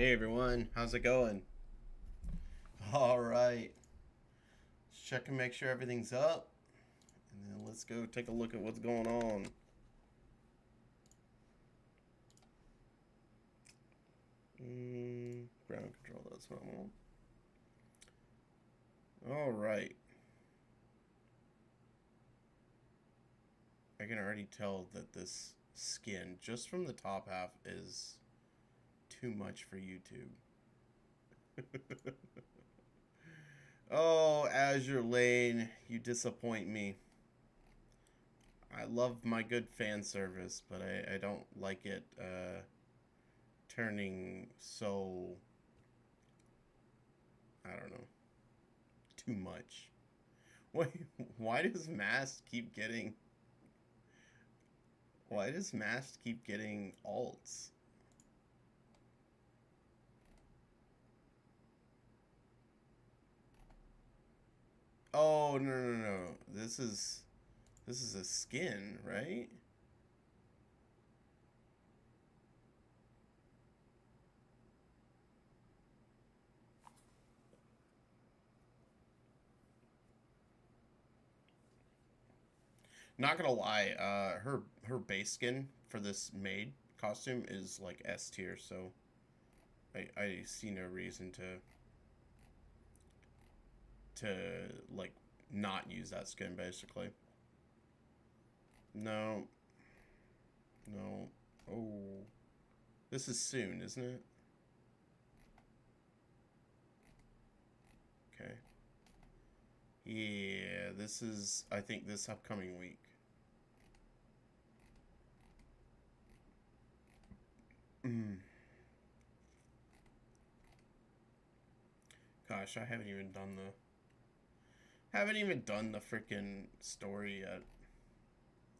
Hey everyone, how's it going? All right, let's check and make sure everything's up, and then let's go take a look at what's going on. Ground control, that's what I want. All right, I can already tell that this skin, just from the top half, is too much for YouTube. Oh, Azure Lane, you disappoint me. I love my good fan service, but I don't like it turning so, I don't know, too much. Wait, why does Mast keep getting alts? Oh, no. This is a skin, right? Not gonna lie, her base skin for this maid costume is like S tier, so I see no reason to like not use that skin basically. No, no. Oh, this is soon, isn't it? Okay. Yeah, this is, I think, this upcoming week. Gosh, I haven't even done the freaking story yet.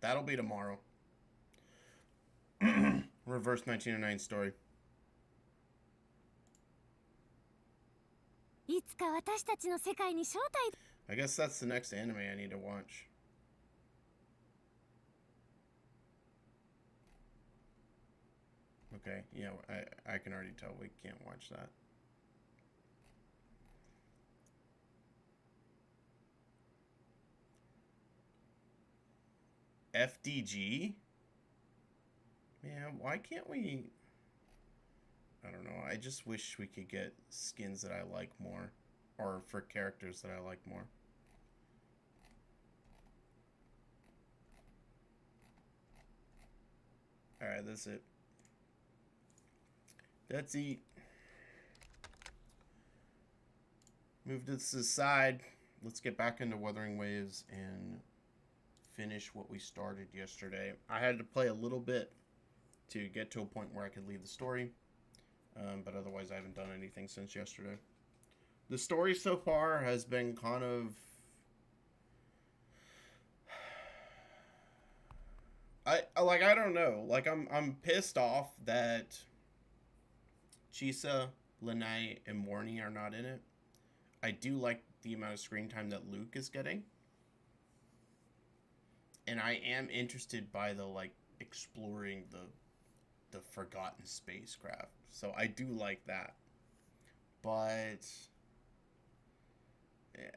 That'll be tomorrow. Reverse 1909 story. I guess that's the next anime I need to watch. Okay, yeah, I can already tell we can't watch that. FDG? Man, why can't we... I don't know. I just wish we could get skins that I like more. Or for characters that I like more. Alright, that's it. That's it. Move this aside. Let's get back into Wuthering Waves and finish what we started yesterday. I had to play a little bit to get to a point where I could leave the story. But otherwise, I haven't done anything since yesterday. The story so far has been kind of... I don't know. Like, I'm pissed off that Chisa, Lanai, and Morny are not in it. I do like the amount of screen time that Luke is getting. And I am interested by the, like, exploring the forgotten spacecraft. So I do like that. But yeah,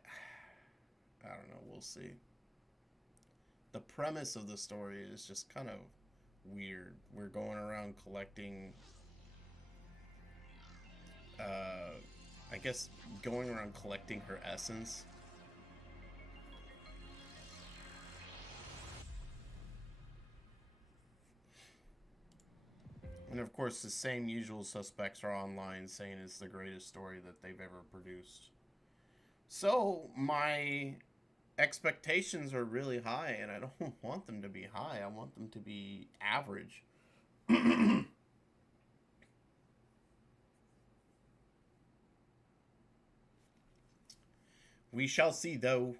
I don't know, we'll see. The premise of the story is just kind of weird. We're going around collecting I guess going around collecting her essence. And of course, the same usual suspects are online saying it's the greatest story that they've ever produced. So, my expectations are really high, and I don't want them to be high. I want them to be average. We shall see, though.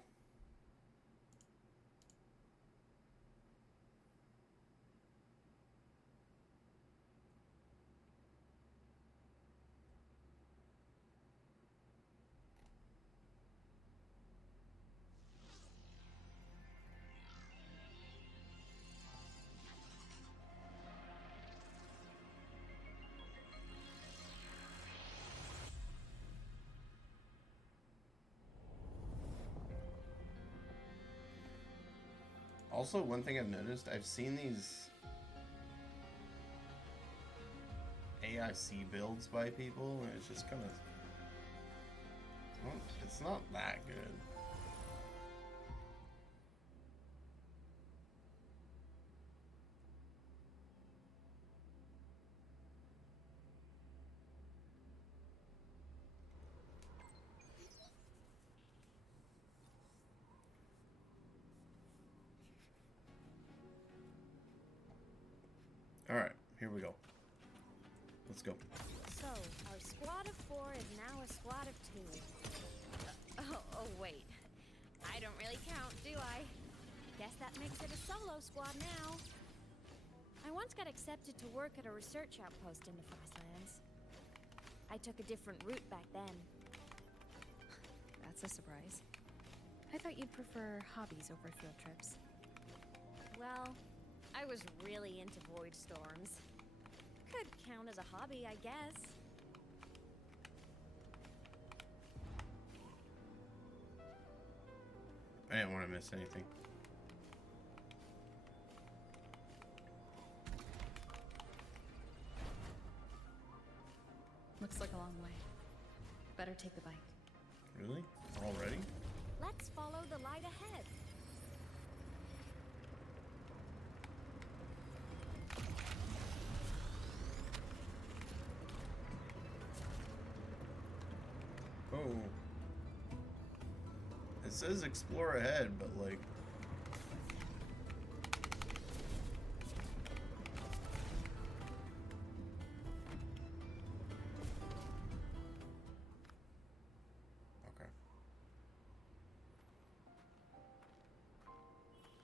Also, one thing I've noticed, I've seen these AIC builds by people, and it's just kind of, it's not that good. All right, here we go. Let's go. So, our squad of 4 is now a squad of 2. Oh, wait. I don't really count, do I? Guess that makes it a solo squad now. I once got accepted to work at a research outpost in the Frostlands. I took a different route back then. That's a surprise. I thought you'd prefer hobbies over field trips. Well, I was really into void storms. Could count as a hobby, I guess. I didn't want to miss anything. Looks like a long way. Better take the bike. Really? Already? Let's follow the light ahead. Oh. It says explore ahead, but like... Okay.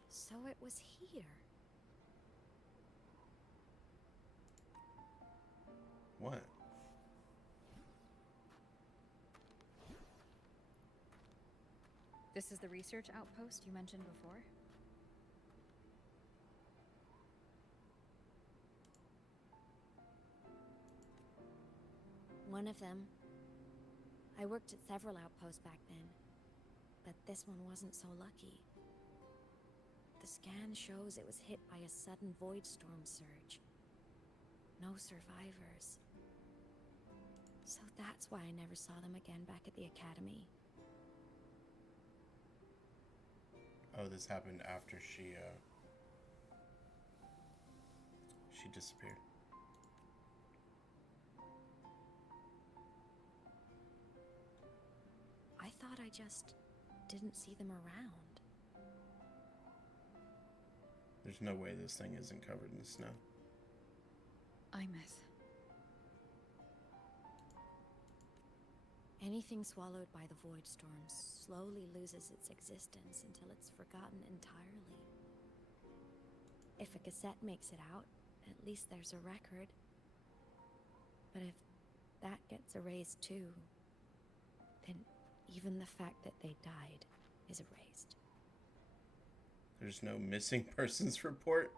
So it was here. What? This is the research outpost you mentioned before? One of them. I worked at several outposts back then, but this one wasn't so lucky. The scan shows it was hit by a sudden void storm surge. No survivors. So that's why I never saw them again back at the academy. Oh, this happened after she disappeared. I thought I just didn't see them around. There's no way this thing isn't covered in snow. Imeth. Anything swallowed by the void storms slowly loses its existence until it's forgotten entirely. If a cassette makes it out, at least there's a record. But if that gets erased too, then even the fact that they died is erased. There's no missing persons report.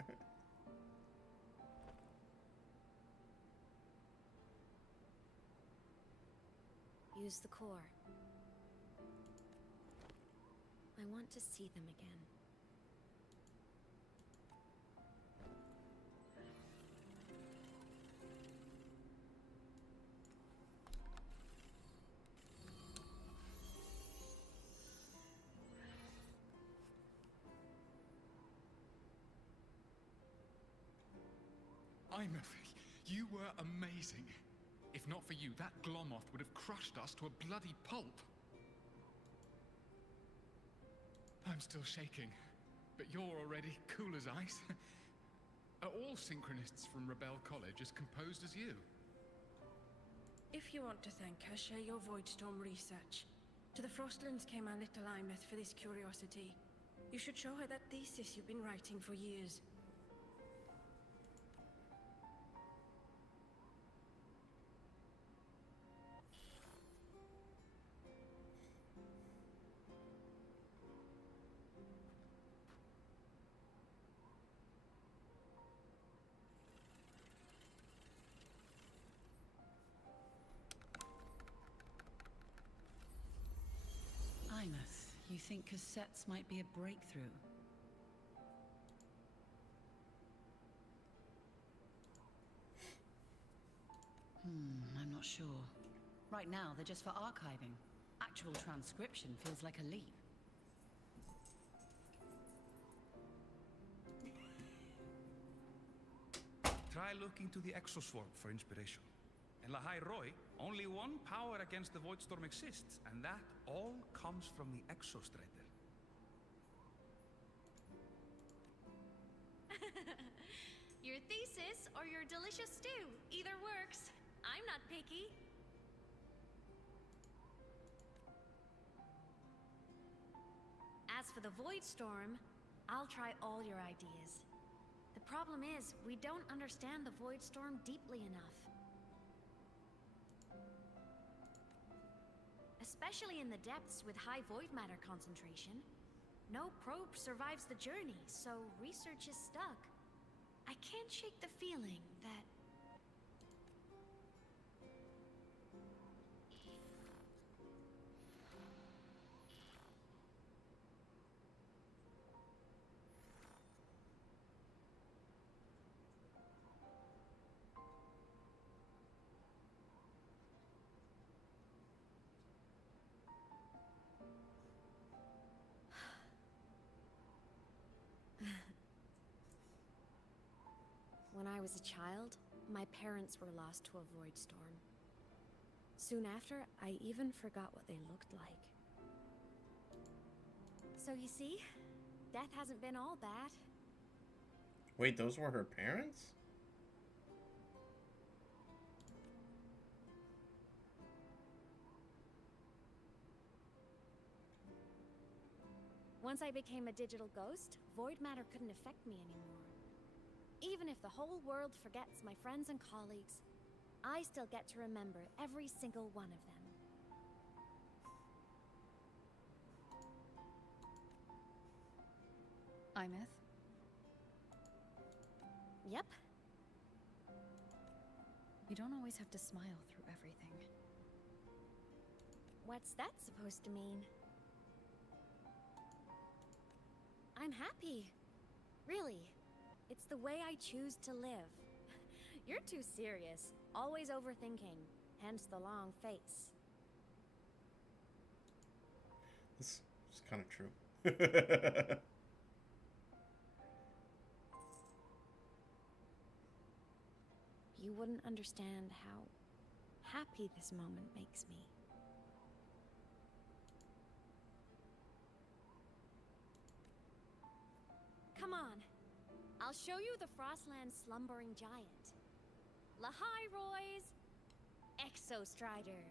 Use the core. I want to see them again. Imeth, you were amazing. If not for you, that Glomoth would have crushed us to a bloody pulp. I'm still shaking, but you're already cool as ice. Are all synchronists from Rebel College as composed as you? If you want to thank her, share your Voidstorm research. To the Frostlands came our little Imeth for this curiosity. You should show her that thesis you've been writing for years. Imeth, you think cassettes might be a breakthrough? not sure. Right now, they're just for archiving. Actual transcription feels like a leap. Try looking to the exoswarm for inspiration. In Lahai Roy, only one power against the Voidstorm exists, and that all comes from the Exostrator. Your thesis or your delicious stew. Either works. I'm not picky. As for the Voidstorm, I'll try all your ideas. The problem is, we don't understand the Voidstorm deeply enough. Especially in the depths with high void matter concentration. No probe survives the journey, so research is stuck. I can't shake the feeling that... When I was a child, my parents were lost to a void storm. Soon after, I even forgot what they looked like. So you see, death hasn't been all bad. Wait, those were her parents? Once I became a digital ghost, void matter couldn't affect me anymore. Even if the whole world forgets my friends and colleagues, I still get to remember every single one of them. Imeth? Yep. You don't always have to smile through everything. What's that supposed to mean? I'm happy. Really. It's the way I choose to live. You're too serious. Always overthinking. Hence the long face. This is kind of true. You wouldn't understand how happy this moment makes me. Come on. I'll show you the Frostland's slumbering giant. Lahai Roy's Exostrider.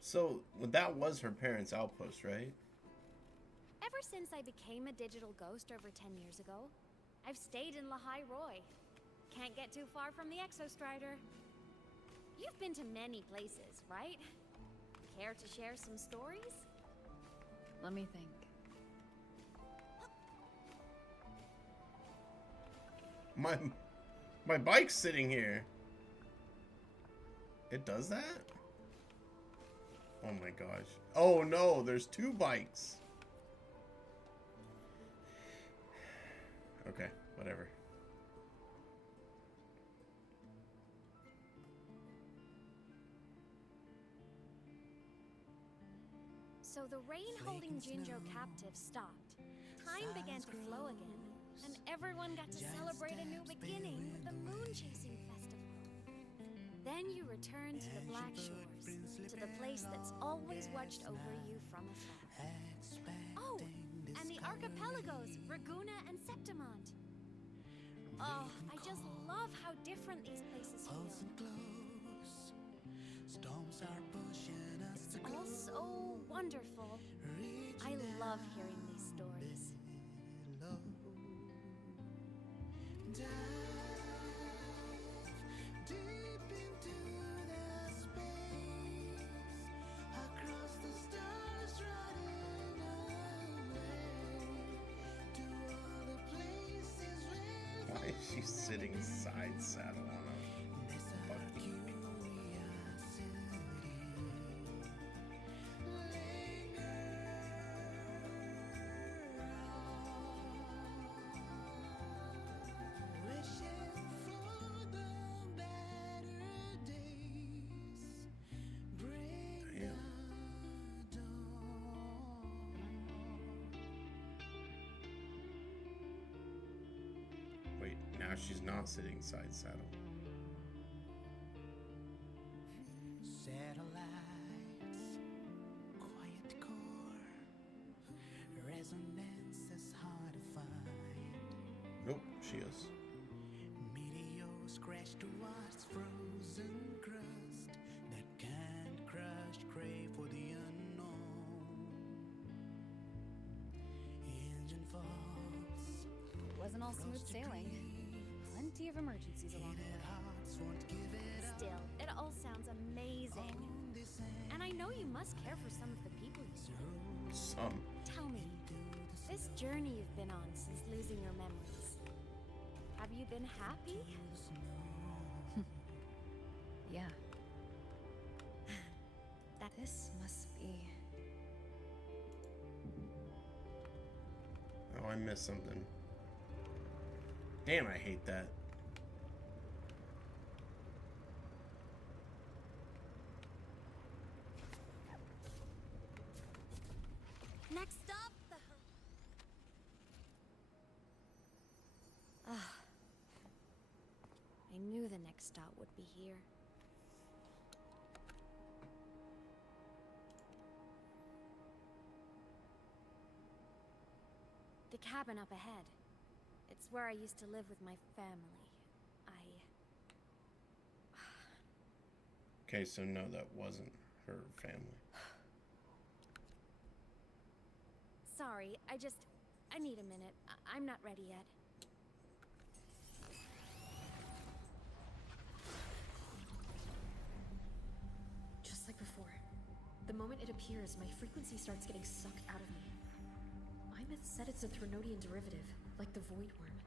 So, that was her parents' outpost, right? Ever since I became a digital ghost over 10 years ago, I've stayed in Lahai Roy. Can't get too far from the Exostrider. You've been to many places, right? Care to share some stories? Let me think. My bike's sitting here. It does that? Oh my gosh. Oh no, there's two bikes. Okay, whatever. So the rain holding Jinjo captive stopped. Time began to flow again, and everyone got to celebrate a new beginning with the Moon Chasing Festival. Then you returned to the Black Shores, to the place that's always watched over you from afar. Oh, and the archipelagos, Raguna and Septimont. Oh, I just love how different these places feel. It's all so wonderful. I love hearing these stories. Why is she sitting side saddle on a buggy? now she's not sitting side saddle. Satellites, quiet core, resonance is hard to find. Nope, she is. Meteors crash towards frozen crust that can't crush, crave for the unknown. Engine falls. Wasn't all smooth sailing. Plenty of emergencies along the way. Hearts won't give it up. Still, it all sounds amazing. On this end. And I know you must care for some of the people you know. Some. Tell me, this journey you've been on since losing your memories, have you been happy? Yeah. That This must be... Oh, I missed something. Damn, I hate that. Next up, I knew the next stop would be here. The cabin up ahead. It's where I used to live with my family. Okay, so no, that wasn't her family. Sorry, I need a minute. I'm not ready yet. Just like before. The moment it appears, my frequency starts getting sucked out of me. Imeth said it's a Threnodian derivative, like the Void Worm.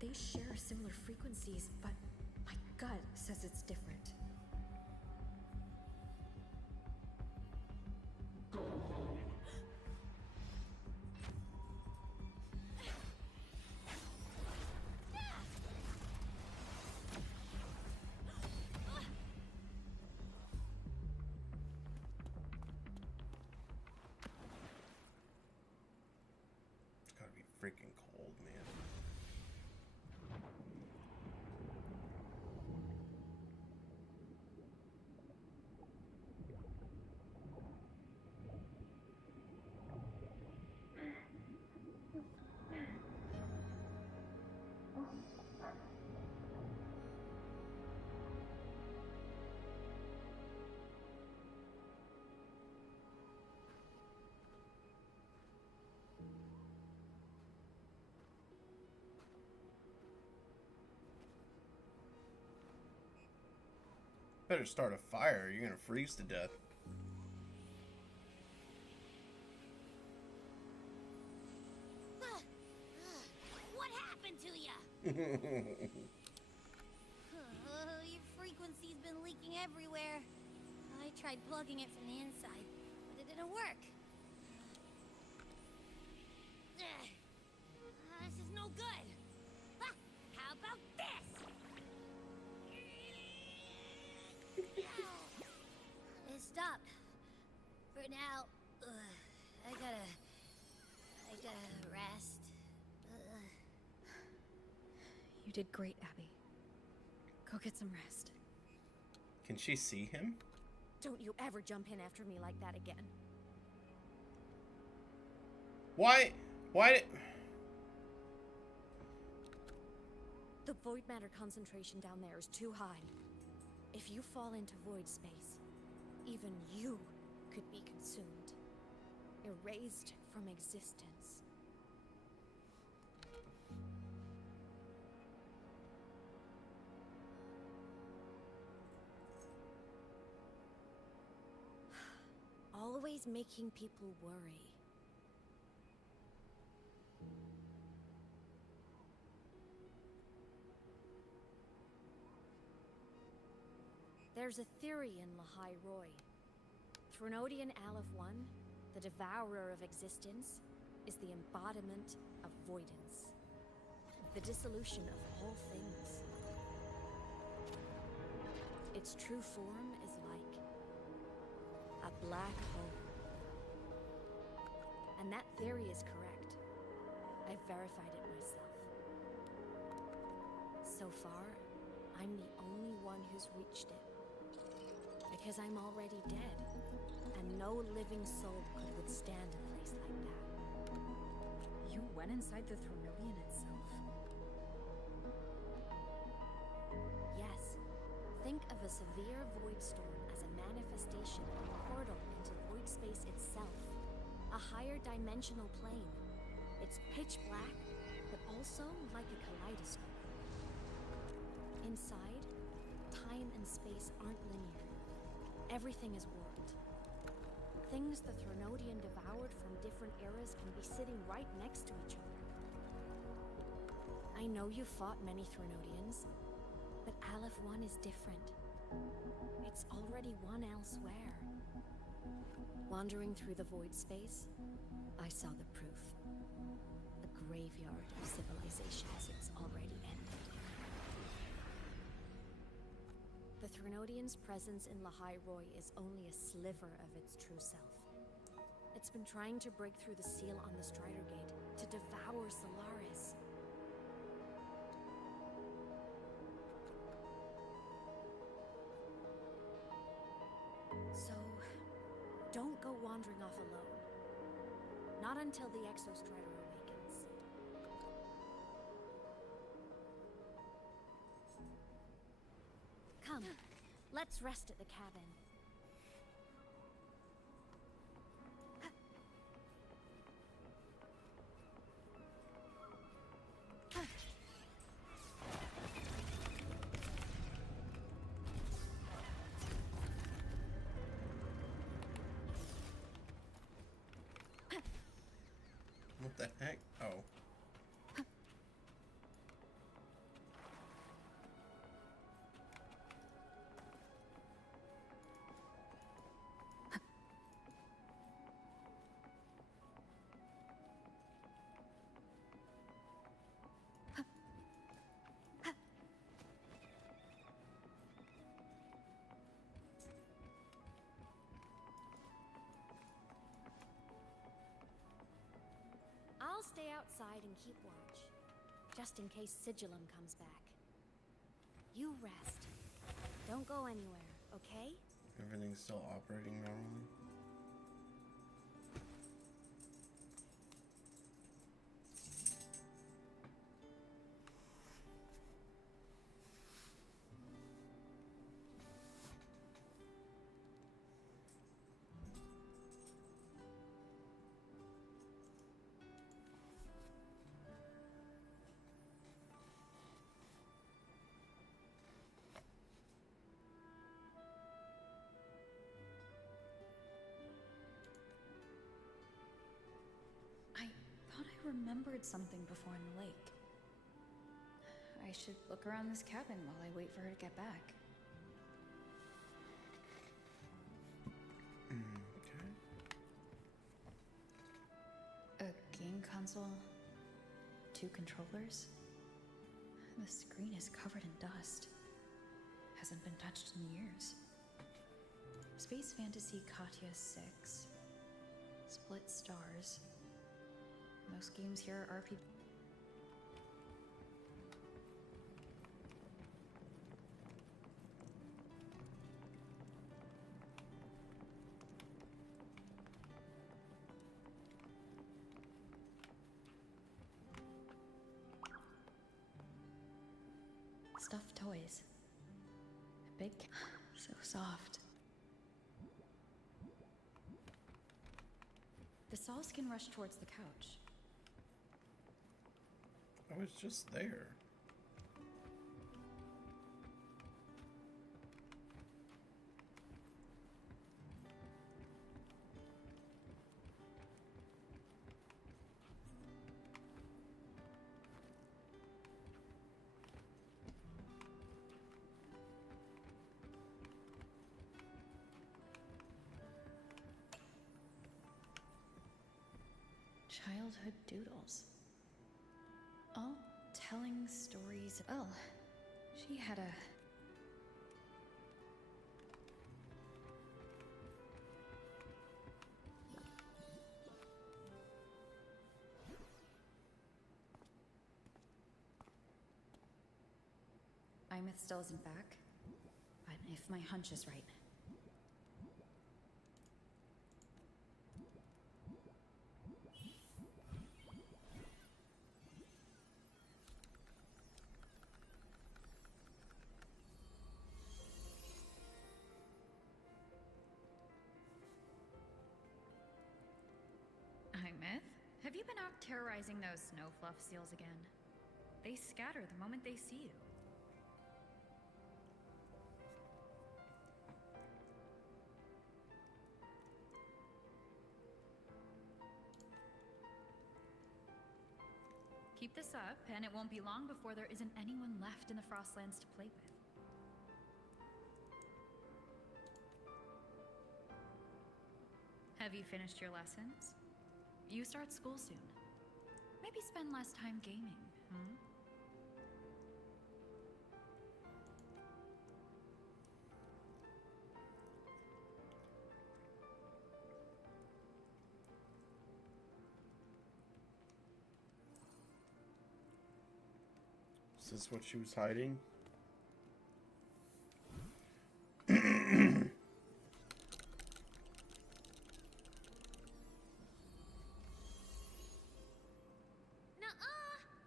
They share similar frequencies, but my gut says it's different. It's gotta be freaking cold, man. Better start a fire, you're gonna freeze to death. What happened to ya? Your frequency's been leaking everywhere. I tried plugging it from the inside, but it didn't work. This is no good. How about this? It stopped. For now, I gotta rest. You did great, Abby. Go get some rest. Can she see him? Don't you ever jump in after me like that again. Why? The void matter concentration down there is too high. If you fall into void space, even you could be consumed, erased from existence. Always making people worry. There's a theory in Lahai Roy. Threnodian Aleph 1, the devourer of existence, is the embodiment of voidance. The dissolution of all things. Its true form is like a black hole. And that theory is correct. I've verified it myself. So far, I'm the only one who's reached it. Because I'm already dead, and no living soul could withstand a place like that. You went inside the Thronodian itself? Yes. Think of a severe void storm as a manifestation of a portal into void space itself. A higher dimensional plane. It's pitch black, but also like a kaleidoscope. Inside, time and space aren't linear. Everything is warped. Things the Thronodian devoured from different eras can be sitting right next to each other. I know you fought many Thronodians, but Aleph 1 is different. It's already one elsewhere. Wandering through the void space, I saw the proof. A graveyard of civilizations it's already ended. The Thronodian's presence in Lahai Roy is only a sliver of its true self. It's been trying to break through the seal on the Strider Gate to devour Solaris. So, don't go wandering off alone. Not until the Exostrider awakens. Come, let's rest at the cabin. What the heck? Oh. I'll stay outside and keep watch, just in case Sigillum comes back. You rest. Don't go anywhere, okay? Everything's still operating normally? I remembered something before in the lake. I should look around this cabin while I wait for her to get back. Okay. A game console, 2 controllers. The screen is covered in dust. Hasn't been touched in years. Space Fantasy Katya 6. Split stars. Most games here are RPG. Stuffed toys. A big so soft. The Saws can rush towards the couch. I was just there. Childhood doodles. All telling stories. Well, she had a... Myth still isn't back, but if my hunch is right. Hi, Myth. Have you been out terrorizing those snow fluff seals again? They scatter the moment they see you. Keep this up, and it won't be long before there isn't anyone left in the Frostlands to play with. Have you finished your lessons? You start school soon. Maybe spend less time gaming, hmm? Is this what she was hiding? Nuh-uh!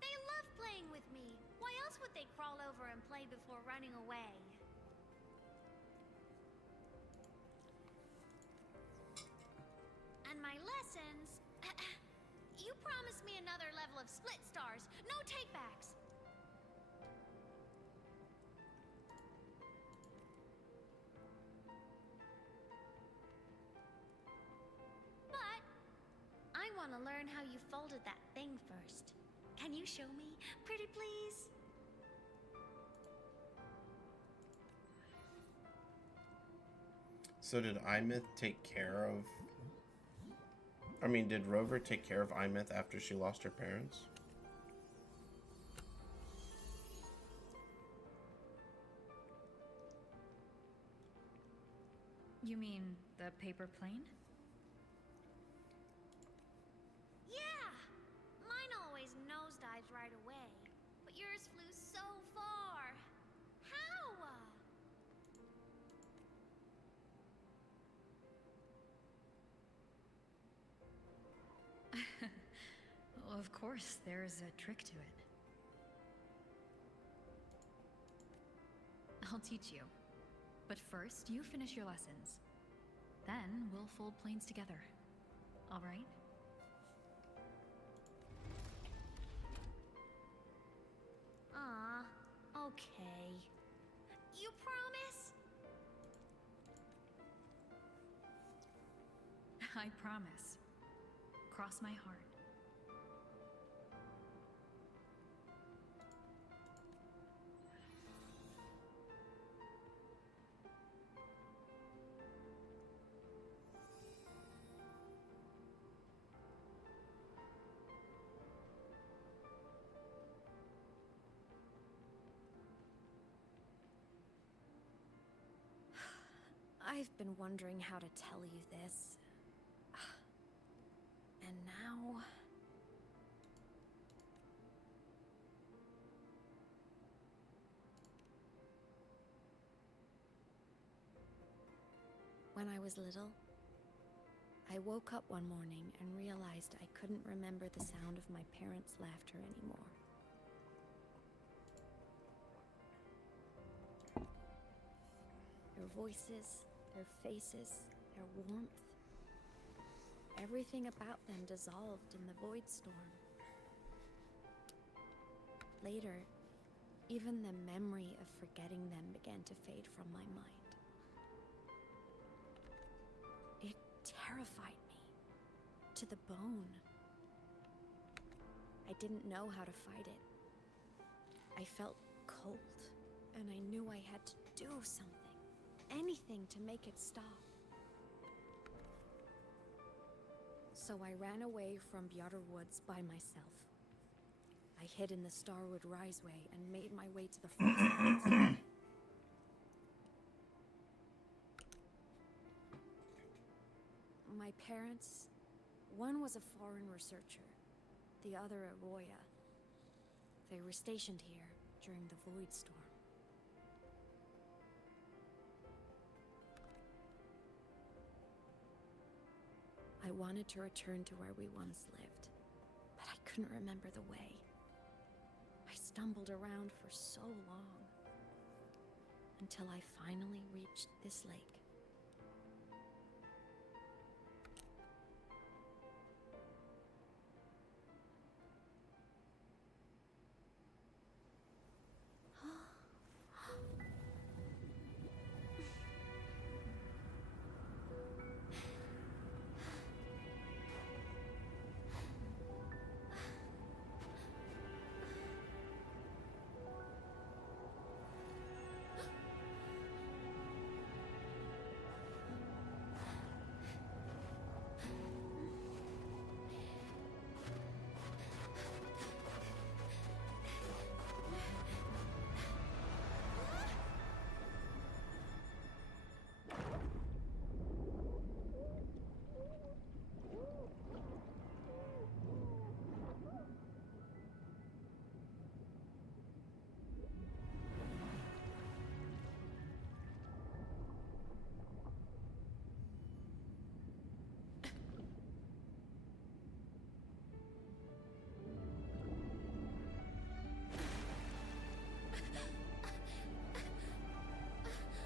They love playing with me. Why else would they crawl over and play before running away? And my lessons... You promised me another level of split stars. No takebacks. But I want to learn how you folded that thing first. Can you show me? Pretty please? So did Imyth take care of... I mean, did Rover take care of Imyth after she lost her parents? You mean the paper plane? Yeah! Mine always nosedives right away. But yours flew so far. How? Well, of course, there's a trick to it. I'll teach you. But first, you finish your lessons. Then we'll fold planes together. All right? Okay. You promise? I promise. Cross my heart. I've been wondering how to tell you this. And now... When I was little, I woke up one morning and realized I couldn't remember the sound of my parents' laughter anymore. Their voices, their faces, their warmth. Everything about them dissolved in the void storm. Later, even the memory of forgetting them began to fade from my mind. It terrified me to the bone. I didn't know how to fight it. I felt cold, and I knew I had to do something, anything to make it stop. So I ran away from Bjarter Woods by myself. I hid in the Starwood Riseway and made my way to the Frostlands. My parents, one was a foreign researcher, the other a Roya. They were stationed here during the Void Storm. I wanted to return to where we once lived, but I couldn't remember the way. I stumbled around for so long, until I finally reached this lake.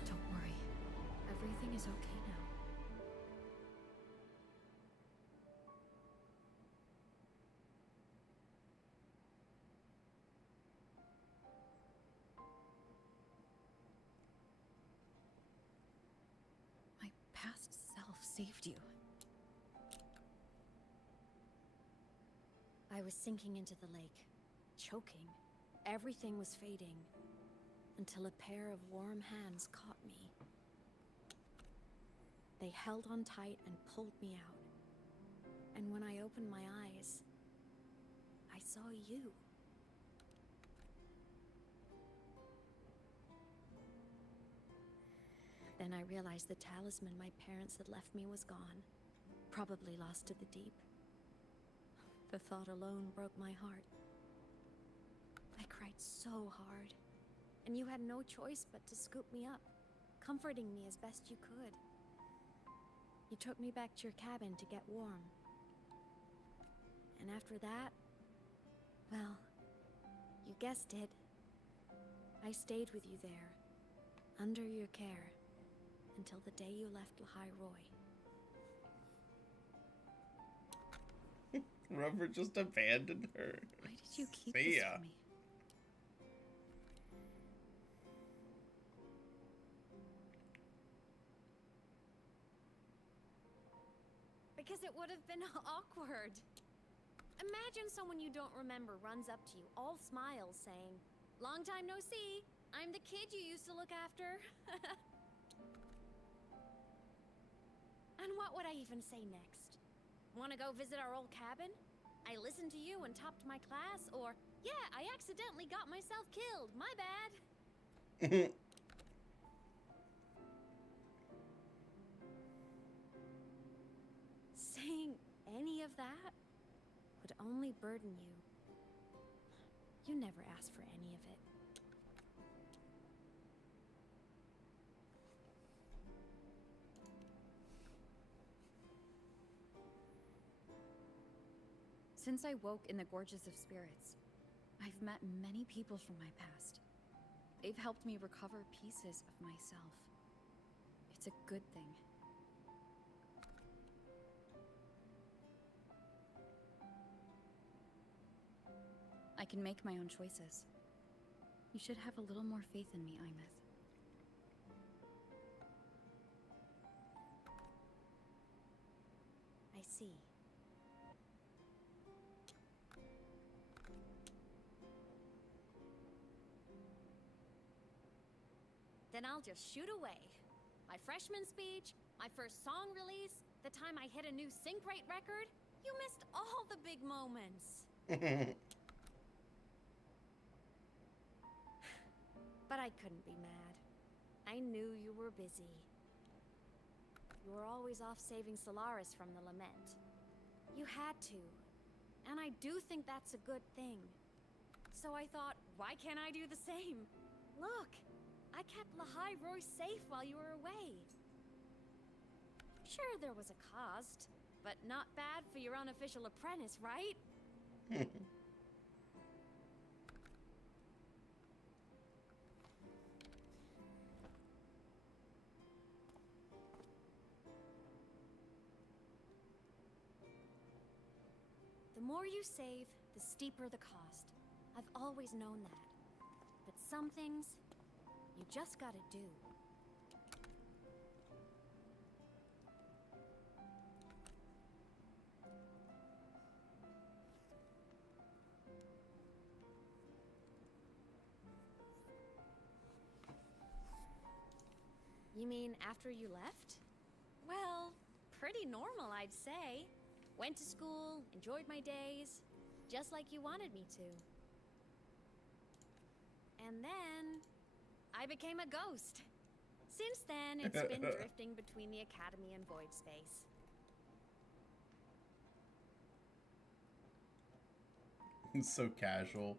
Don't worry. Everything is okay now. My past self saved you. I was sinking into the lake, choking. Everything was fading, until a pair of warm hands caught me. They held on tight and pulled me out. And when I opened my eyes, I saw you. Then I realized the talisman my parents had left me was gone, probably lost to the deep. The thought alone broke my heart. I cried so hard, and you had no choice but to scoop me up, comforting me as best you could. You took me back to your cabin to get warm. And after that, well, you guessed it. I stayed with you there, under your care, until the day you left Lahai Roy. Rover just abandoned her. Why did you keep See this ya. from me? Because it would have been awkward. Imagine someone you don't remember runs up to you, all smiles, saying, "Long time no see. I'm the kid you used to look after." And what would I even say next? Want to go visit our old cabin? I listened to you and topped my class, or, yeah, I accidentally got myself killed. My bad. Saying any of that would only burden you. You never asked for any of it. Since I woke in the Gorges of Spirits, I've met many people from my past. They've helped me recover pieces of myself. It's a good thing. I can make my own choices. You should have a little more faith in me, Imeth. I see. Then I'll just shoot away. My freshman speech, my first song release, the time I hit a new sync rate record. You missed all the big moments. But I couldn't be mad. I knew you were busy. You were always off saving Solaris from the lament. You had to. And I do think that's a good thing. So I thought, why can't I do the same? Look, I kept Lahai Roy safe while you were away. Sure, there was a cost. but not bad for your unofficial apprentice, right? The more you save, the steeper the cost. I've always known that. But some things, you just gotta do. You mean after you left? Well, pretty normal, I'd say. Went to school, enjoyed my days, just like you wanted me to. And then, I became a ghost. Since then, it's been drifting between the Academy and Void Space. It's so casual.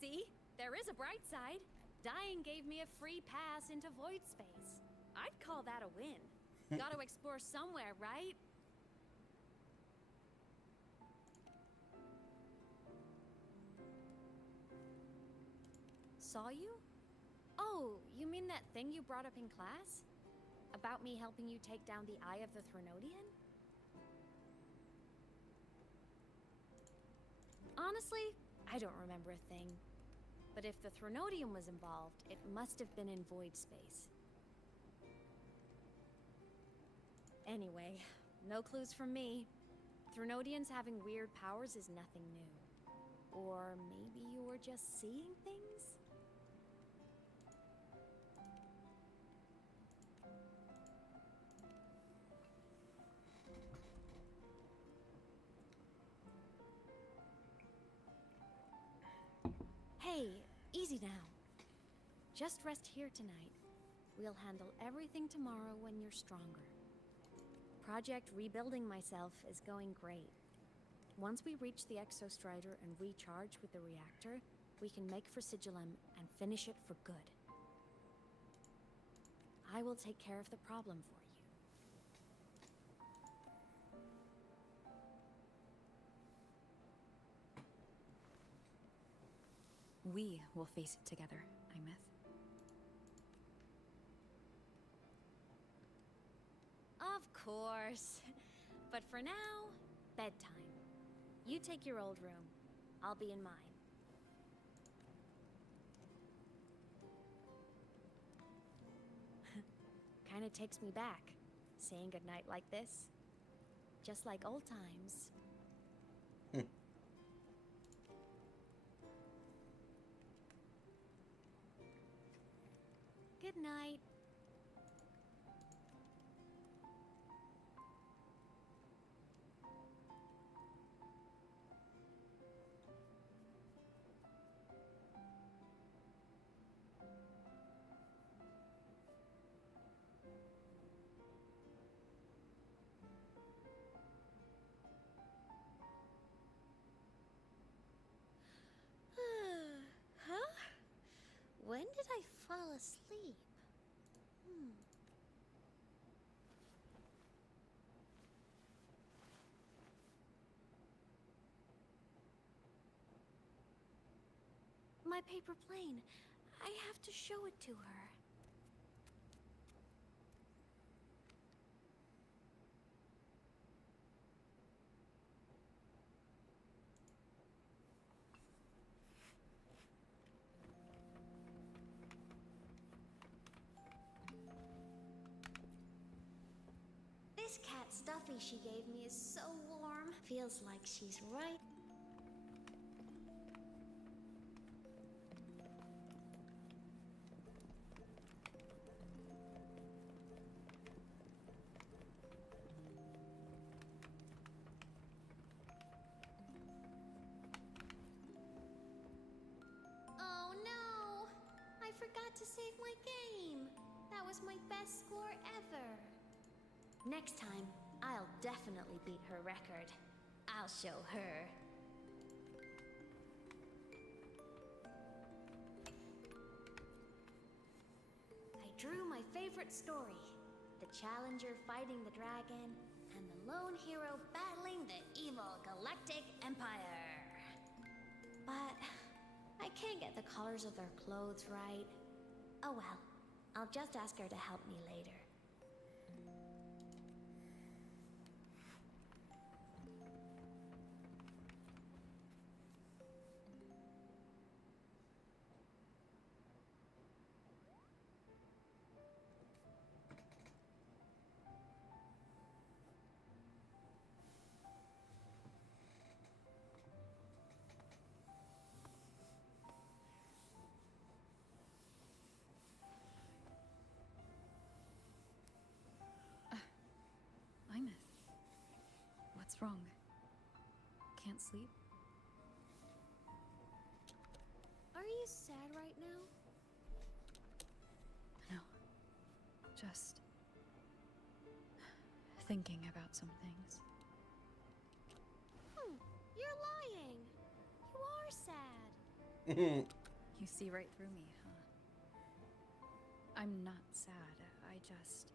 See? There is a bright side. Dying gave me a free pass into Void Space. I'd call that a win. Gotta explore somewhere, right? Saw you? Oh, you mean that thing you brought up in class? About me helping you take down the Eye of the Thronodian? Honestly, I don't remember a thing. But if the Thronodium was involved, it must have been in Void Space. Anyway, no clues from me. Thronodians having weird powers is nothing new. Or maybe you were just seeing things? Hey, easy now. Just rest here tonight. We'll handle everything tomorrow when you're stronger. Project rebuilding myself is going great. Once we reach the Exostrider and recharge with the reactor, we can make for Sigillum and finish it for good. I will take care of the problem for you. We will face it together, Imeth. Of course. But for now, bedtime. You take your old room. I'll be in mine. Kinda takes me back, saying goodnight like this. Just like old times. Good night. Huh? When did I fall asleep? My paper plane. I have to show it to her. This cat stuffy she gave me is so warm. Feels like she's right. Oh no! I forgot to save my game. That was my best score ever. Next time, I'll definitely beat her record. I'll show her. I drew my favorite story. with the challenger fighting the dragon, and the lone hero battling the evil galactic empire. But I can't get the colors of their clothes right. Oh well, I'll just ask her to help me later. What's wrong? Can't sleep? Are you sad right now? No. Just thinking about some things. You're lying. You are sad. You see right through me, huh? I'm not sad. I just...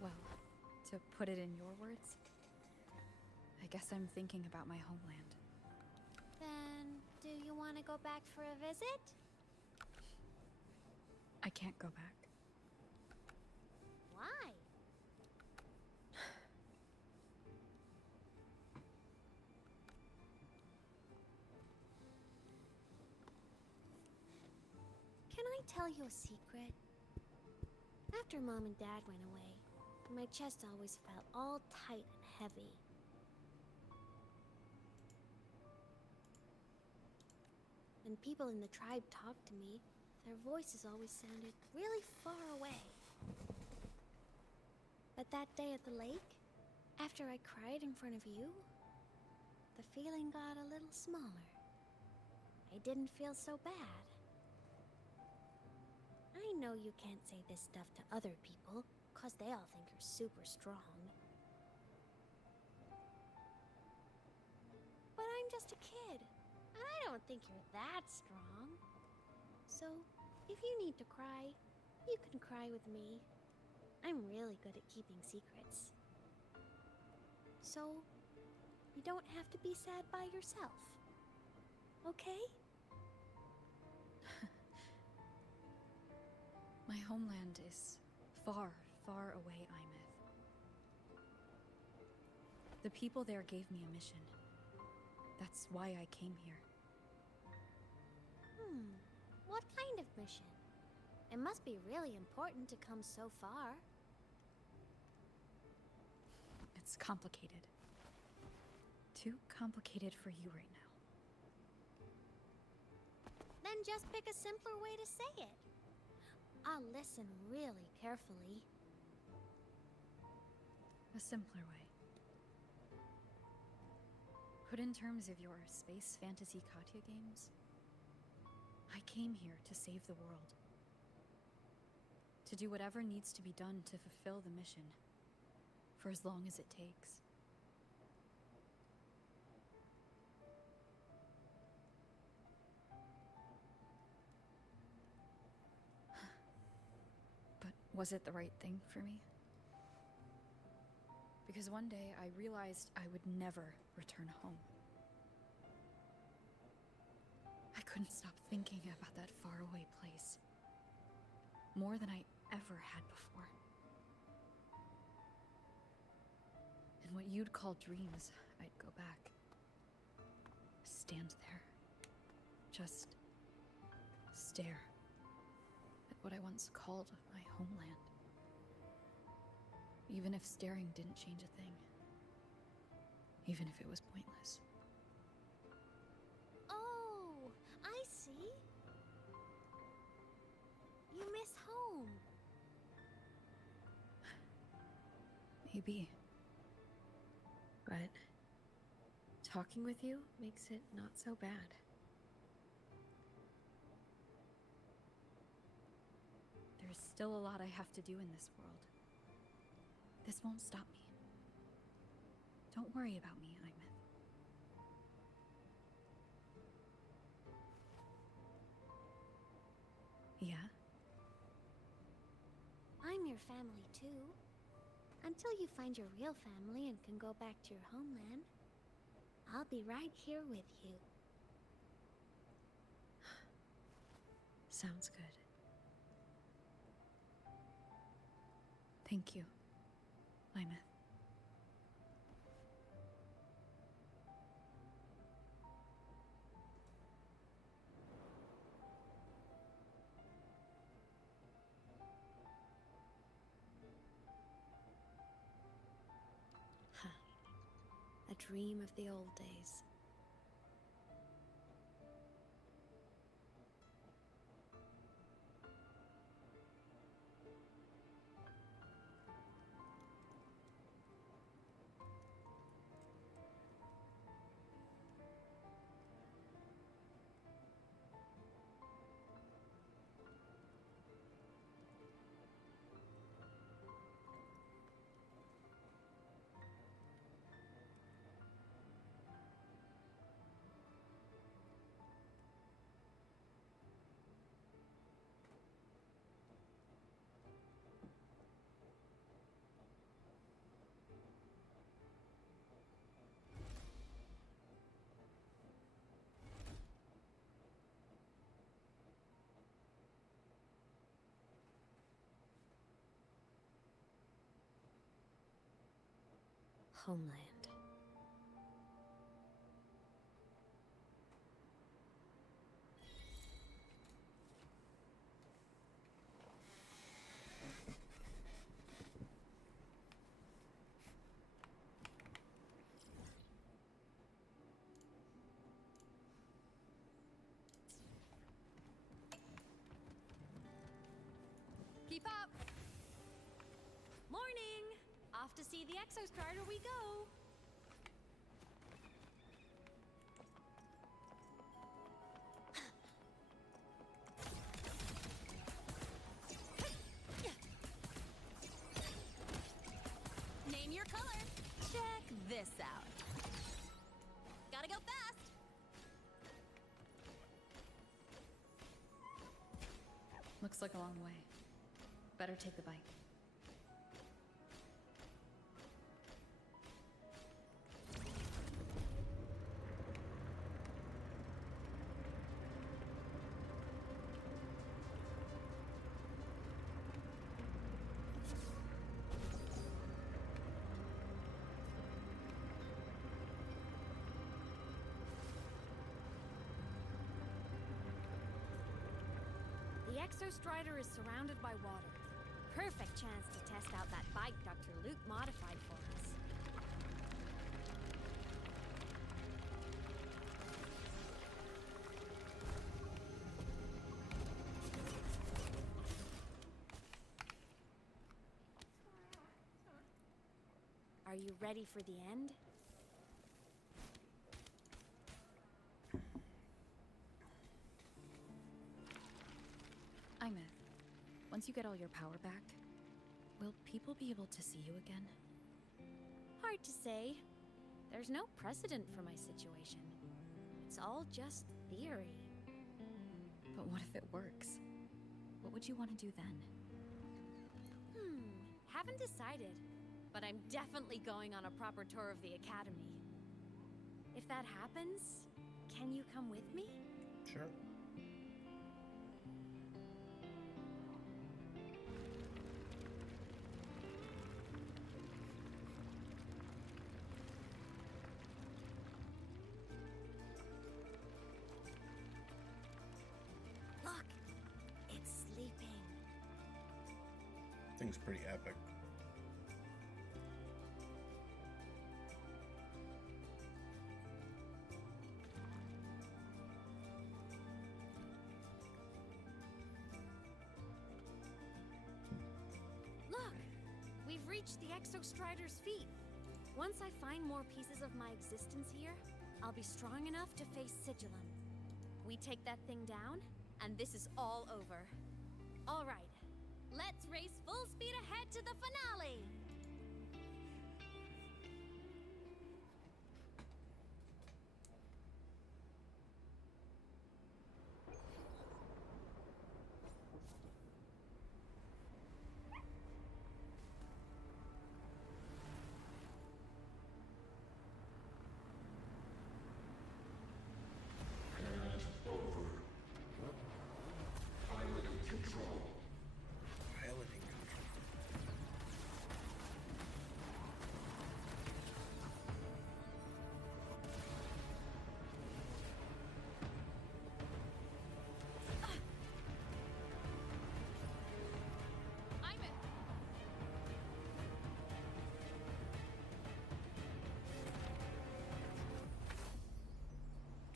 Well, to put it in your words, I guess I'm thinking about my homeland. Then, do you want to go back for a visit? I can't go back. Why? Can I tell you a secret? After Mom and Dad went away, my chest always felt all tight and heavy. When people in the tribe talked to me, their voices always sounded really far away. But that day at the lake, after I cried in front of you, the feeling got a little smaller. I didn't feel so bad. I know you can't say this stuff to other people, 'cause they all think you're super strong. But I'm just a kid, and I don't think you're that strong. So, if you need to cry, you can cry with me. I'm really good at keeping secrets. So, you don't have to be sad by yourself. Okay? My homeland is far, far away, Imeth. The people there gave me a mission. That's why I came here. What kind of mission? It must be really important to come so far. It's complicated. Too complicated for you right now. Then just pick a simpler way to say it. I'll listen really carefully. A simpler way. Put in terms of your space fantasy Katya games, I came here to save the world. To do whatever needs to be done to fulfill the mission, for as long as it takes. But was it the right thing for me? Because one day I realized I would never return home. I couldn't stop thinking about that faraway place. More than I ever had before. In what you'd call dreams, I'd go back. Stand there. Just stare at what I once called my homeland. Even if staring didn't change a thing. Even if it was pointless. Oh, I see. You miss home. Maybe. But talking with you makes it not so bad. There's still a lot I have to do in this world. This won't stop me. Don't worry about me, Imeth. Yeah? your family too. Until you find your real family and can go back to your homeland. I'll be right here with you. Sounds good. Thank you, Lymeth. A dream of the old days. Homeland. Keep up! Morning! Off to see the Exostrider we go! Name your color! Check this out. Gotta go fast! Looks like a long way. Better take the bike. The Exostrider is surrounded by water. Perfect chance to test out that bike Dr. Luke modified for us. Are you ready for the end? Imeth, once you get all your power back, will people be able to see you again? Hard to say. There's no precedent for my situation. It's all just theory. But what if it works? What would you want to do then? Haven't decided. But I'm definitely going on a proper tour of the Academy. If that happens, can you come with me? Sure. Look, it's sleeping. Thing's pretty epic. Look! We've reached the Exostrider's feet. Once I find more pieces of my existence here, I'll be strong enough to face Sigillum. We take that thing down, and this is all over. All right, let's race full speed ahead to the finale!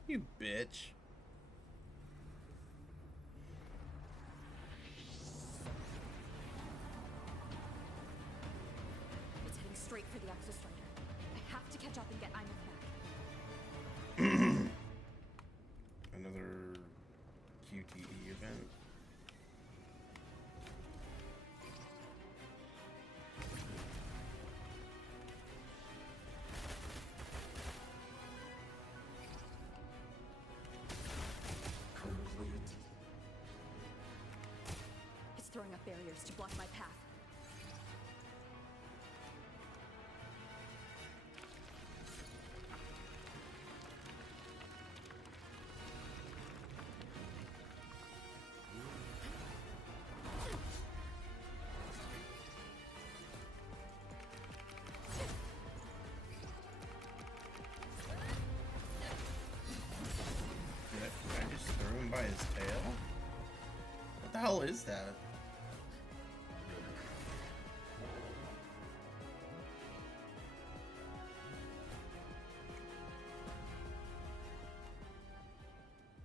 You bitch. It's heading straight for the Exostrider. I have to catch up and get Imeth back. Another QTE event. It's throwing up barriers to block my path. Did I just throw him by his tail? What the hell is that?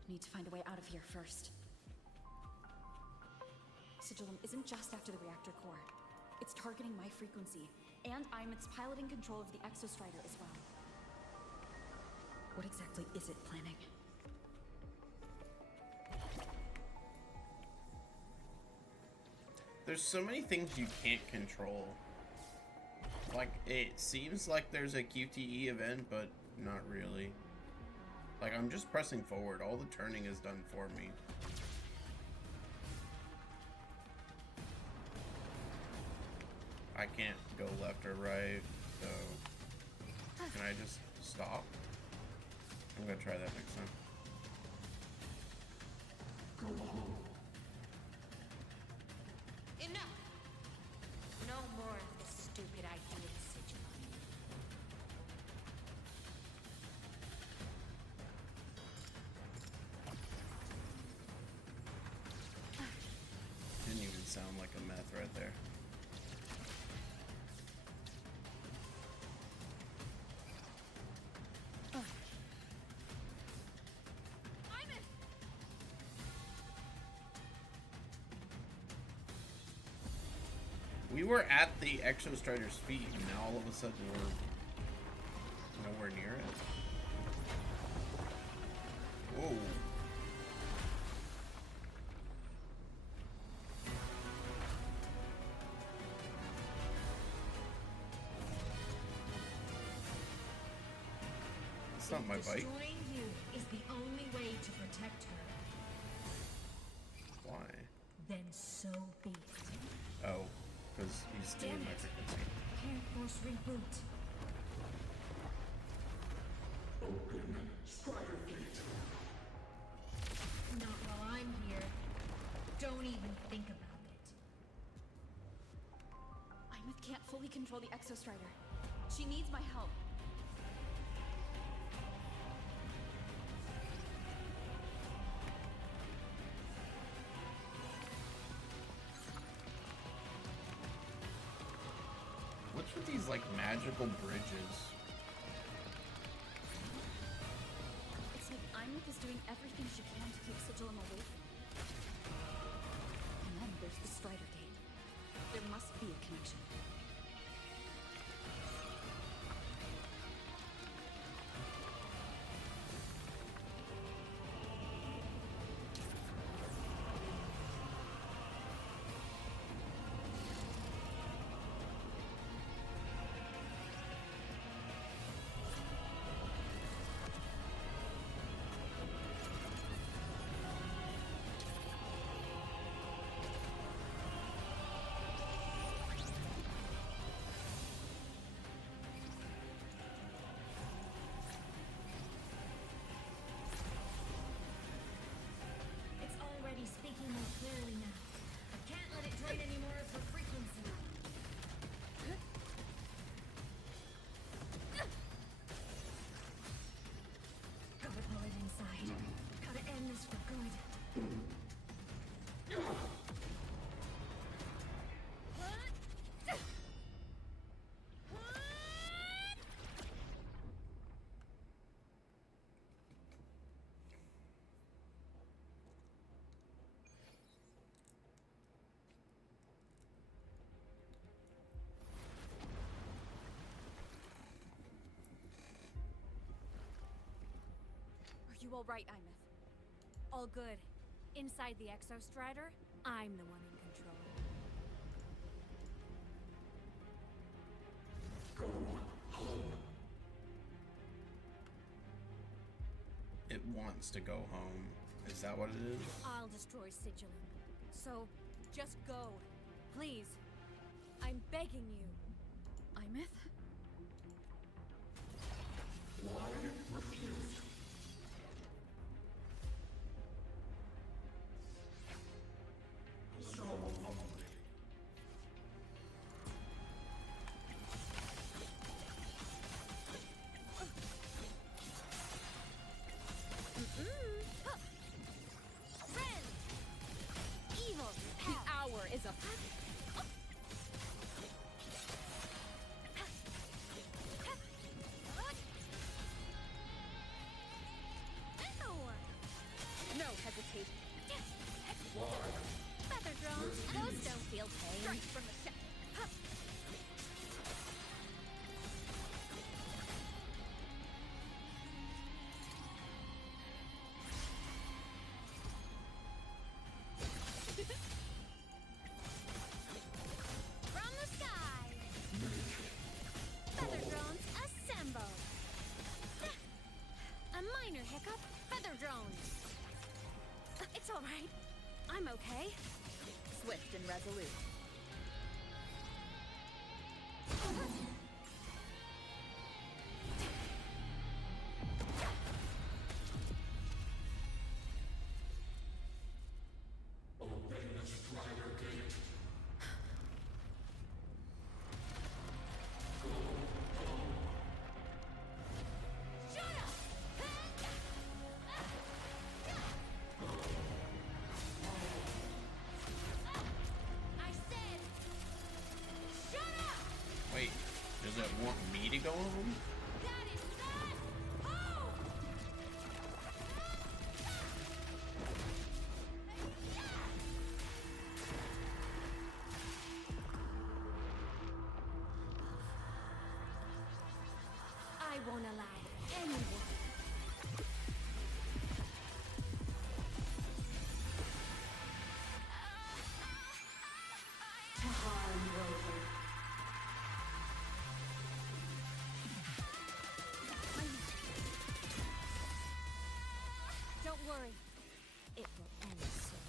Need to find a way out of here first. Sigillum isn't just after the reactor core. It's targeting my frequency, and Imeth's piloting control of the Exostrider as well. What exactly is it planning? There's so many things you can't control. Like, it seems like there's a QTE event, but not really. Like, I'm just pressing forward. All the turning is done for me. I can't go left or right, so... Can I just stop? I'm gonna try that next time. Enough! No more of this stupid idea, Sigillum. Didn't even sound like a meth right there. We were at the Exostrider's feet, and now all of a sudden we're nowhere near it. Whoa. It's not my bike. Destroying you is the only way to protect her. Why? Then so be it. Oh, because he's stealing my frequency. Can't force reboot. Not while I'm here. Don't even think about it. Imeth can't fully control the Exostrider. She needs my help. What's with these, like, magical bridges? It's like Imeth is doing everything she can to keep Sigillum away from me. And then there's the Strider Gate. There must be a connection. all right, Imeth. All good. Inside the Exostrider, I'm the one in control. It wants to go home. Is that what it is? I'll destroy Sigilum. So, just go. Please. I'm begging you. Imeth? Ren! Evil! The hour is up. No hesitation. Feather drones, those don't feel pain. Straight from the ship. From the sky. Feather drones assemble. A minor hiccup. Feather drones. It's all right. I'm okay. Swift and resolute. I said, shut up! Wait, does it want me to go home? That is not home! I won't allow anyone. Don't worry. It will end soon.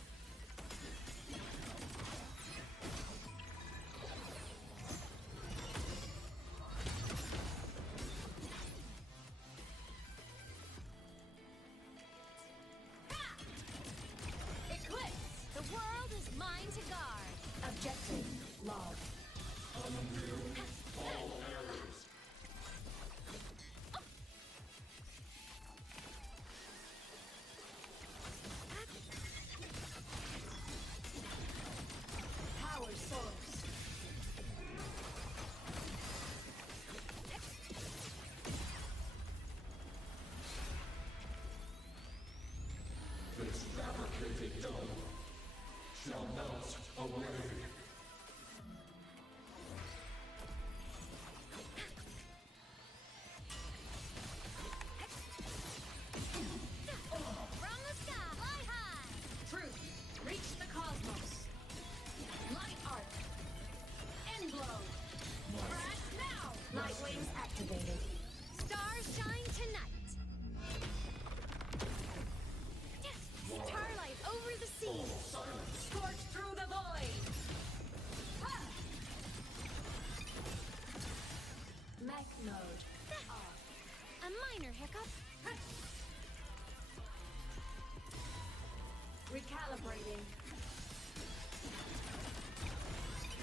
Eclipse! The world is mine to guard. Objective log. Power source. From the sky, fly high! Truth. Reach the cosmos. Light arc. End blow. Crash now. Light wings activated. Stars shine tonight! Starlight over the sea! Scorch through the void. Ha! Mech mode. Off. A minor hiccup. Recalibrating.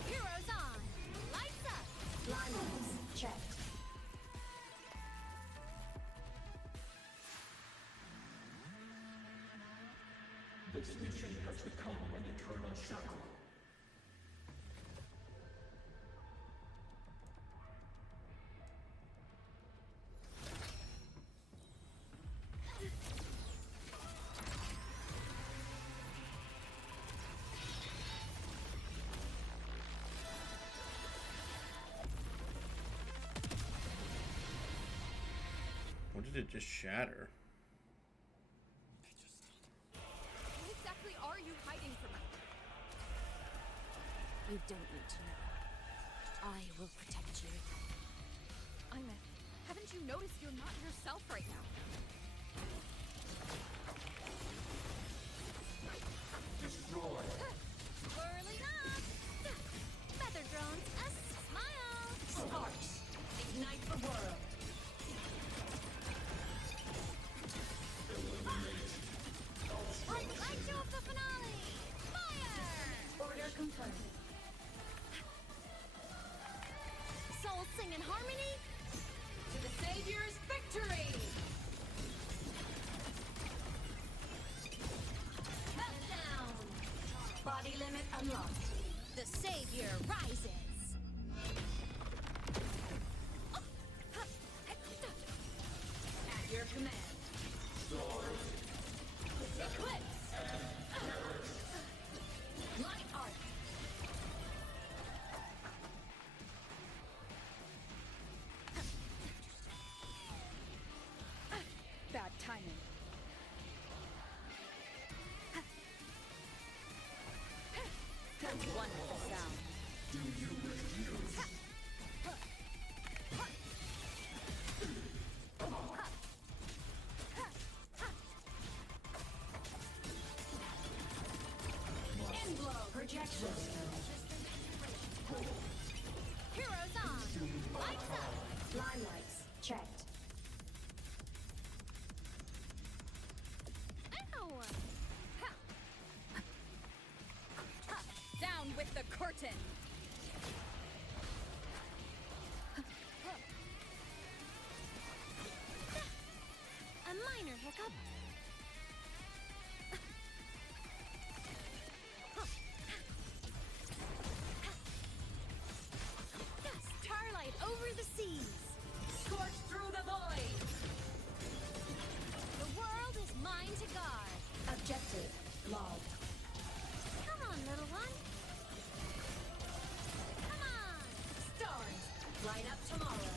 Heroes on! Lights up! Blindness checked. What did it just shatter? You don't need to know. I will protect you. Imeth, haven't you noticed you're not yourself right now? Whirling up! Feather drones, a smile! Sparks, ignite the world. Light show of the finale! Fire! Order confirmed. Souls sing in harmony? To the Savior's victory! Meltdown! Body limit unlocked. The Savior rises! At your command. Eclipse! Light art! Bad timing. Wonderful sound. Inflow projection. Heroes on! Lights up! Limelights checked. Ow! Down with the curtain! A minor hiccup. Starlight over the seas. Scorch through the void. The world is mine to guard. Objective logged. Come on, little one. Come on. Stars light up tomorrow.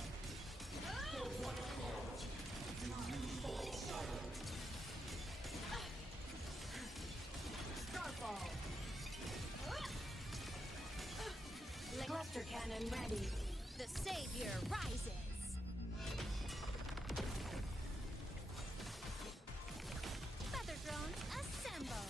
Starfall. Cluster cannon ready. The Savior rises. Feather drones assemble.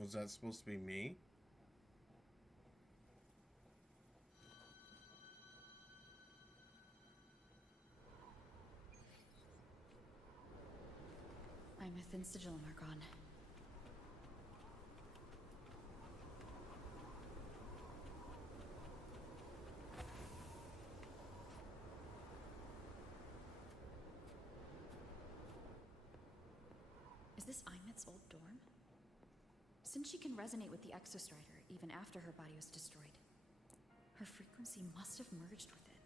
Was that supposed to be me? Imeth and Sigillum are gone. Is this Imeth's old dorm? Since she can resonate with the Exostrider even after her body was destroyed, her frequency must have merged with it.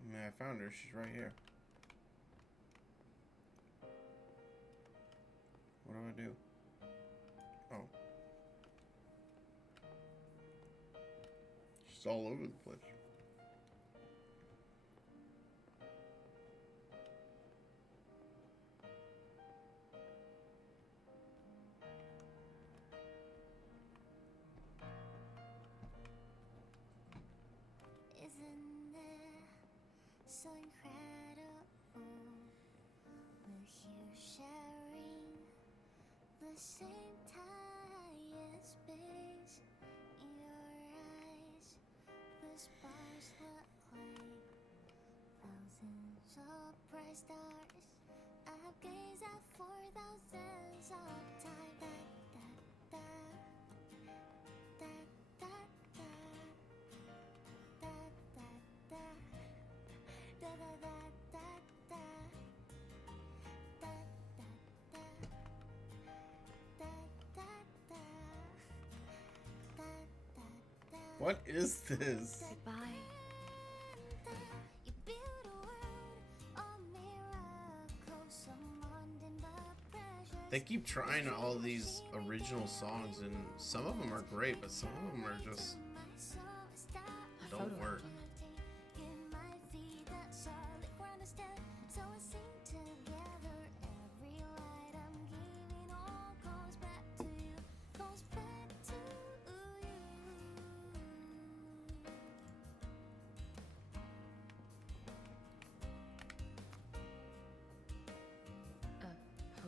I mean, I found her. She's right here. What do I do? Oh. She's all over the place. Isn't it so incredible? We're here sharing the same time and space. In your eyes, the sparks look like thousands of bright stars. I've gazed at for thousands of time. What is this? Goodbye. You build a world of miracles, surrounding the pressures. They keep trying all these original songs, and some of them are great, but some of them are just don't work. In my feet, that solid ground I stand. So I sing together. Every light I'm giving all goes back to you, goes back to you. A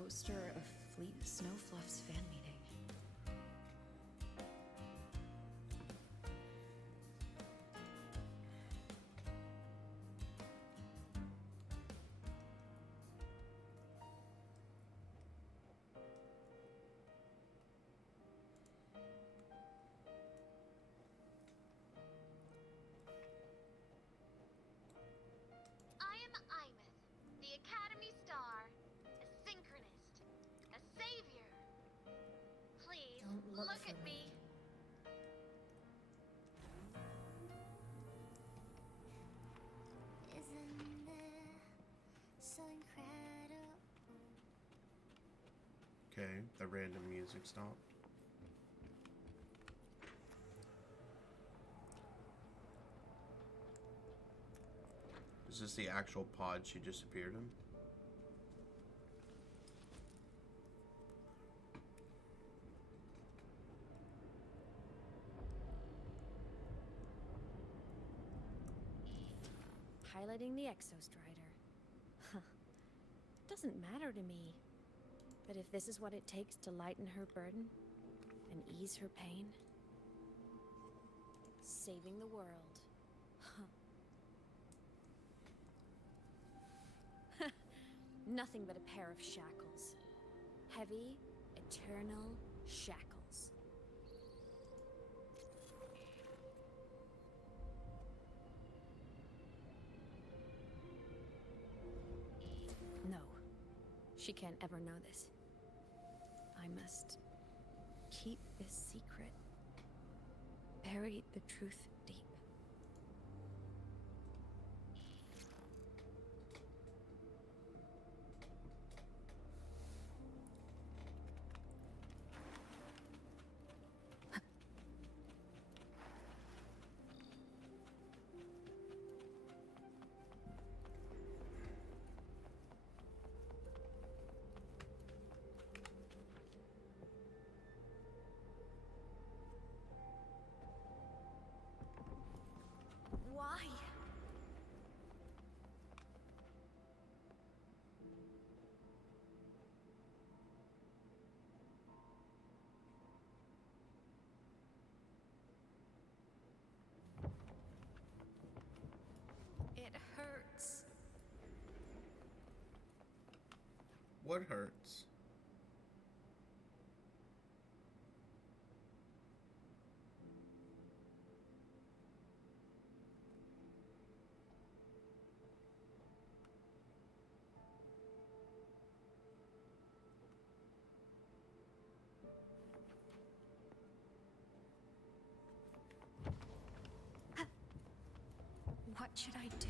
poster of Fleet Snowfluff's fan meeting. I am Imeth, the Academy Star, a synchronist, a savior. Please, Don't look for at me. me. Isn't it so incredible? Okay, the random music stopped. Is this the actual pod she disappeared in? Piloting the Exostrider. Huh. Doesn't matter to me. But if this is what it takes to lighten her burden and ease her pain, saving the world. Huh. Nothing but a pair of shackles. Heavy, eternal shackles. No. She can't ever know this. I must keep this secret. Bury the truth deep. Why? It hurts. What hurts? What should I do?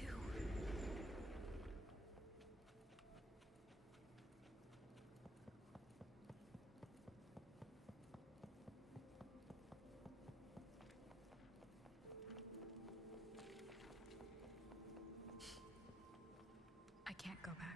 I can't go back.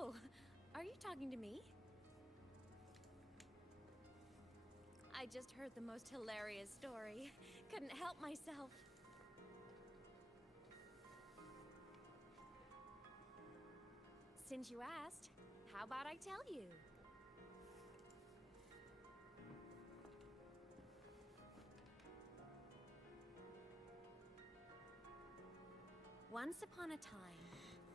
Oh, are you talking to me? I just heard the most hilarious story. Couldn't help myself. Since you asked, how about I tell you? Once upon a time,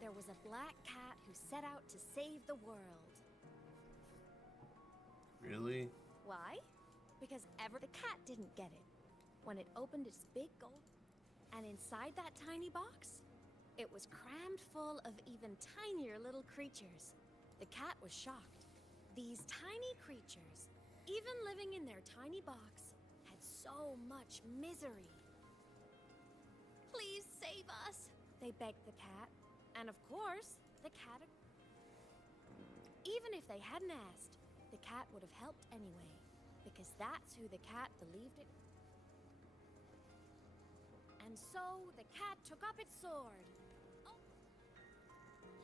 there was a black cat who set out to save the world. Really? Why? Because the cat didn't get it. When it opened its big gold, and inside that tiny box, it was crammed full of even tinier little creatures. The cat was shocked. These tiny creatures, even living in their tiny box, had so much misery. Please save us, they begged the cat. And of course, the cat... Even if they hadn't asked, the cat would have helped anyway, because that's who the cat believed it. And so the cat took up its sword,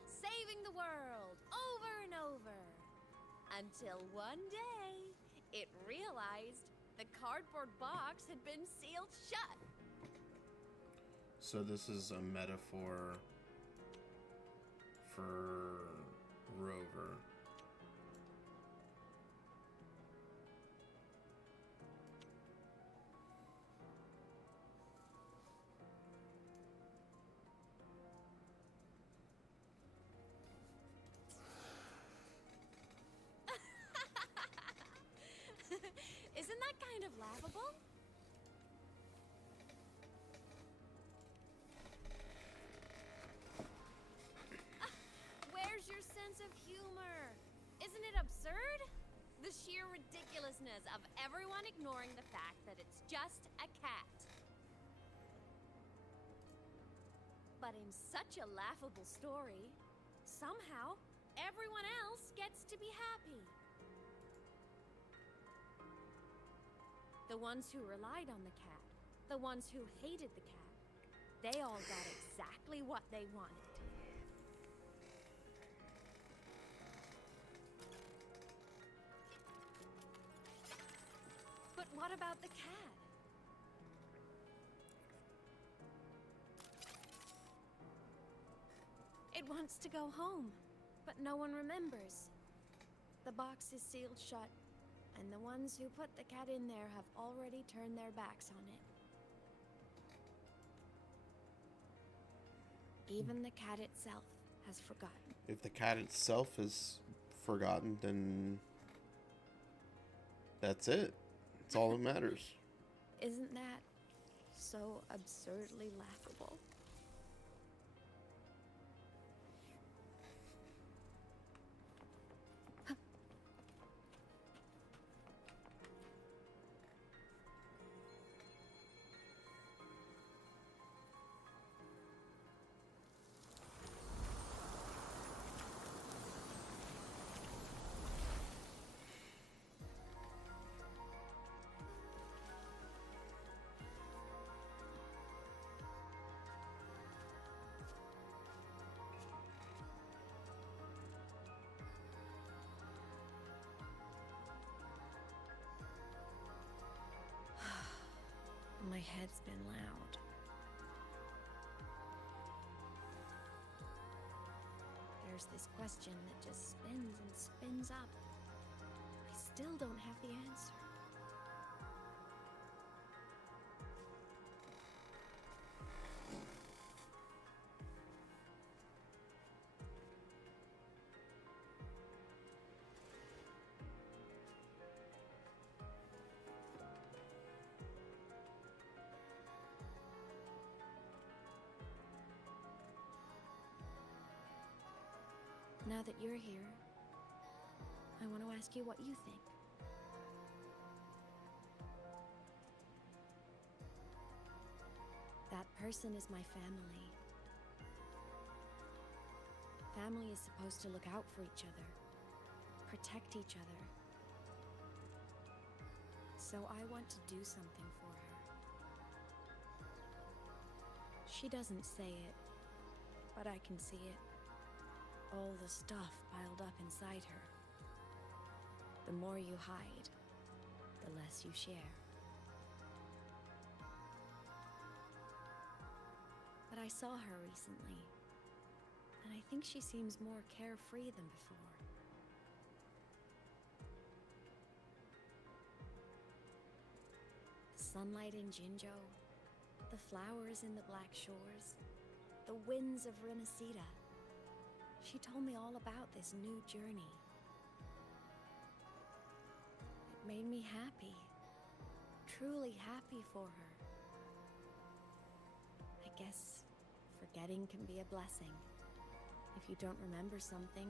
saving the world over and over, until one day it realized the cardboard box had been sealed shut. So this is a metaphor for Rover. Isn't that kind of laughable? Where's your sense of humor? Isn't it absurd? The sheer ridiculousness of everyone ignoring the fact that it's just a cat. But in such a laughable story, somehow everyone else gets to be happy. The ones who relied on the cat, the ones who hated the cat, they all got exactly what they wanted. But what about the cat? It wants to go home, but no one remembers. The box is sealed shut, and the ones who put the cat in there have already turned their backs on it. Even the cat itself has forgotten. If the cat itself is forgotten, then that's it. That's all that matters. Isn't that so absurdly laughable? My head's been loud. There's this question that just spins and spins up. I still don't have the answer. Now that you're here, I want to ask you what you think. That person is my family. Family is supposed to look out for each other, protect each other. So I want to do something for her. She doesn't say it, but I can see it. All the stuff piled up inside her. The more you hide, the less you share. But I saw her recently, and I think she seems more carefree than before. The sunlight in Jinzhou, the flowers in the Black Shores, the winds of Renacida. She told me all about this new journey. It made me happy, truly happy for her. I guess forgetting can be a blessing. If you don't remember something,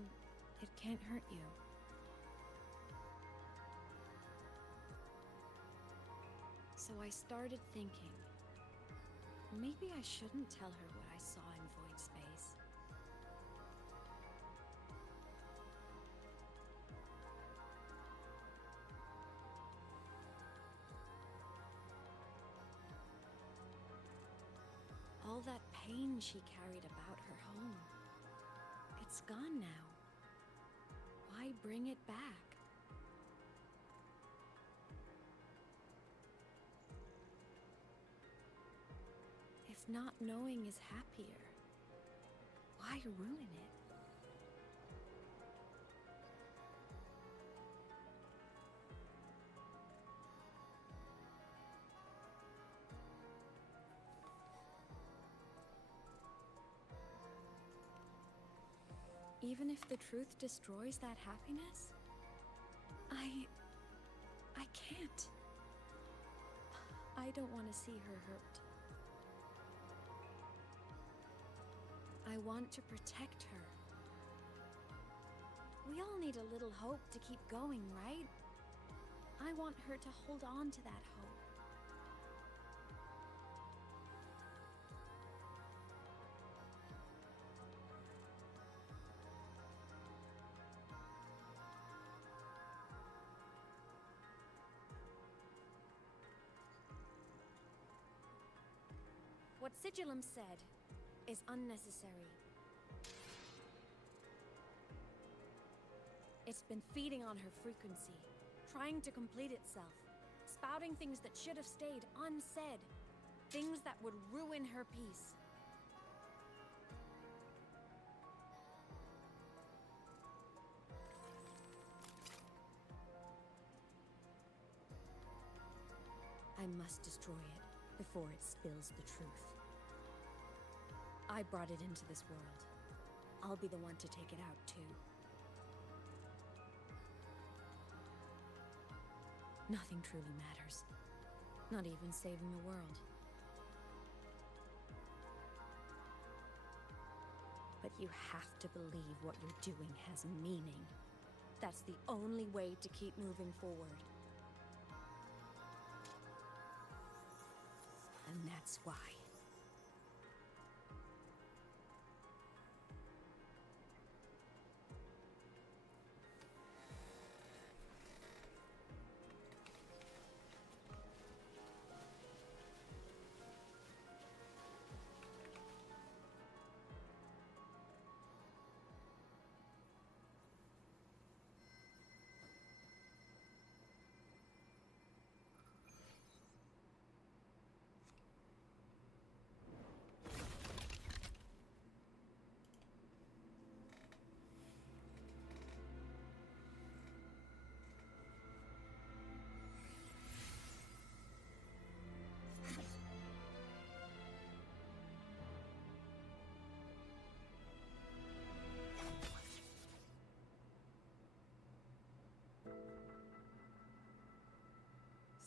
it can't hurt you. So I started thinking, maybe I shouldn't tell her what I saw in void space. All that pain she carried about her home, it's gone now. Why bring it back? If not knowing is happier, why ruin it? Even if the truth destroys that happiness, I can't. I don't want to see her hurt. I want to protect her. We all need a little hope to keep going, right? I want her to hold on to that hope. What Sigillum said is unnecessary. It's been feeding on her frequency, trying to complete itself, spouting things that should have stayed unsaid, things that would ruin her peace. I must destroy it before it spills the truth. I brought it into this world. I'll be the one to take it out, too. Nothing truly matters. Not even saving the world. But you have to believe what you're doing has meaning. That's the only way to keep moving forward. And that's why.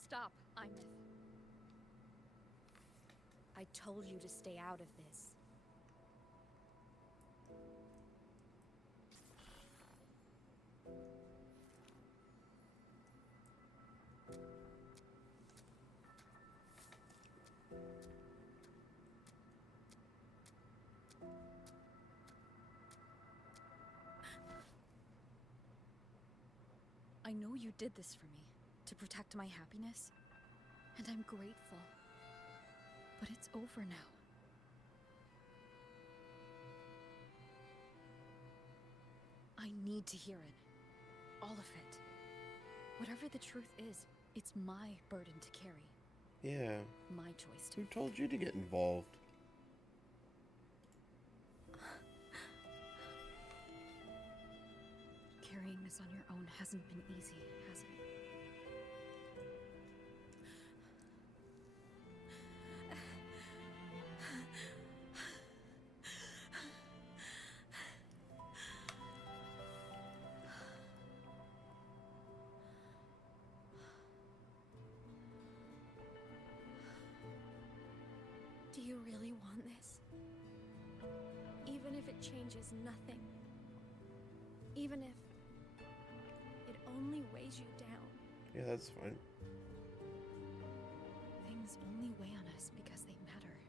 Stop, Imeth. I told you to stay out of this. I know you did this for me, to protect my happiness, and I'm grateful. But it's over now. I need to hear it. All of it. Whatever the truth is, It's my burden to carry. Yeah. My choice to. Who told you to get involved? Carrying this on your own hasn't been easy, has it? Do you really want this? Even if it changes nothing? Even if it only weighs you down? Yeah, that's fine. Things only weigh on us because they matter.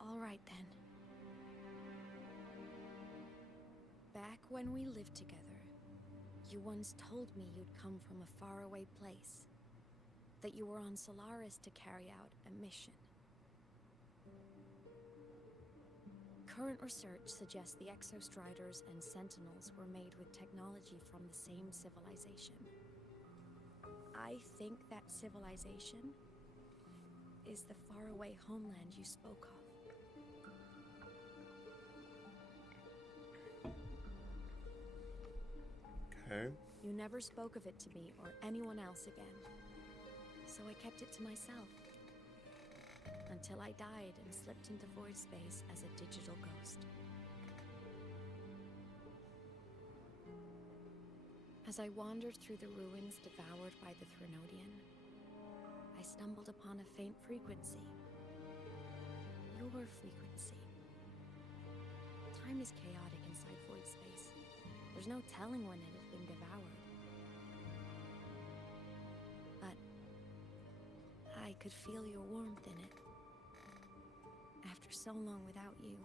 All right then. Back when we lived together, you once told me you'd come from a faraway place. That you were on Solaris to carry out a mission. Current research suggests the Exostriders and Sentinels were made with technology from the same civilization. I think that civilization is the faraway homeland you spoke of. Okay. You never spoke of it to me or anyone else again. So I kept it to myself. Until I died and slipped into void space as a digital ghost. As I wandered through the ruins devoured by the Threnodian, I stumbled upon a faint frequency. Your frequency. Time is chaotic inside void space. There's no telling when it had been devoured. But I could feel your warmth in it. After so long without you,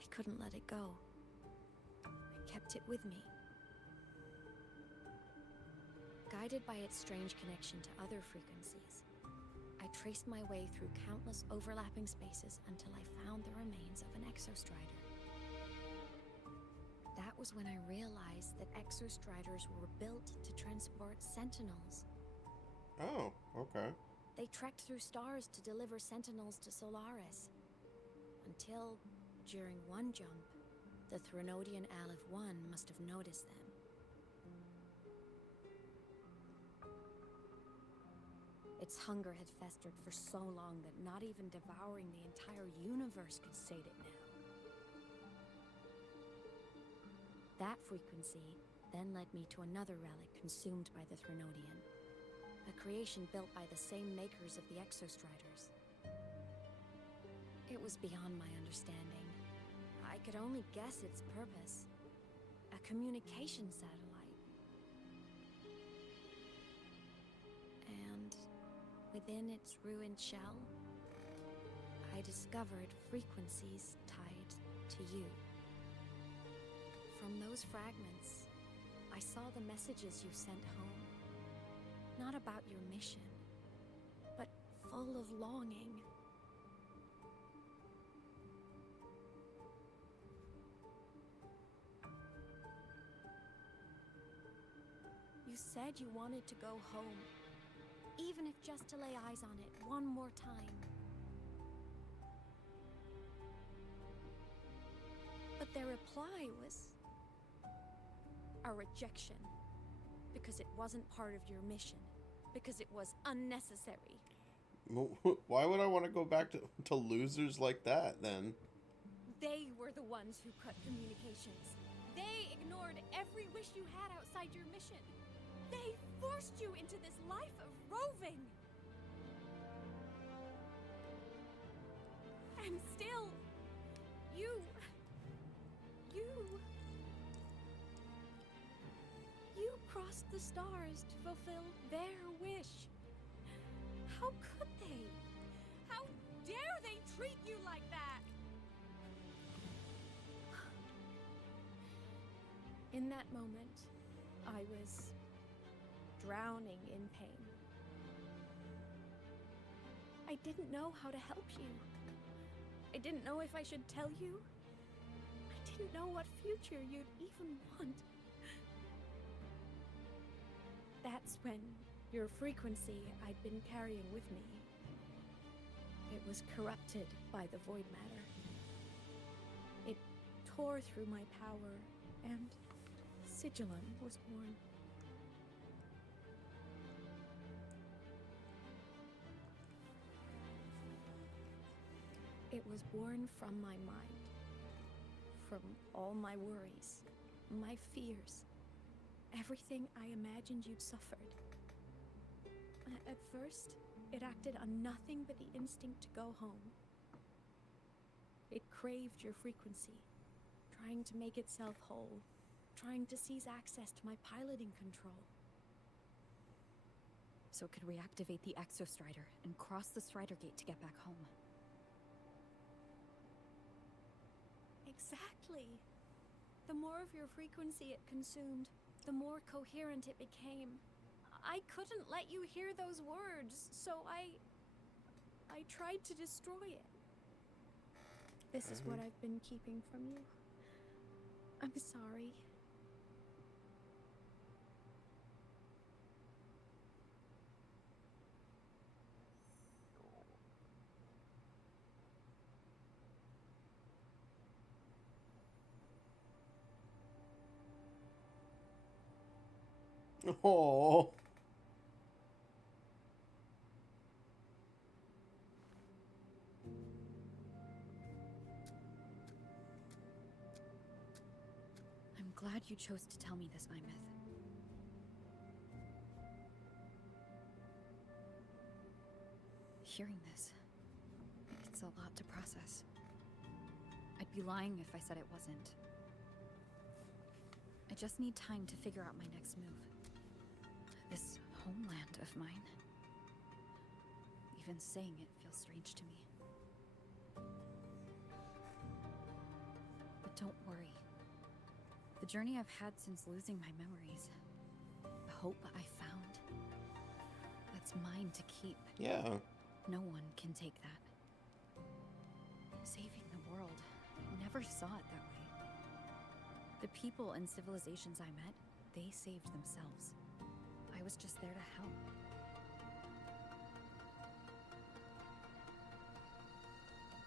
I couldn't let it go. I kept it with me. Guided by its strange connection to other frequencies, I traced my way through countless overlapping spaces until I found the remains of an Exostrider. That was when I realized that Exostriders were built to transport Sentinels. Oh, okay. They trekked through stars to deliver Sentinels to Solaris. Until, during one jump, the Threnodian Aleph 1 must have noticed them. Its hunger had festered for so long that not even devouring the entire universe could sate it now. That frequency then led me to another relic consumed by the Threnodian. A creation built by the same makers of the Exostriders. It was beyond my understanding. I could only guess its purpose. A communication satellite. And within its ruined shell, I discovered frequencies tied to you. From those fragments, I saw the messages you sent home. Not about your mission, but full of longing. You said you wanted to go home, even if just to lay eyes on it one more time. But their reply was a rejection. Because it wasn't part of your mission. Because it was unnecessary. Why would I want to go back to losers like that, then? They were the ones who cut communications. They ignored every wish you had outside your mission. They forced you into this life of roving. And still, you crossed the stars to fulfill their wish. How could they? How dare they treat you like that? In that moment, I was drowning in pain. I didn't know how to help you. I didn't know if I should tell you. I didn't know what future you'd even want. That's when your frequency I'd been carrying with me. It was corrupted by the void matter. It tore through my power, and Sigillum was born. It was born from my mind, from all my worries, my fears, everything I imagined you'd suffered. At first, it acted on nothing but the instinct to go home. It craved your frequency, trying to make itself whole, trying to seize access to my piloting control. So it could reactivate the Exostrider and cross the Strider Gate to get back home. Exactly. The more of your frequency it consumed, the more coherent it became. I couldn't let you hear those words, so I tried to destroy it. This is what I've been keeping from you. I'm sorry. Oh. I'm glad you chose to tell me this, Imeth. Hearing this, it's a lot to process. I'd be lying if I said it wasn't. I just need time to figure out my next move. This homeland of mine. Even saying it feels strange to me. But don't worry. The journey I've had since losing my memories, the hope I found, that's mine to keep. Yeah. No one can take that. Saving the world, I never saw it that way. The people and civilizations I met, they saved themselves. I was just there to help.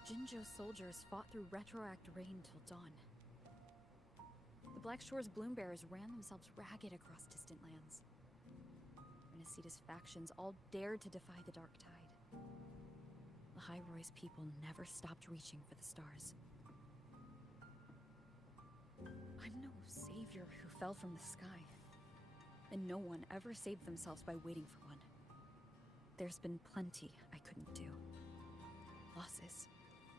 Jinjo's soldiers fought through retroact rain till dawn. The Black Shore's bloom bearers ran themselves ragged across distant lands. Renacita's factions all dared to defy the Dark Tide. The High Roy's people never stopped reaching for the stars. I'm no savior who fell from the sky. And no one ever saved themselves by waiting for one. There's been plenty I couldn't do. Losses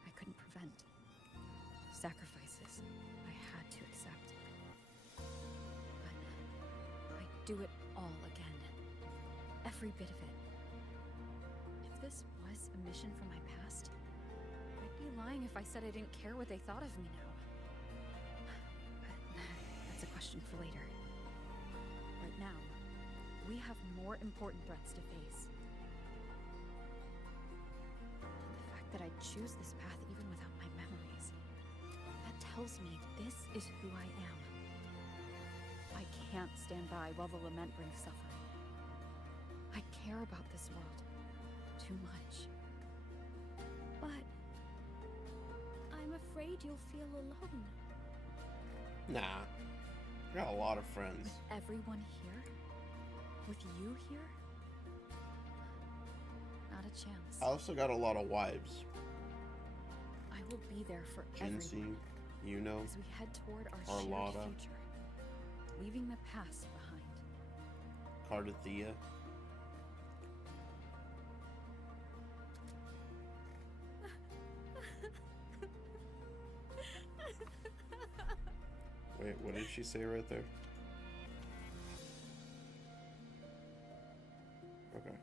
I couldn't prevent. Sacrifices I had to accept. But I'd do it all again. Every bit of it. If this was a mission from my past, I'd be lying if I said I didn't care what they thought of me now. But that's a question for later. Right now, we have more important threats to face. The fact that I choose this path even without my memories, that tells me this is who I am. I can't stand by while the lament brings suffering. I care about this world too much. But I'm afraid you'll feel alone. Nah. I got a lot of friends. With everyone here? With you here? Not a chance. I also got a lot of wives. I will be there for Jinsey, everyone. you know, As we head toward our Arlotta, shared future. Leaving the past behind. Cardathea. Wait, what did she say right there? Okay.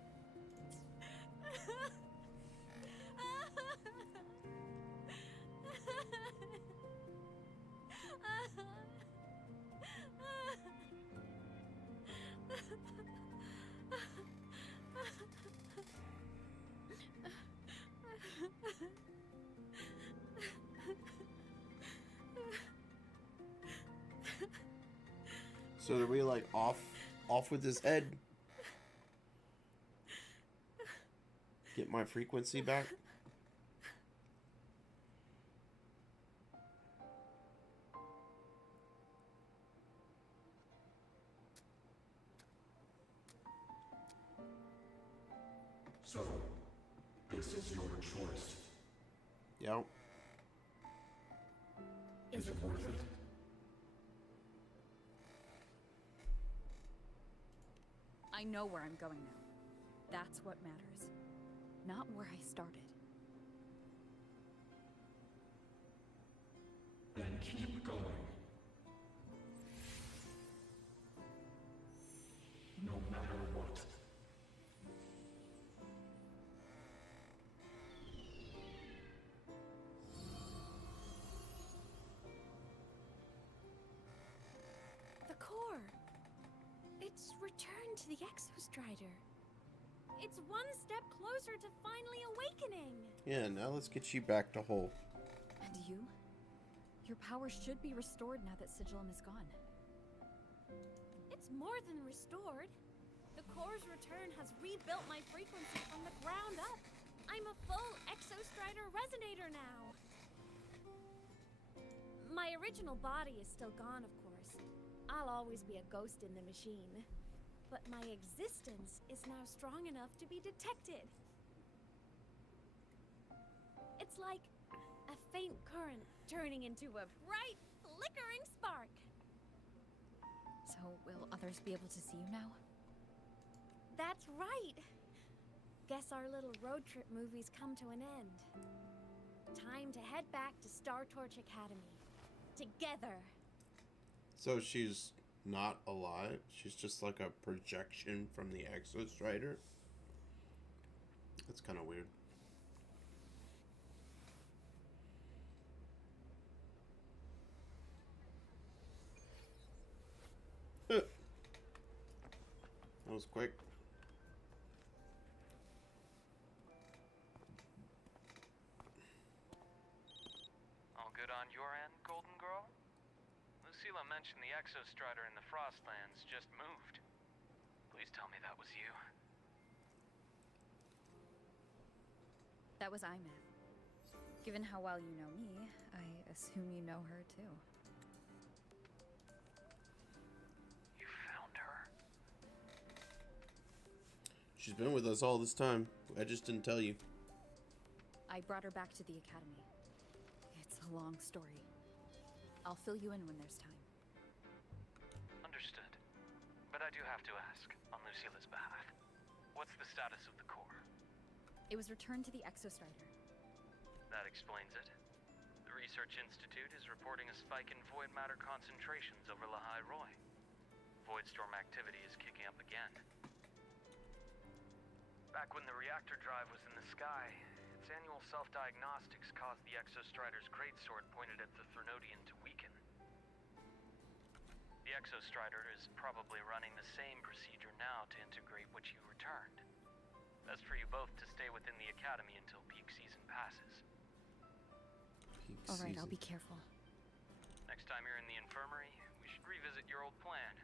So are we like off with his head? Get my frequency back? So, this is your choice. Yep. Is it worth it? I know where I'm going now. That's what matters. Not where I started. Then keep going. No matter what. The core. It's returned to the Exostrider. It's one step closer to finally awakening. Yeah, now let's get you back to whole. And you? Your power should be restored now that Sigillum is gone. It's more than restored. The core's return has rebuilt my frequency from the ground up. I'm a full Exostrider resonator now. My original body is still gone, of course. I'll always be a ghost in the machine. But my existence is now strong enough to be detected. It's like a faint current turning into a bright, flickering spark. So, will others be able to see you now? That's right. Guess our little road trip movie's come to an end. Time to head back to Star Torch Academy. Together. So she's not alive? She's just like a projection from the Exostrider? That's kind of weird. That was quick. All good on your end, Golden Girl? Lucilla mentioned the Exostrider in the Frostlands just moved. Please tell me that was you. That was Imeth. Given how well you know me, I assume you know her too. You found her? She's been with us all this time. I just didn't tell you. I brought her back to the academy. It's a long story. I'll fill you in when there's time. Understood. But I do have to ask, on Lucilla's behalf, what's the status of the core? It was returned to the Exostrider. That explains it. The Research Institute is reporting a spike in void matter concentrations over Lahai Roy. Voidstorm activity is kicking up again. Back when the reactor drive was in the sky, its annual self-diagnostics caused the Exostrider's greatsword pointed at the Threnodian to weaken. The Exostrider is probably running the same procedure now to integrate what you returned. Best for you both to stay within the Academy until peak season passes. Alright, I'll be careful. Next time you're in the infirmary, we should revisit your old plan.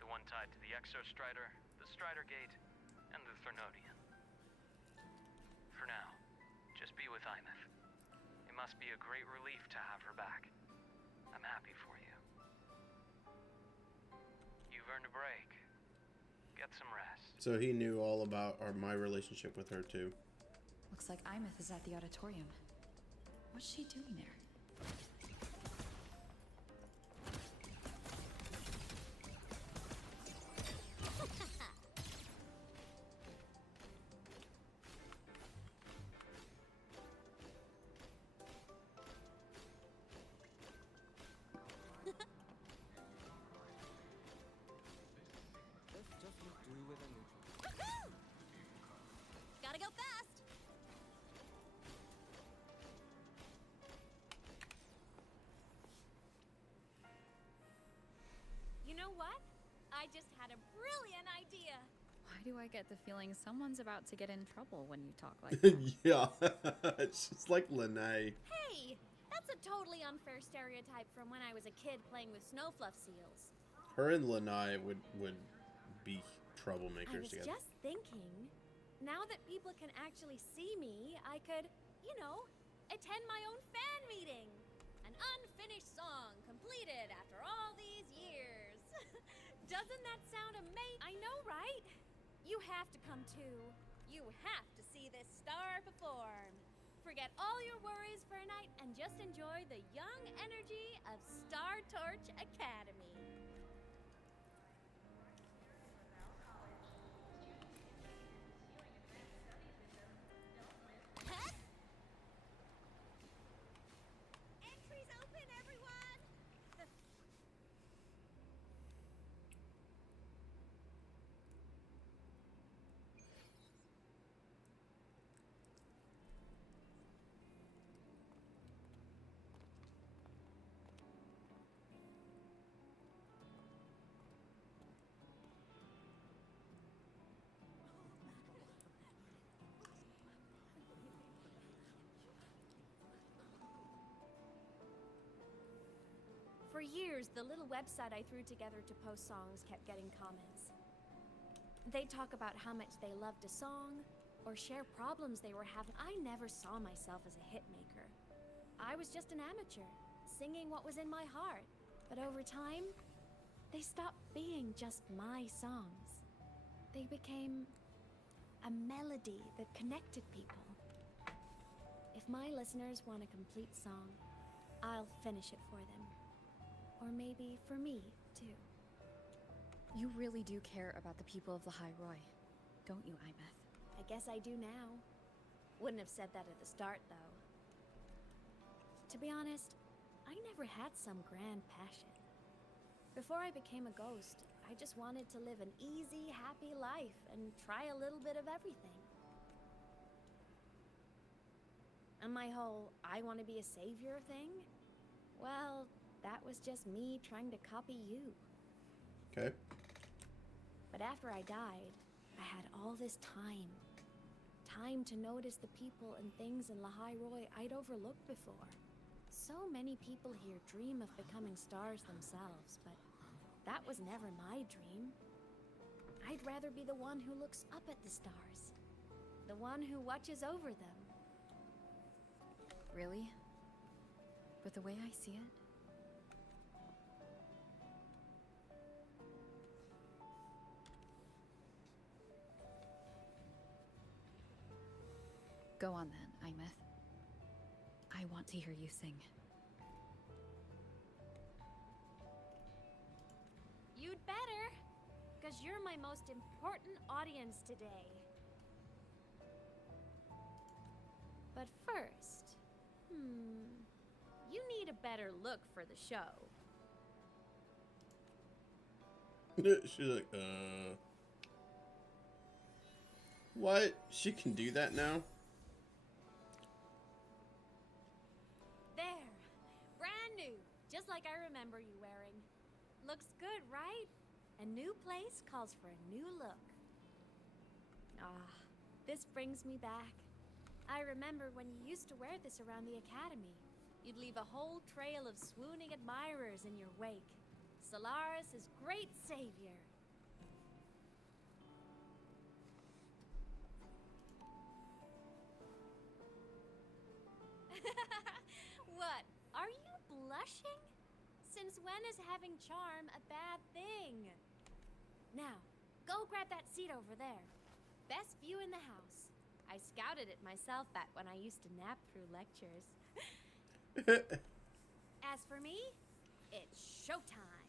The one tied to the Exostrider, the Strider Gate, and the Threnodian. For now, just be with Imeth. It must be a great relief to have her back. I'm happy for you. You've earned a break. Get some rest. So he knew all about my relationship with her too. Looks like Imeth is at the auditorium. What's she doing there? Gotta go fast. You know what? I just had a brilliant idea. Why do I get the feeling someone's about to get in trouble when you talk like that? Yeah, it's just like Lene. Hey, that's a totally unfair stereotype from when I was a kid playing with snow fluff seals. Her and Lanai would be I troublemakers was together. just thinking, now that people can actually see me, I could, you know, attend my own fan meeting. An unfinished song completed after all these years. Doesn't that sound amazing? I know, right? You have to come too. You have to see this star perform. Forget all your worries for a night and just enjoy the young energy of Star Torch Academy. Entries open, everyone! For years, the little website I threw together to post songs kept getting comments. They'd talk about how much they loved a song, or share problems they were having. I never saw myself as a hit maker. I was just an amateur, singing what was in my heart. But over time, they stopped being just my songs. They became a melody that connected people. If my listeners want a complete song, I'll finish it for them. Or maybe for me, too. You really do care about the people of the High Roy, don't you, Imeth? I guess I do now. Wouldn't have said that at the start, though. To be honest, I never had some grand passion. Before I became a ghost, I just wanted to live an easy, happy life and try a little bit of everything. And my whole I want to be a savior thing? Well, that was just me trying to copy you. Okay. But after I died, I had all this time. Time to notice the people and things in Lahai Roy I'd overlooked before. So many people here dream of becoming stars themselves, but that was never my dream. I'd rather be the one who looks up at the stars. The one who watches over them. Really? But the way I see it, go on then, Imeth. I want to hear you sing. You'd better, because you're my most important audience today. But first, you need a better look for the show. She's like, What? She can do that now? There, brand new, just like I remember you wearing. Looks good, right? A new place calls for a new look. Ah, this brings me back. I remember when you used to wear this around the academy. You'd leave a whole trail of swooning admirers in your wake. Solaris' great savior. What? Are you blushing? Since when is having charm a bad thing? Now, go grab that seat over there. Best view in the house. I scouted it myself back when I used to nap through lectures. As for me, it's showtime.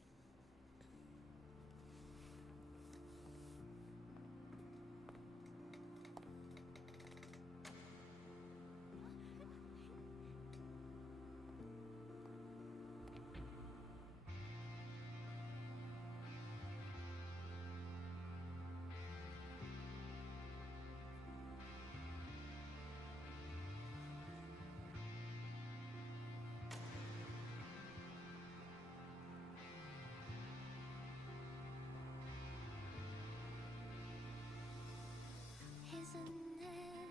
Isn't it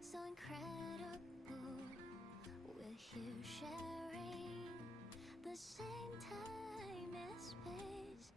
so incredible? We're here sharing the same time and space.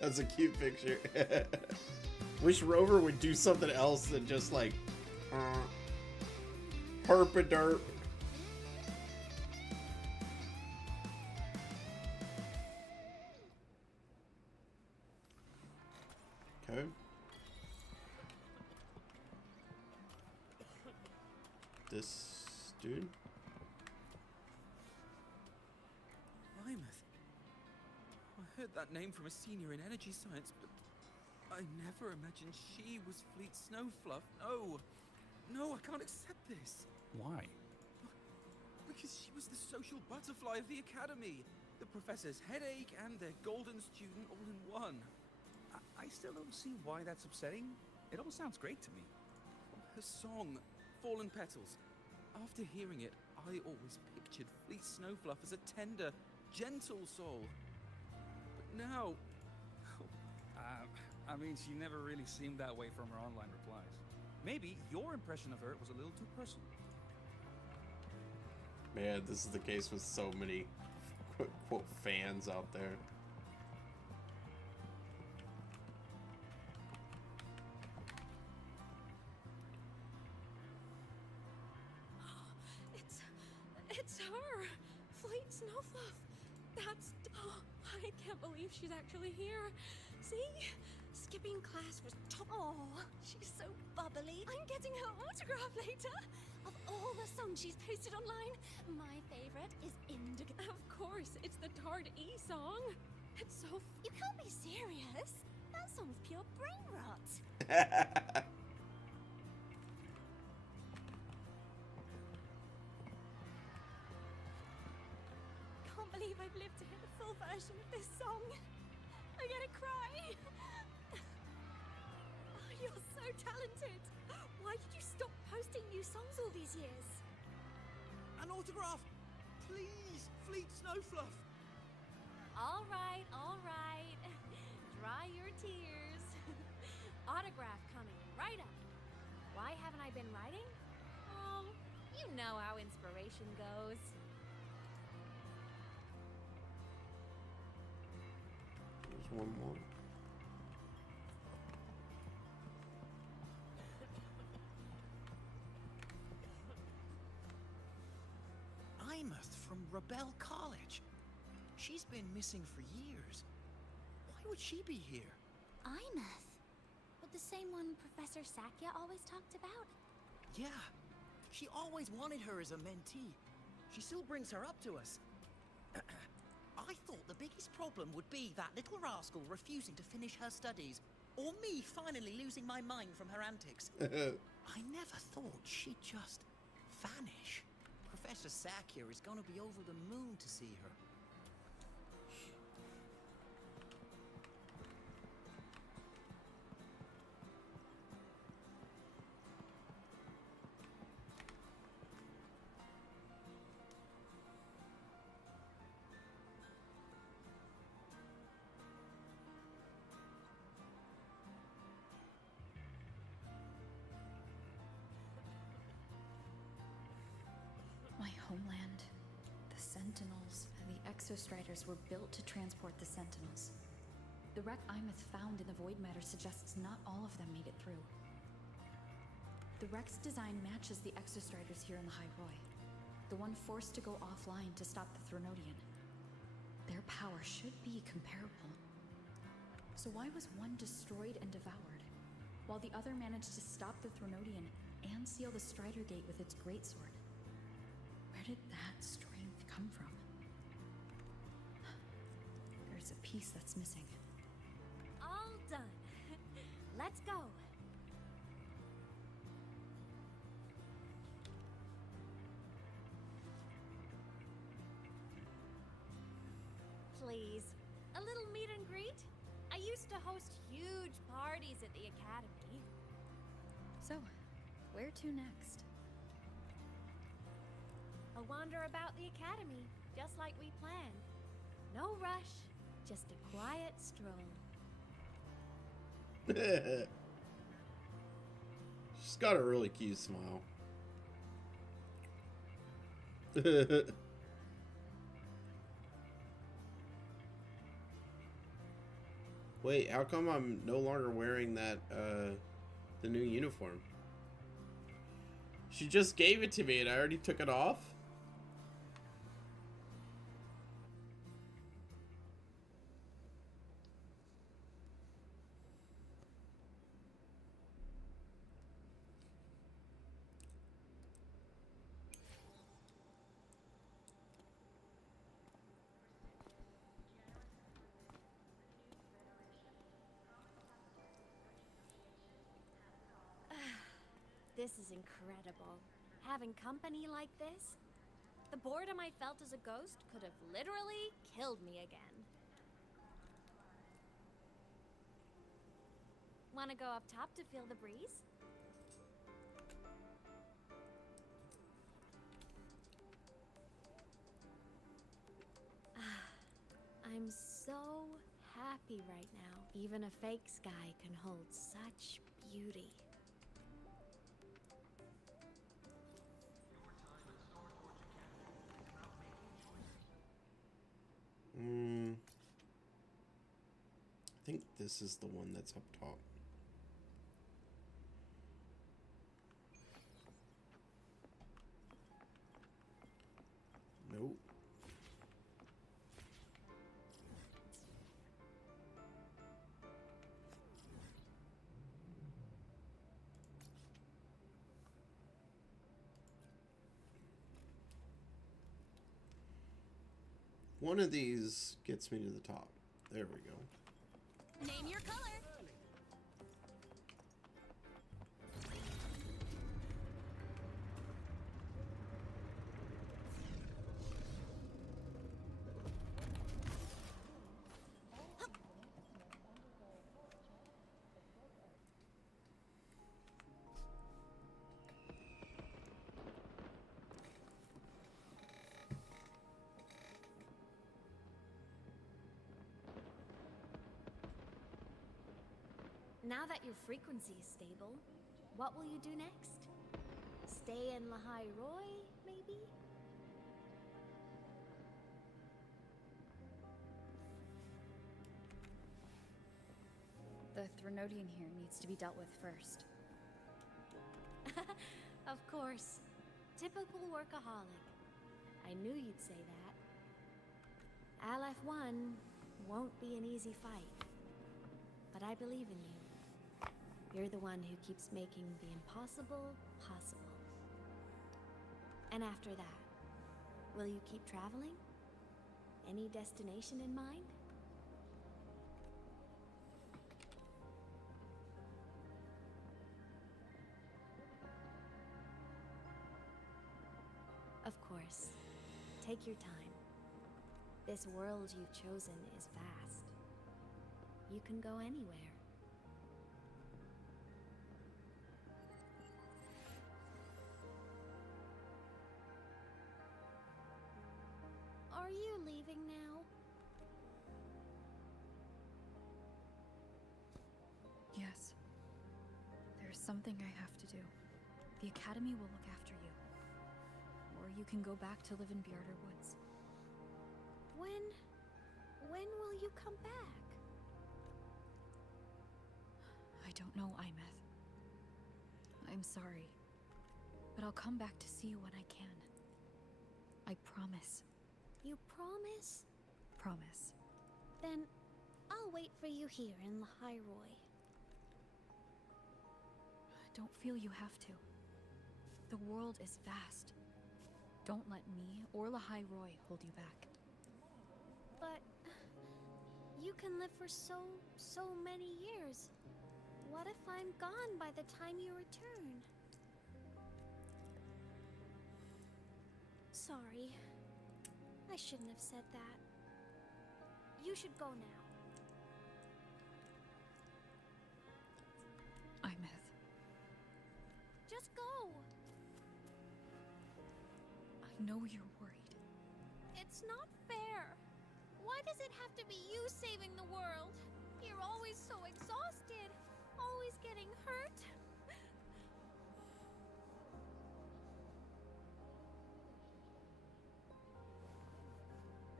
That's a cute picture. Wish Rover would do something else than just like herp-a-derp. Okay. This dude. Plymouth. I heard that name from a senior in energy science, but I never imagined she was Fleet Snowfluff. No. No, I can't accept this. Why? Because she was the social butterfly of the academy. The professor's headache and their golden student all in one. I still don't see why that's upsetting. It all sounds great to me. Her song, Fallen Petals. After hearing it, I always pictured Fleet Snowfluff as a tender, gentle soul. But now... I mean, she never really seemed that way from her online replies. Maybe your impression of her was a little too personal. Man, this is the case with so many quote fans out there. It's her! Fleet Snowfluff! That's... Oh, I can't believe she's actually here. See? Skipping class was top... Oh, she's so bubbly. I'm getting her autograph later. Of all the songs she's posted online, my favorite is Indigo. Of course, it's the Tard E song. It's so... You can't be serious. That song's pure brain rot. Can't believe I've lived to hear the full version of this song. I'm gonna cry. Oh, you're so talented. Why did you stop posting new songs all these years? An autograph! Please, Fleet Snowfluff! All right, all right. Dry your tears. Autograph coming right up. Why haven't I been writing? Oh, you know how inspiration goes. There's one more. Plymouth from Rebel College. She's been missing for years. Why would she be here? Imeth. But the same one Professor Sakya always talked about? Yeah. She always wanted her as a mentee. She still brings her up to us. I thought the biggest problem would be that little rascal refusing to finish her studies, or me finally losing my mind from her antics. I never thought she'd just vanish. Professor Sakya is gonna be over the moon to see her. My homeland, the Sentinels, and the Exostriders were built to transport the Sentinels. The wreck Imeth found in the Void Matter suggests not all of them made it through. The wreck's design matches the Exostriders here in the High Roy, the one forced to go offline to stop the Thronodian. Their power should be comparable. So why was one destroyed and devoured, while the other managed to stop the Thronodian and seal the Strider Gate with its greatsword? Where did that strength come from? There's a piece that's missing. All done. Let's go. Please, a little meet and greet? I used to host huge parties at the academy. So, where to next? A wander about the academy, just like we planned. No rush, just a quiet stroll. She's got a really cute smile. Wait, how come I'm no longer wearing that, the new uniform? She just gave it to me and I already took it off? This is incredible. Having company like this? The boredom I felt as a ghost could have literally killed me again. Wanna go up top to feel the breeze? I'm so happy right now. Even a fake sky can hold such beauty. I think this is the one that's up top. Nope. One of these gets me to the top. There we go. Name your color. Now that your frequency is stable, what will you do next? Stay in Lahai Roy, maybe? The Threnodian here needs to be dealt with first. Of course. Typical workaholic. I knew you'd say that. LF1 won't be an easy fight. But I believe in you. You're the one who keeps making the impossible possible. And after that, will you keep traveling? Any destination in mind? Of course. Take your time. This world you've chosen is vast. You can go anywhere. Are you leaving now? Yes. There's something I have to do. The Academy will look after you. Or you can go back to live in Bjarder Woods. When will you come back? I don't know, Imeth. I'm sorry. But I'll come back to see you when I can. I promise. You promise? Promise. Then I'll wait for you here in Lahai Roy. Don't feel you have to. The world is vast. Don't let me or Lahai Roy hold you back. But you can live for so many years. What if I'm gone by the time you return? Sorry. I shouldn't have said that. You should go now. Imeth. Just go. I know you're worried. It's not fair. Why does it have to be you saving the world? You're always so exhausted. Always getting hurt.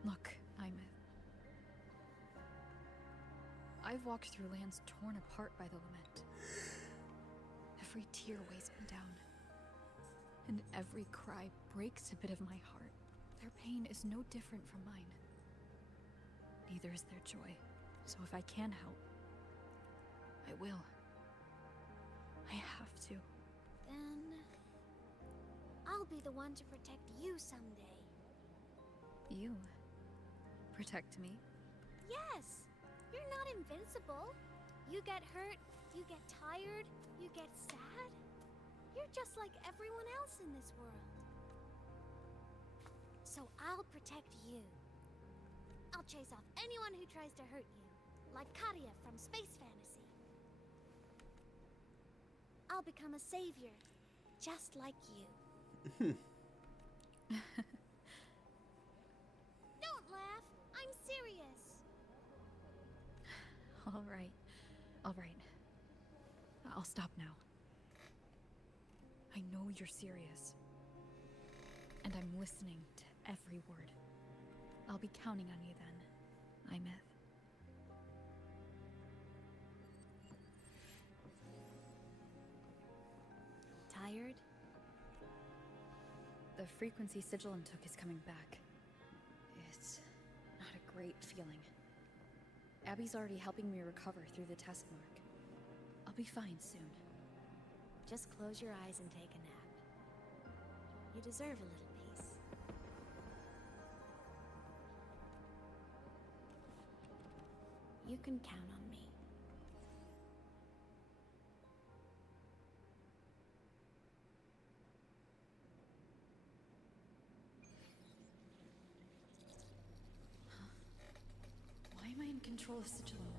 Look, Imeth. I've walked through lands torn apart by the lament. Every tear weighs me down, and every cry breaks a bit of my heart. Their pain is no different from mine. Neither is their joy, so if I can help, I will. I have to. Then I'll be the one to protect you someday. You protect me? Yes! You're not invincible. You get hurt, you get tired, you get sad. You're just like everyone else in this world. So I'll protect you. I'll chase off anyone who tries to hurt you, like Katia from Space Fantasy. I'll become a savior, just like you. Don't laugh. I'm serious. All right. All right. I'll stop now. I know you're serious. And I'm listening to every word. I'll be counting on you then, Imeth. Tired? The frequency Sigilum took is coming back. It's not a great feeling. Abby's already helping me recover through the test mark. I'll be fine soon. Just close your eyes and take a nap. You deserve a little peace. You can count on me. Why am I in control of Sigilum?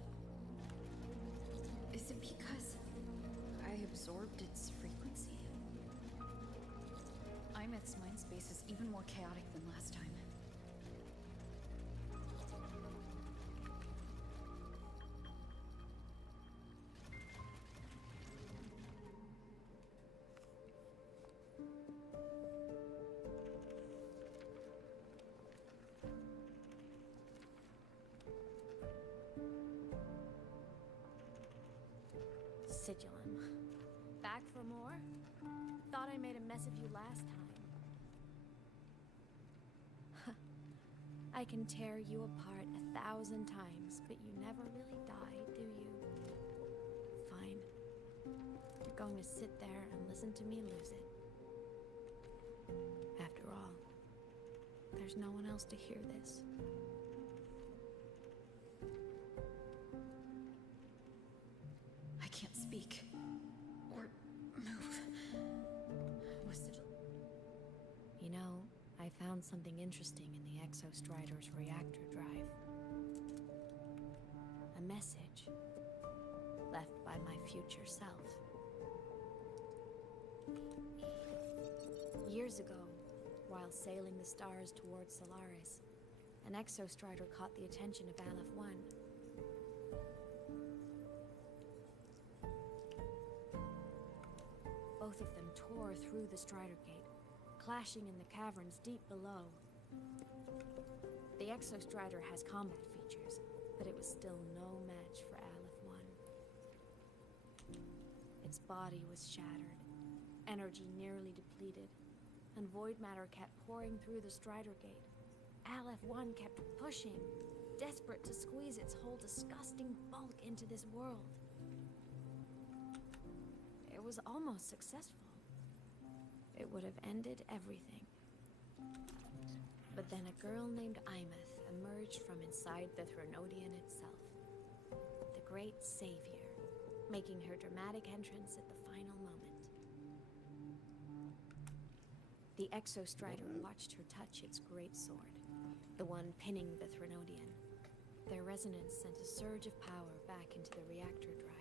Is it because I absorbed its frequency? Imeth's mind space is even more chaotic than last time. Sigilum. Back for more? Thought I made a mess of you last time. I can tear you apart 1,000 times, but you never really die, do you? Fine. You're going to sit there and listen to me lose it. After all, there's no one else to hear this. I can't speak. Or move. What's the... You know, I found something interesting in the Exostrider's reactor drive. A message left by my future self. Years ago, while sailing the stars towards Solaris, an Exostrider caught the attention of Aleph 1. Both of them tore through the Strider Gate, clashing in the caverns deep below. The Exostrider has combat features, but it was still no match for Aleph 1. Its body was shattered, energy nearly depleted, and void matter kept pouring through the Strider Gate. Aleph 1 kept pushing, desperate to squeeze its whole disgusting bulk into this world. It was almost successful. It would have ended everything. But then a girl named Imeth emerged from inside the Threnodian itself. The great savior, making her dramatic entrance at the final moment. The Exostrider watched her touch its great sword, the one pinning the Threnodian. Their resonance sent a surge of power back into the reactor drive.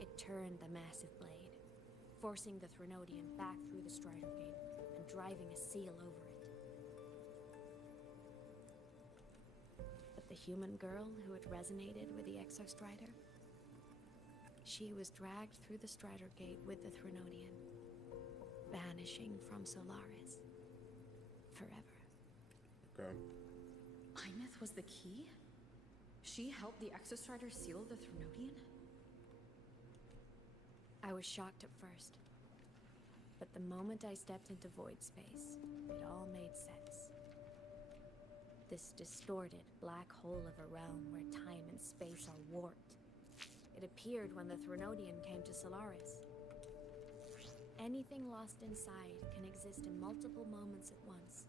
It turned the massive blade, forcing the Threnodian back through the Strider Gate and driving a seal over it. But the human girl who had resonated with the Exostrider, she was dragged through the Strider Gate with the Threnodian, vanishing from Solaris forever. Okay. Imeth was the key? She helped the Exostrider seal the Threnodian? I was shocked at first. But the moment I stepped into void space, it all made sense. This distorted black hole of a realm where time and space are warped. It appeared when the Threnodian came to Solaris. Anything lost inside can exist in multiple moments at once.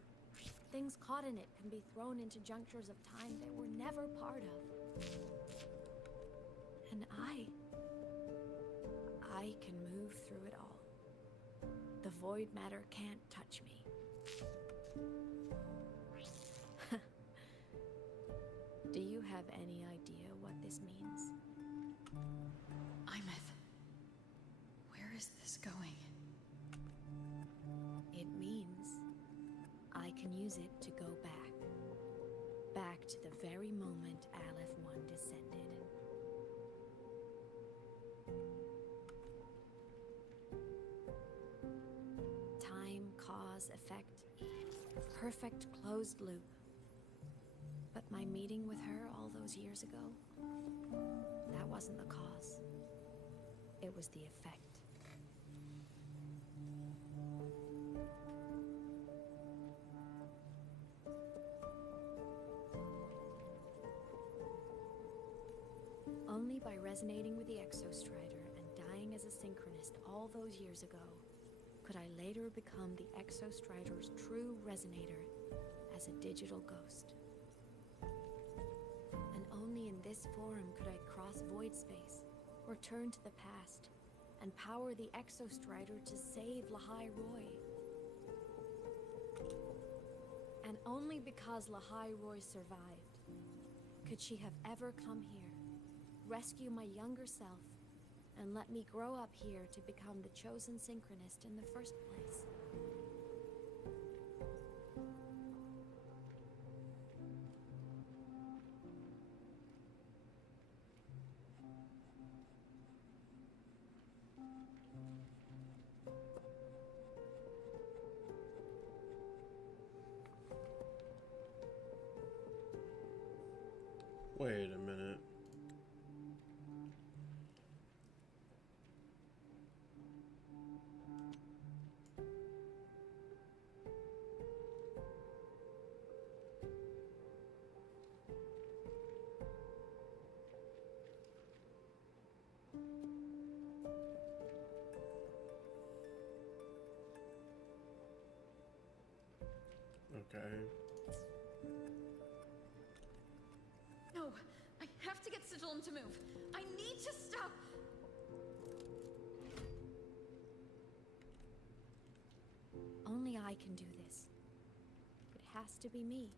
Things caught in it can be thrown into junctures of time they were never part of. And I can move through it all. The void matter can't touch me. Do you have any idea what this means? Imeth, where is this going? It means I can use it to go back. Back to the very moment Aleph 1 descended. Time, cause, effect. Perfect closed loop. But my meeting with her all those years ago, that wasn't the cause. It was the effect. Only by resonating with the Exostrider and dying as a synchronist all those years ago could I later become the Exostrider's true resonator as a digital ghost. And only in this form could I cross void space, return to the past, and power the Exostrider to save Lahai Roy. And only because Lahai Roy survived could she have ever come here, rescue my younger self, and let me grow up here to become the chosen synchronist in the first place. Wait a minute. Okay. No, I have to get Sigillum to move. I need to stop. Only I can do this. It has to be me.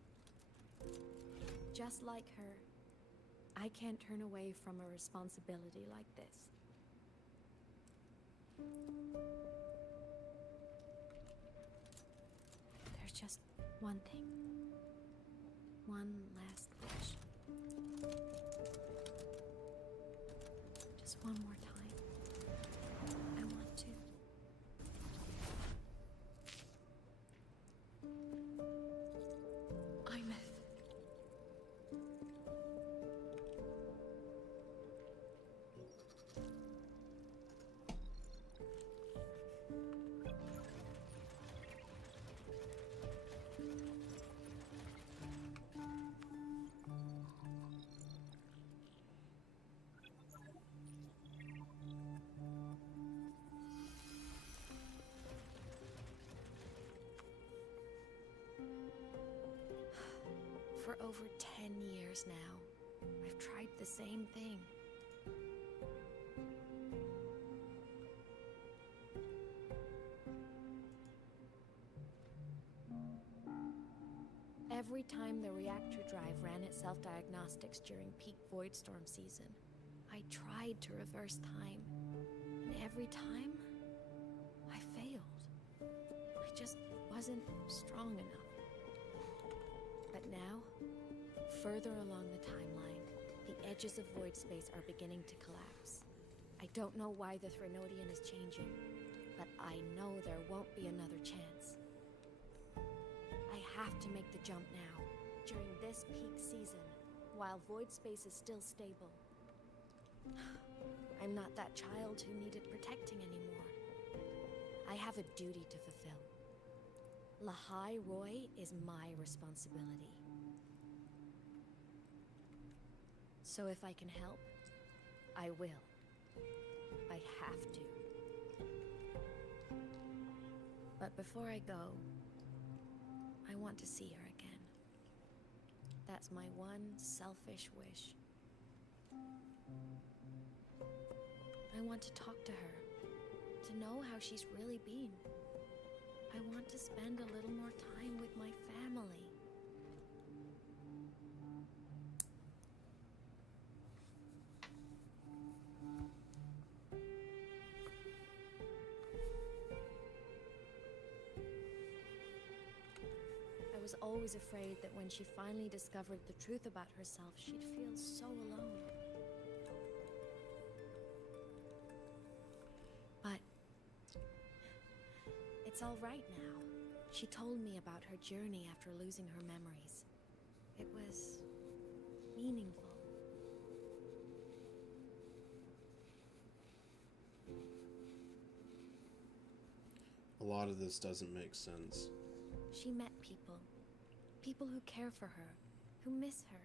Just like her, I can't turn away from a responsibility like this. There's just one thing. One last wish. Just one more time. I want to. Imeth. For over 10 years now, I've tried the same thing. Every time the reactor drive ran its self-diagnostics during peak voidstorm season, I tried to reverse time. And every time, I failed. I just wasn't strong enough. But now, further along the timeline, the edges of void space are beginning to collapse. I don't know why the Threnodian is changing, but I know there won't be another chance. I have to make the jump now, during this peak season, while void space is still stable. I'm not that child who needed protecting anymore. I have a duty to fulfill. Lahai Roy is my responsibility. So if I can help, I will. I have to. But before I go, I want to see her again. That's my one selfish wish. I want to talk to her, to know how she's really been. I want to spend a little more time with my family. I was always afraid that when she finally discovered the truth about herself, she'd feel so alone. But it's all right now. She told me about her journey after losing her memories. It was meaningful. A lot of this doesn't make sense. She met people. People who care for her, who miss her.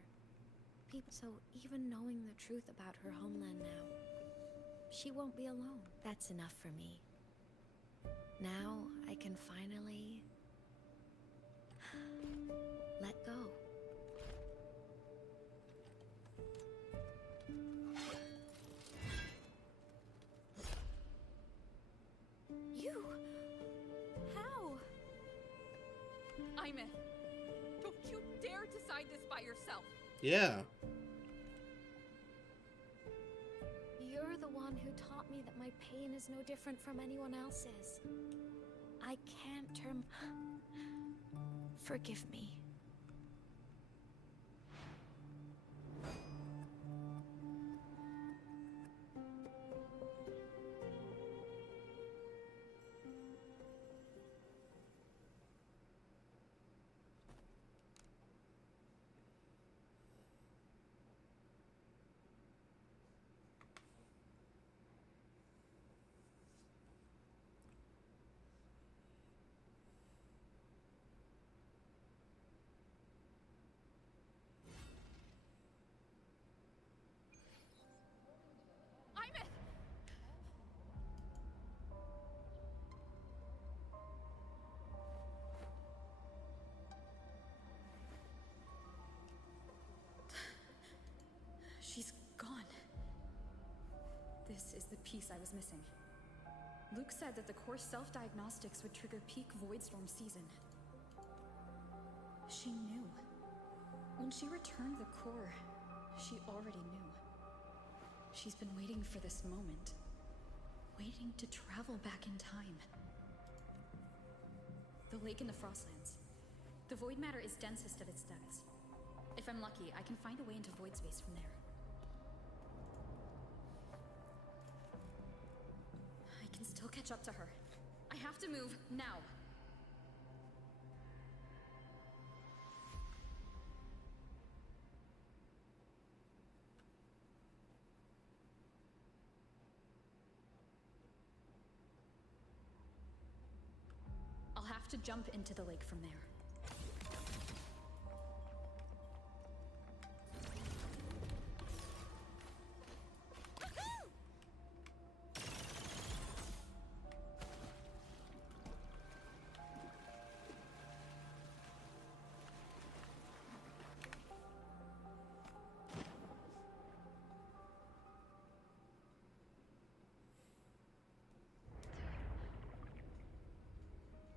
People. So even knowing the truth about her homeland now, she won't be alone. That's enough for me. Now I can finally let go. You? How? Imeth, don't you dare decide this by yourself. Yeah. You're the one who taught me that my pain is no different from anyone else's. I can't turn... Forgive me. She's gone. This is the piece I was missing. Luke said that the core self-diagnostics would trigger peak Voidstorm season. She knew. When she returned the core, she already knew. She's been waiting for this moment. Waiting to travel back in time. The lake in the Frostlands. The void matter is densest at its depths. If I'm lucky, I can find a way into void space from there. I can still catch up to her. I have to move now. I'll have to jump into the lake from there.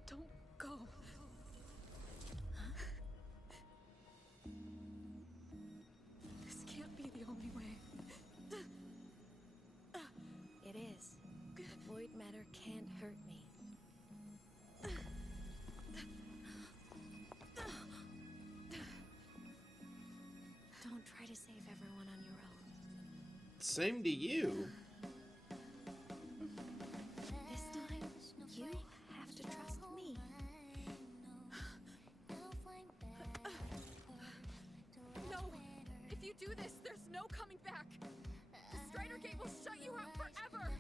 Don't go. This can't be the only way. It is. The void matter can't hurt me. Don't try to save everyone on your own. Same to you. This time, you have to trust me. No! If you do this, there's no coming back. The Strider Gate will shut you out forever.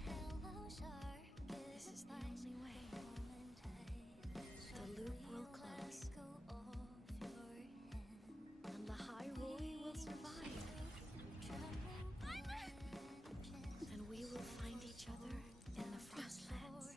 This is the only way. The loop will close. And the High Roy will survive. And we will find each other in the Frostlands.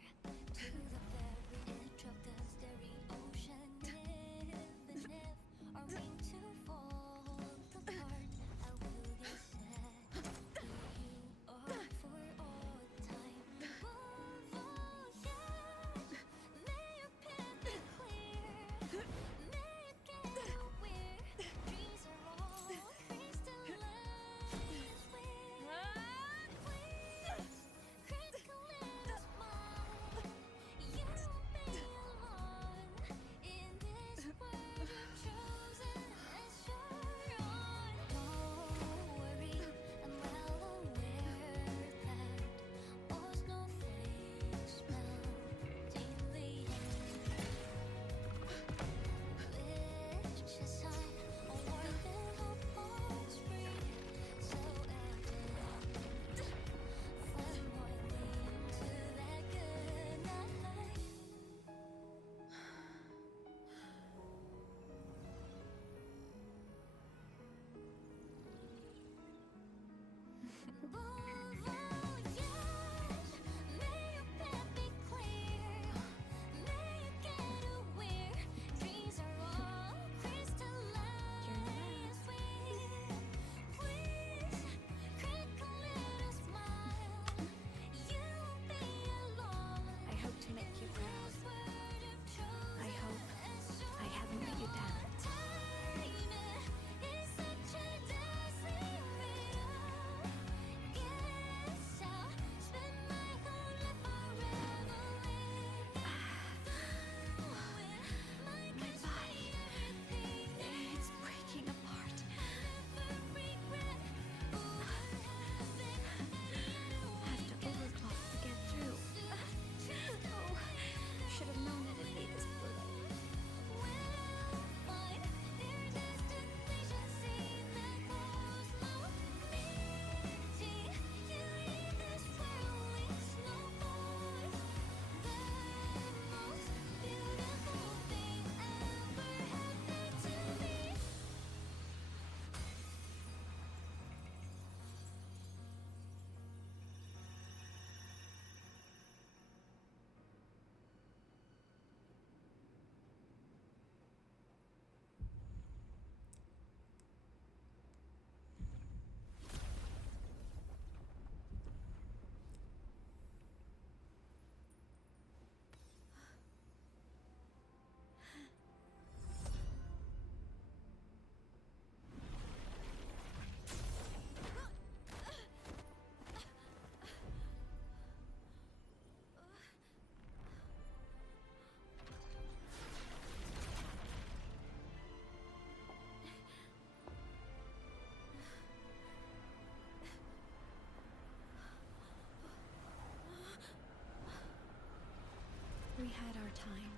We had our time,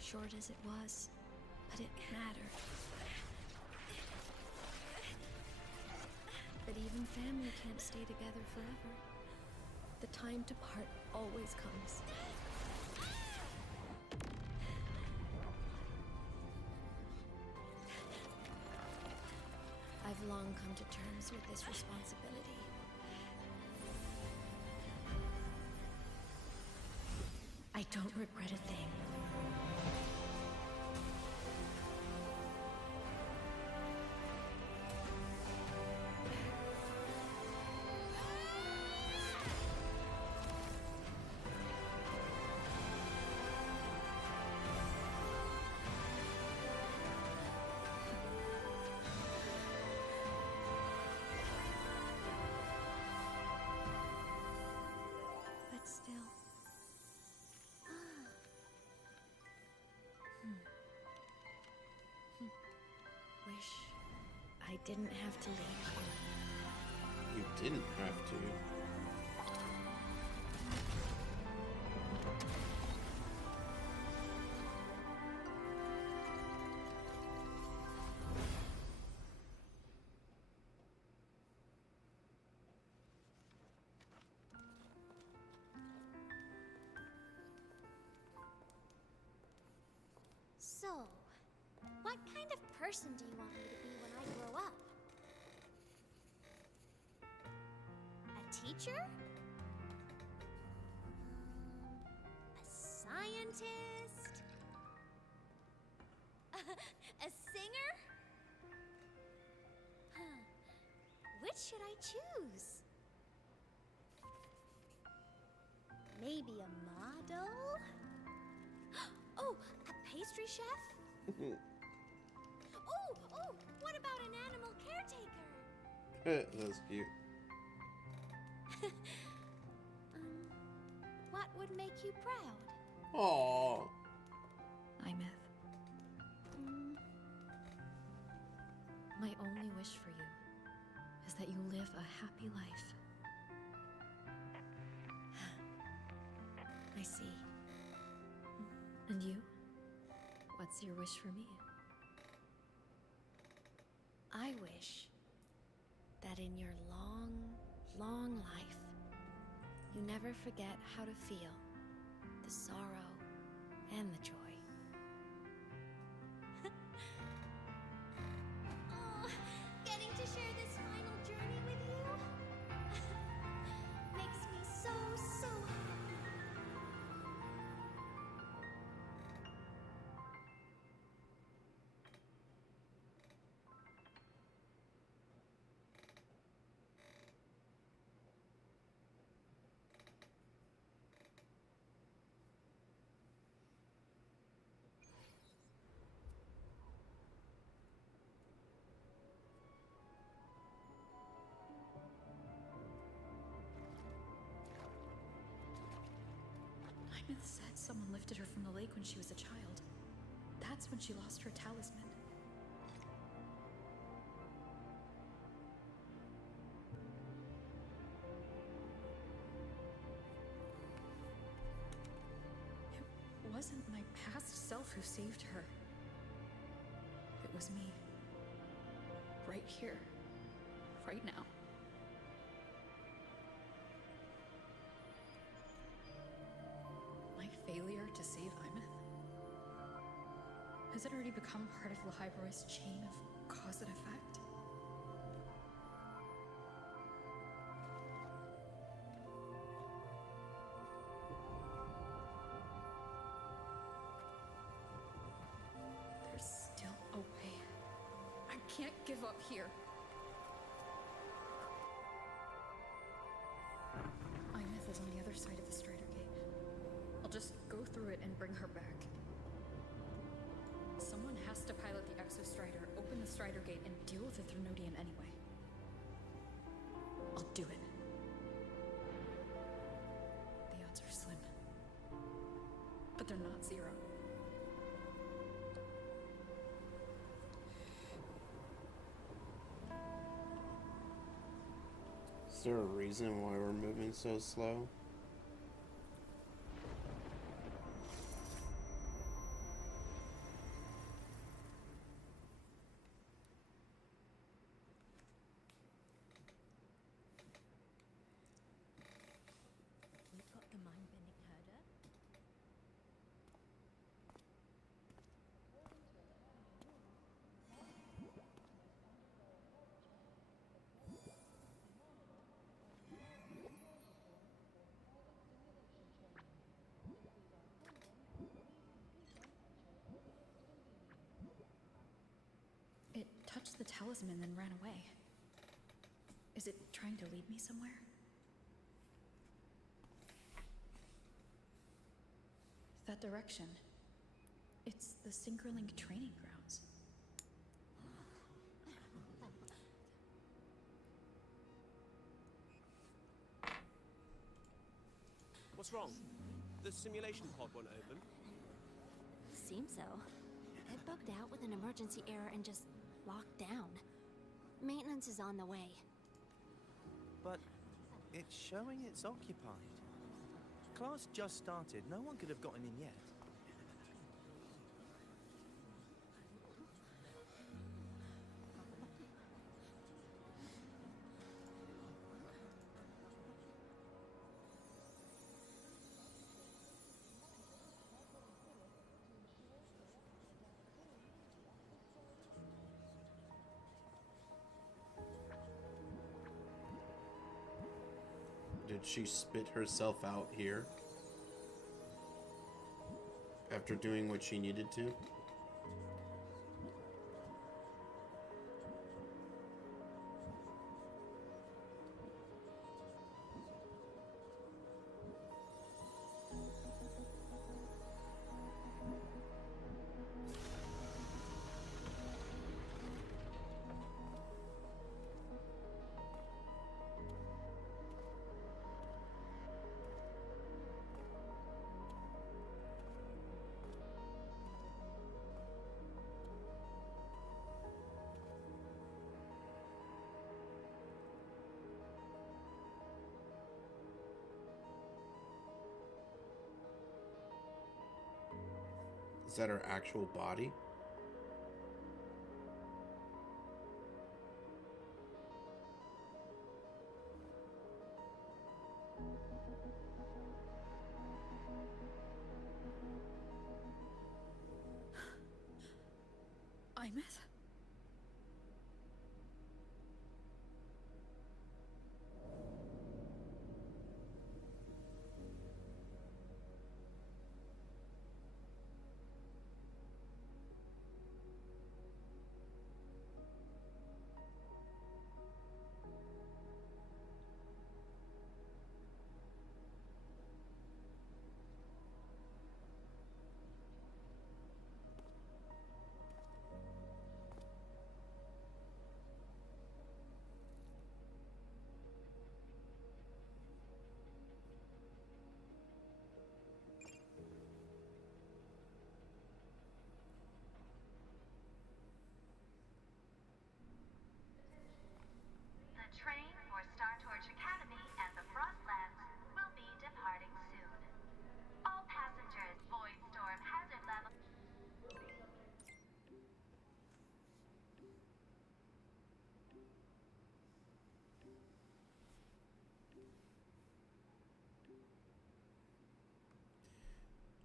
short as it was, but it mattered. But even family can't stay together forever. The time to part always comes. I've long come to terms with this responsibility. I don't regret a thing. But still. Wish I didn't have to leave you. You didn't have to. So, what kind of person do you want me to be when I grow up? A teacher? A scientist? A singer? Which should I choose? Maybe a model? Oh, a pastry chef? Oh, what about an animal caretaker? That's cute. What would make you proud? Aww. Imeth. My only wish for you is that you live a happy life. I see. And you? What's your wish for me? I wish that in your long, long life, you never forget how to feel the sorrow and the joy. Oh, getting to share this final journey with you makes me so happy. Imeth said someone lifted her from the lake when she was a child. That's when she lost her talisman. It wasn't my past self who saved her. It was me. Right here. Right now. My failure to save Imeth? Has it already become part of Lahiroy's chain of cause and effect? There's still a way. I can't give up here. Imeth is on the other side of the Strider Gate. I'll just go through it and bring her back. Someone has to pilot the Exo-Strider, open the Strider Gate, and deal with the Thrunodian anyway. I'll do it. The odds are slim. But they're not zero. Is there a reason why we're moving so slow? We've got the mind-bending herder. It touched the talisman, then ran away. Is it trying to lead me somewhere? That direction. It's the Synchronlink training grounds. What's wrong? The simulation pod won't open? Seems so. It bugged out with an emergency error and just locked down. Maintenance is on the way. But it's showing it's occupied. Class just started. No one could have gotten in yet. Did she spit herself out here? After doing what she needed to? Is that her actual body? Imeth? The train for Star Torch Academy and the Frostlands will be departing soon. All passengers, Void Storm hazard level.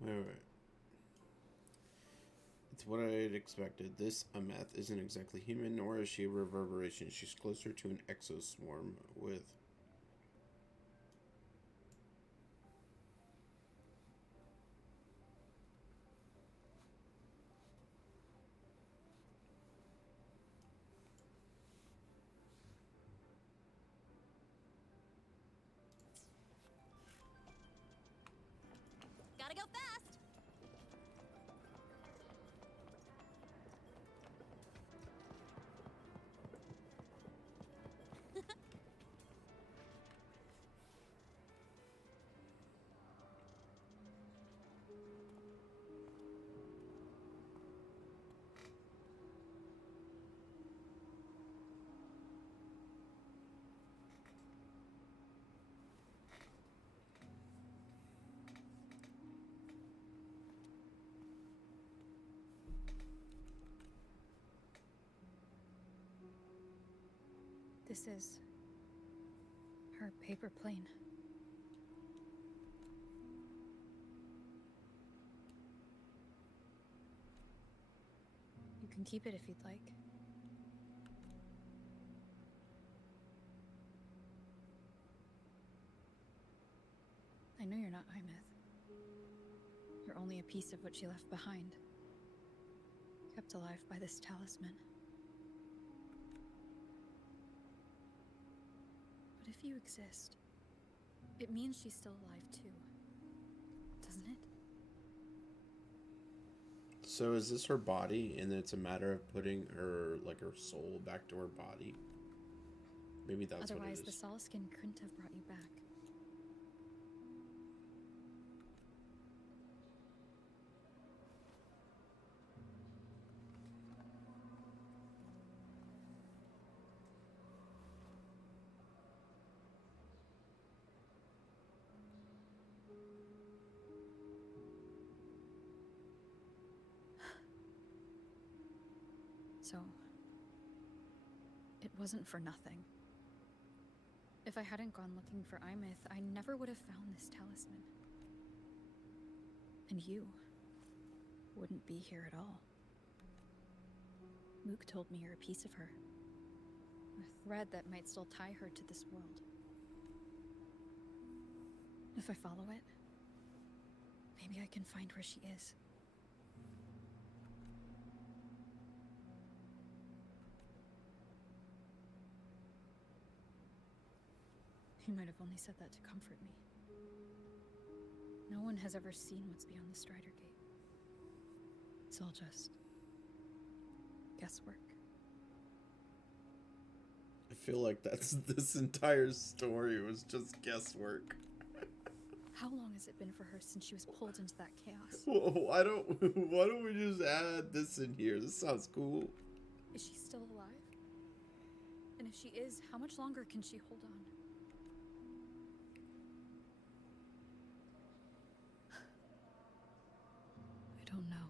Wait. It's what I had expected. This Ameth isn't exactly human, nor is she a reverberation. She's closer to an exoswarm with... Gotta go fast! This is her paper plane. You can keep it if you'd like. I know you're not Imeth. You're only a piece of what she left behind, kept alive by this talisman. But if you exist, it means she's still alive too, doesn't it? So is this her body, and it's a matter of putting her, like, her soul back to her body? Maybe that's what it Otherwise, is. the Sol skin couldn't have brought you back. So, it wasn't for nothing. If I hadn't gone looking for Imeth, I never would have found this talisman. And you wouldn't be here at all. Mook told me you're a piece of her. A thread that might still tie her to this world. If I follow it, maybe I can find where she is. He might have only said that to comfort me. No one has ever seen what's beyond the Strider Gate. It's all just guesswork. I feel like that's this entire story was just guesswork. How long has it been for her since she was pulled into that chaos? Why don't we just add this in here? This sounds cool. Is she still alive? And if she is, how much longer can she hold on? I don't know.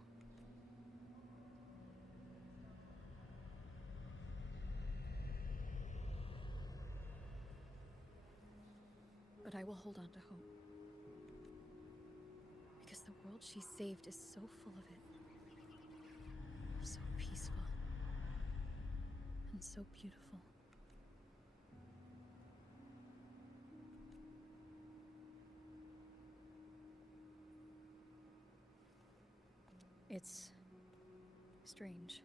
But I will hold on to hope. Because the world she saved is so full of it. So peaceful. And so beautiful. It's strange.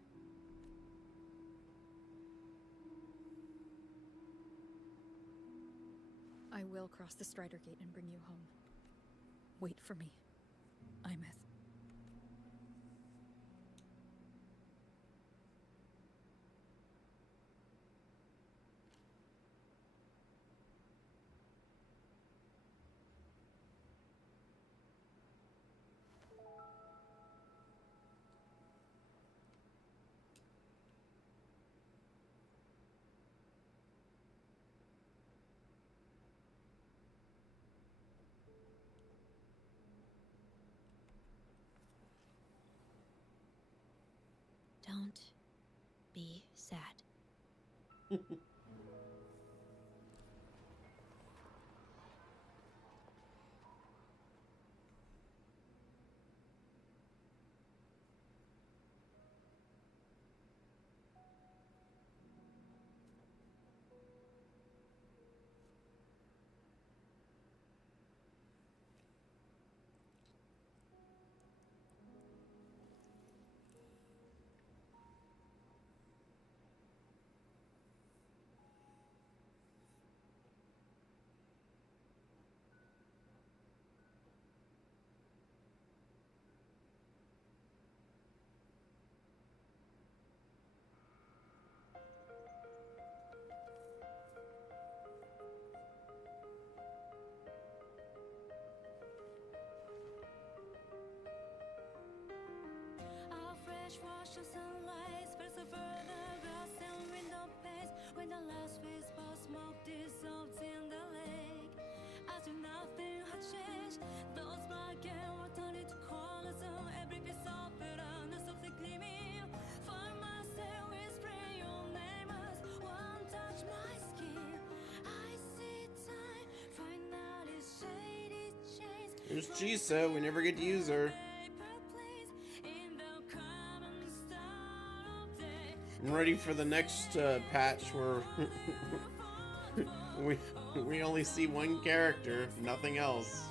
I will cross the Strider Gate and bring you home. Wait for me, Imeth. Don't be sad. Our fresh wash of sunlight spreads over the grass and window panes. When the last whisper of smoke dissolves in the lake, as if nothing had changed, those black and white turned into colors of every piece of it on the softly gleaming. Find myself whispering your name as one touch my skin. I see time finally shaded chains. Here's Chisa. We never get to use her. I'm ready for the next patch where we only see one character, nothing else.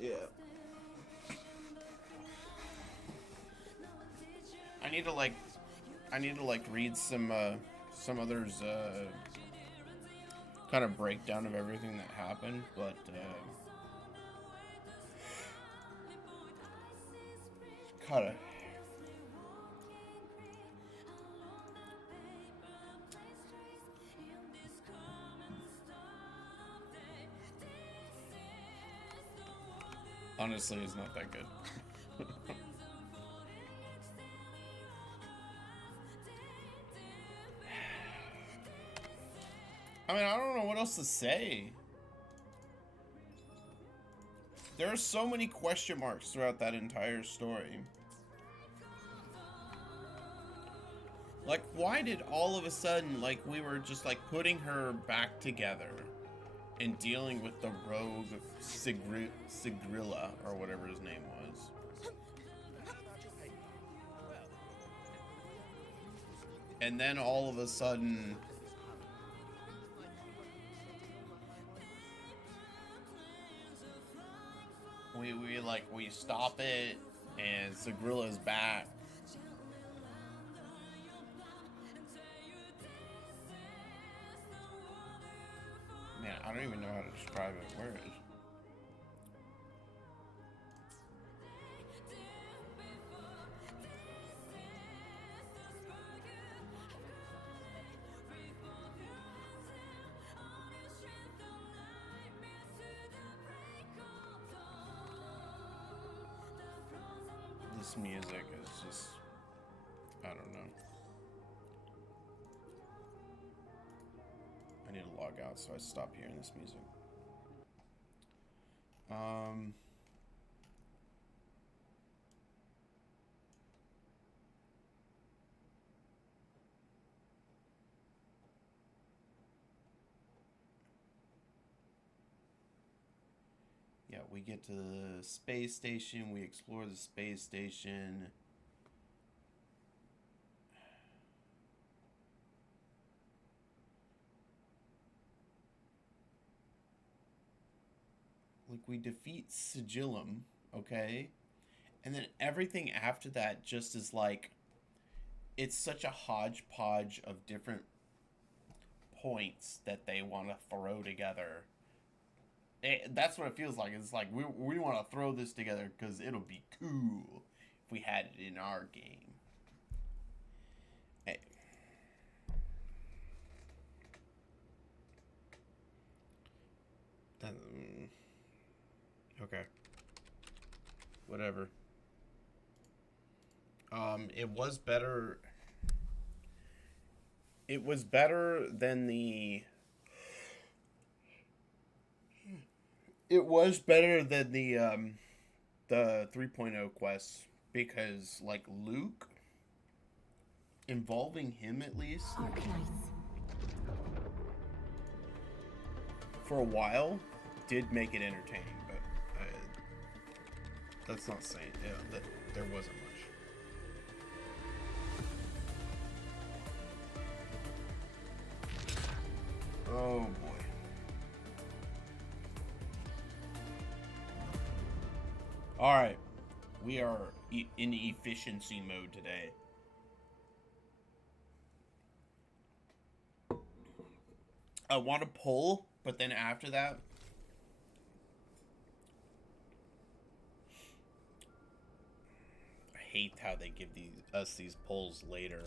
Yeah. I need to like read some others kind of breakdown of everything that happened, but kind of Honestly, it's not that good. I mean, I don't know what else to say. There are so many question marks throughout that entire story. Like, why did all of a sudden, like, we were just, like, putting her back together and dealing with the rogue Sigrilla, or whatever his name was. And then all of a sudden, we stop it, and Sigrilla's back. Man, I don't even know how to describe it. Where is it? This music is just, I don't know. I need to log out so I stop hearing this music. Yeah, we get to the space station, we explore the space station. Like, we defeat Sigillum, okay? And then everything after that just is like, it's such a hodgepodge of different points that they want to throw together. That's what it feels like. It's like, we want to throw this together because it'll be cool if we had it in our game. Hey. Okay. Whatever. It was better. It was better than the... It was better than the 3.0 quests, because, like, Luke, involving him at least, for a while, did make it entertaining, but that's not saying, yeah, that there wasn't much. Oh boy. Alright, we are in efficiency mode today. I want to pull, but then after that, I hate how they give us these pulls later.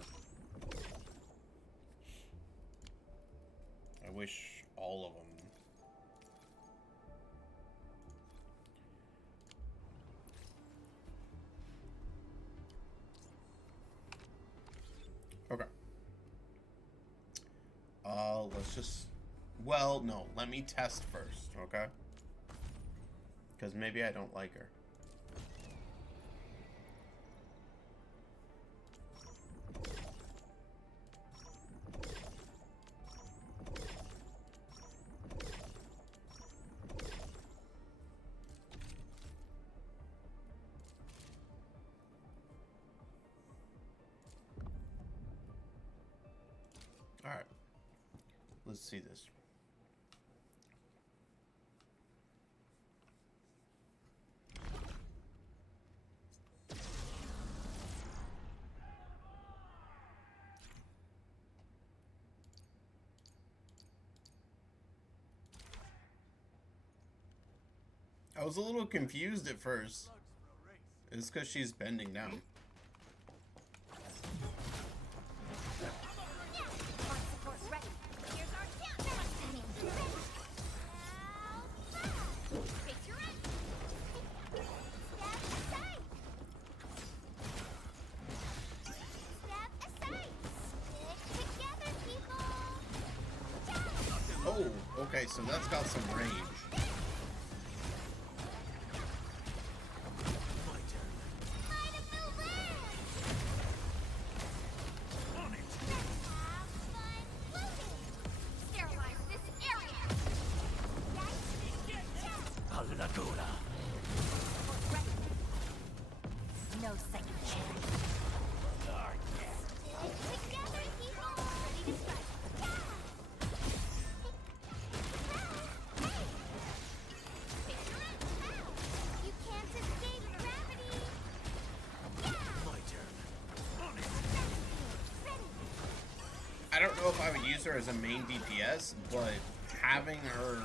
I wish all of them. Okay. Let's just... Well, no. Let me test first, okay? Because maybe I don't like her. Alright. Let's see this. I was a little confused at first. It's because she's bending down. Okay, so that's got some range. No second chance. Together, people! Ready to strike. You can't escape gravity! My turn. On it. I don't know if I would use her as a main DPS, but having her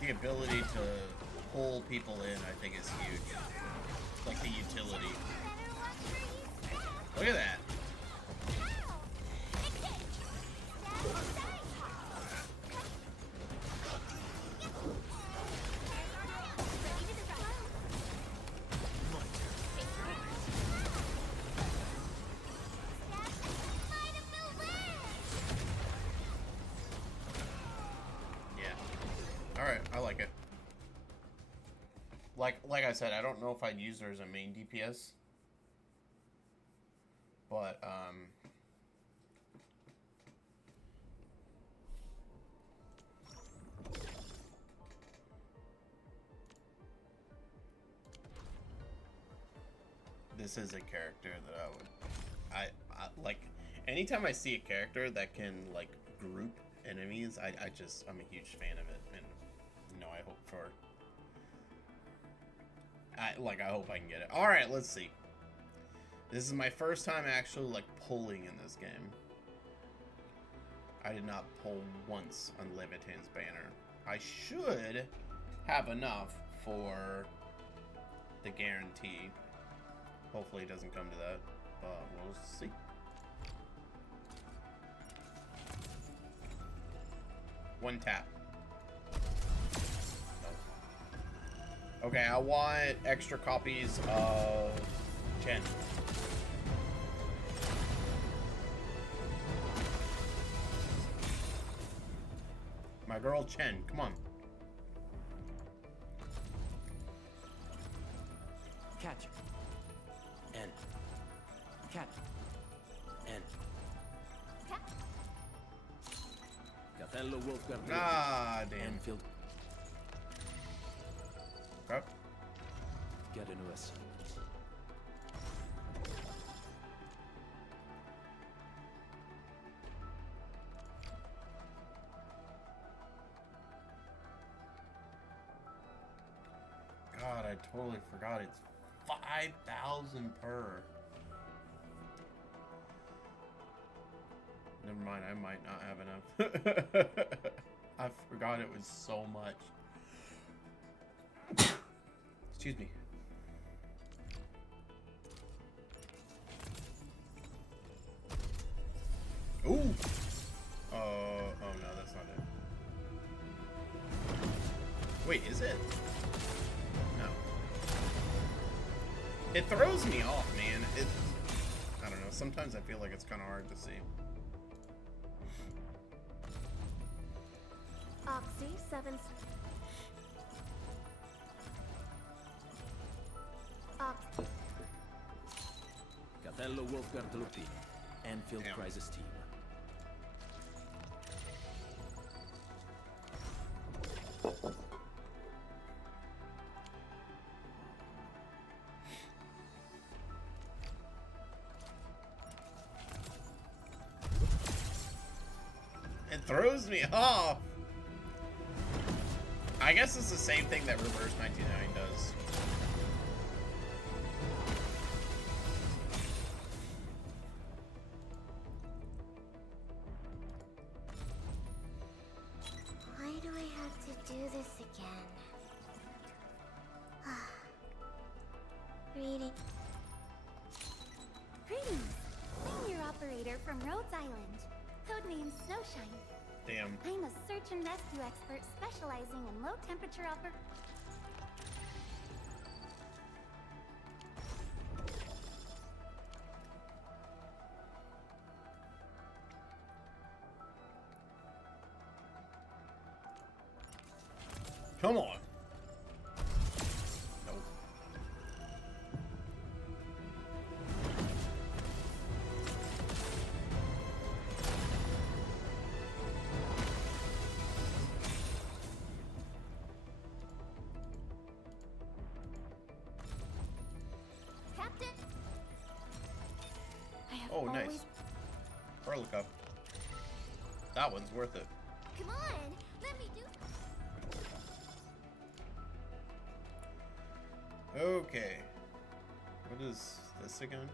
the ability to pull people in, I think is huge. Like the utility. Look at that. Alright, I like it. Like I said, I don't know if I'd use her as a main DPS. But, this is a character that I like, anytime I see a character that can, like, group enemies, I'm a huge fan of it, and, you know, I hope for, I hope I can get it. Alright, let's see. This is my first time actually, like, pulling in this game. I did not pull once on Levitan's banner. I should have enough for the guarantee. Hopefully it doesn't come to that, but we'll see. One tap. Okay, I want extra copies of Chen. My girl Chen, come on. Catch. N. Catch. N. Capello Wolfgang. Ah, damn. Enfield. Okay. Get into us. God, I totally forgot. It's 5,000 per. Never mind, I might not have enough. I forgot it was so much. Excuse me. Ooh! Oh no, that's not it. Wait, is it? No. It throws me off, man. I don't know. Sometimes I feel like it's kind of hard to see. Oxy 7. Capello Wolfgang Lupi. Enfield Crisis Team. It throws me off. I guess it's the same thing that Reverse 99 does. Why do I have to do this again? Reading. Greetings! I'm your operator from Rhodes Island. Codename Snowshine. Damn. I'm a search and rescue expert specializing in low temperature Come on. Nope. Captain. I have Oh, nice. always... Perlica. That one's worth it. Come on, let me do. Okay. What is this again?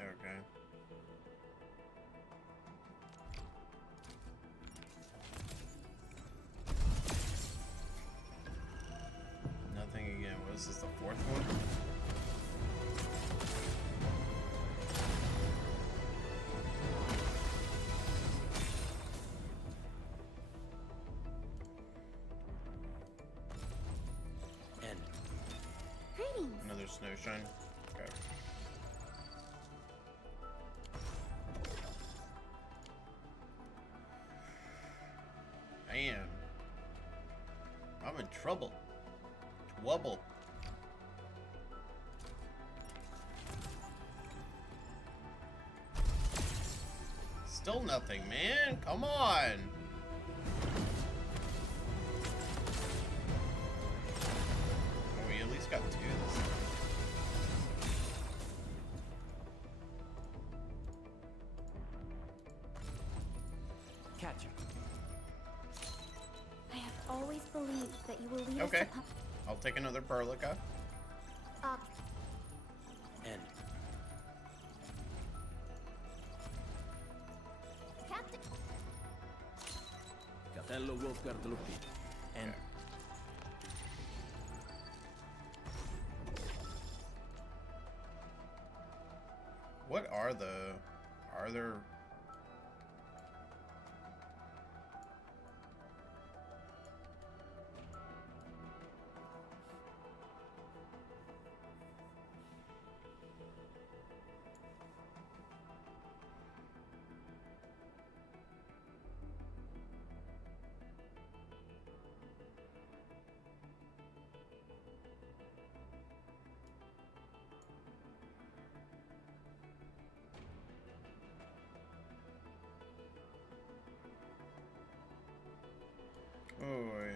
Okay. Nothing again. What is this, the fourth one? End. Greetings. Another snow shine. Okay. Man. I'm in trouble. Wubble. Still nothing, man. Come on. Oh, we at least got two this time. Catch him. I have always believed that you will lead Okay. us upon... I'll take another Perlica. End. Captain. Capello Wolfgard Lupi. End. What are the... Are there... Oh, wait.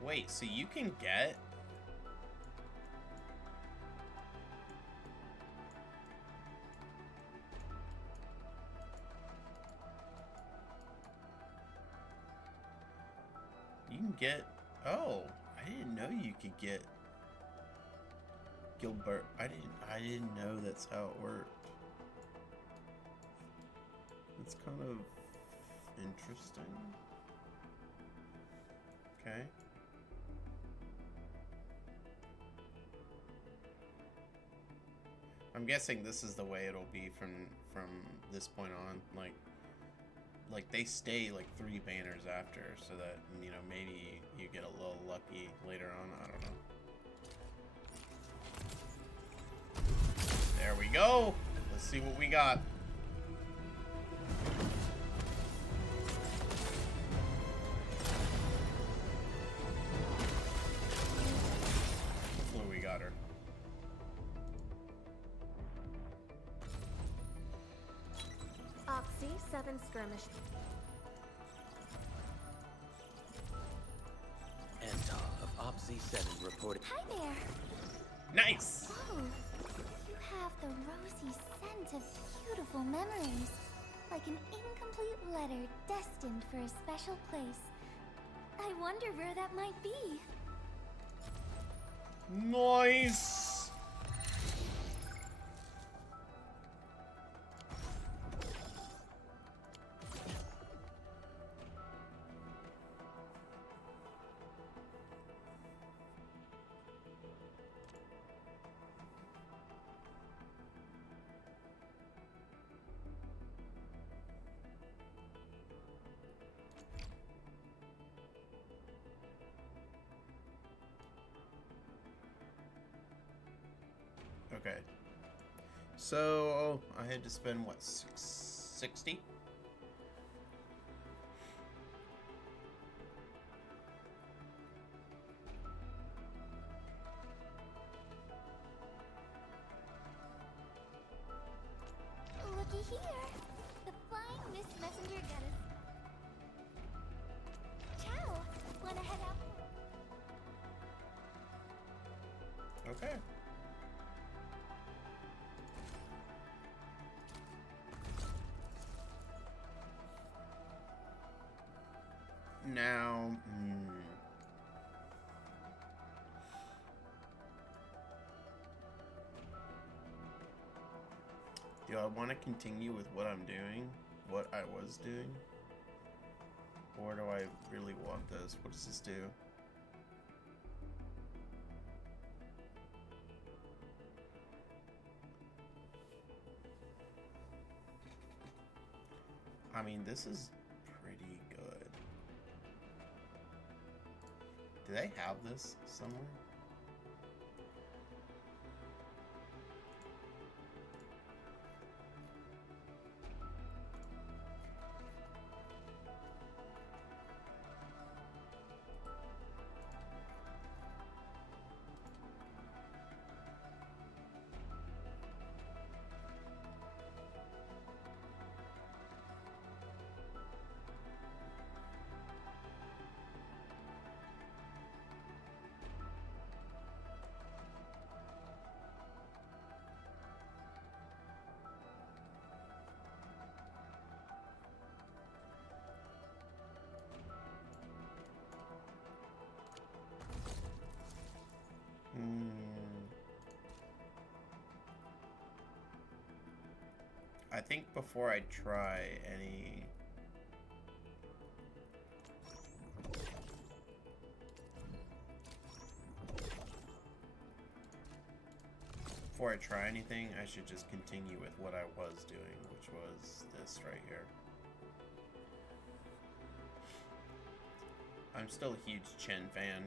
Wait, so you can get... You can get... Oh, I didn't know you could get... Gilbert. I didn't know that's how it worked. It's kind of interesting. Okay. I'm guessing this is the way it'll be from this point on. Like they stay like 3 banners after, so that, you know, maybe you get a little lucky later on. I don't know. There we go. Let's see what we got. Hopefully we got her. Oxy 7 skirmish. Enter of Opsy 7 reported. Hi there. Nice. Oh, you have the rosy scent of beautiful memories, like an incomplete letter destined for a special place. I wonder where that might be. Nice. Okay. So I had to spend what, 60? Looky here. The flying mist messenger got us. Ciao. Wanna head out? Okay. Now, do I want to continue with what I'm doing? What I was doing? Or do I really want this? What does this do? I mean, this is pretty good. Do they have this somewhere? I think before I try any... Before I try anything, I should just continue with what I was doing, which was this right here. I'm still a huge Chen fan.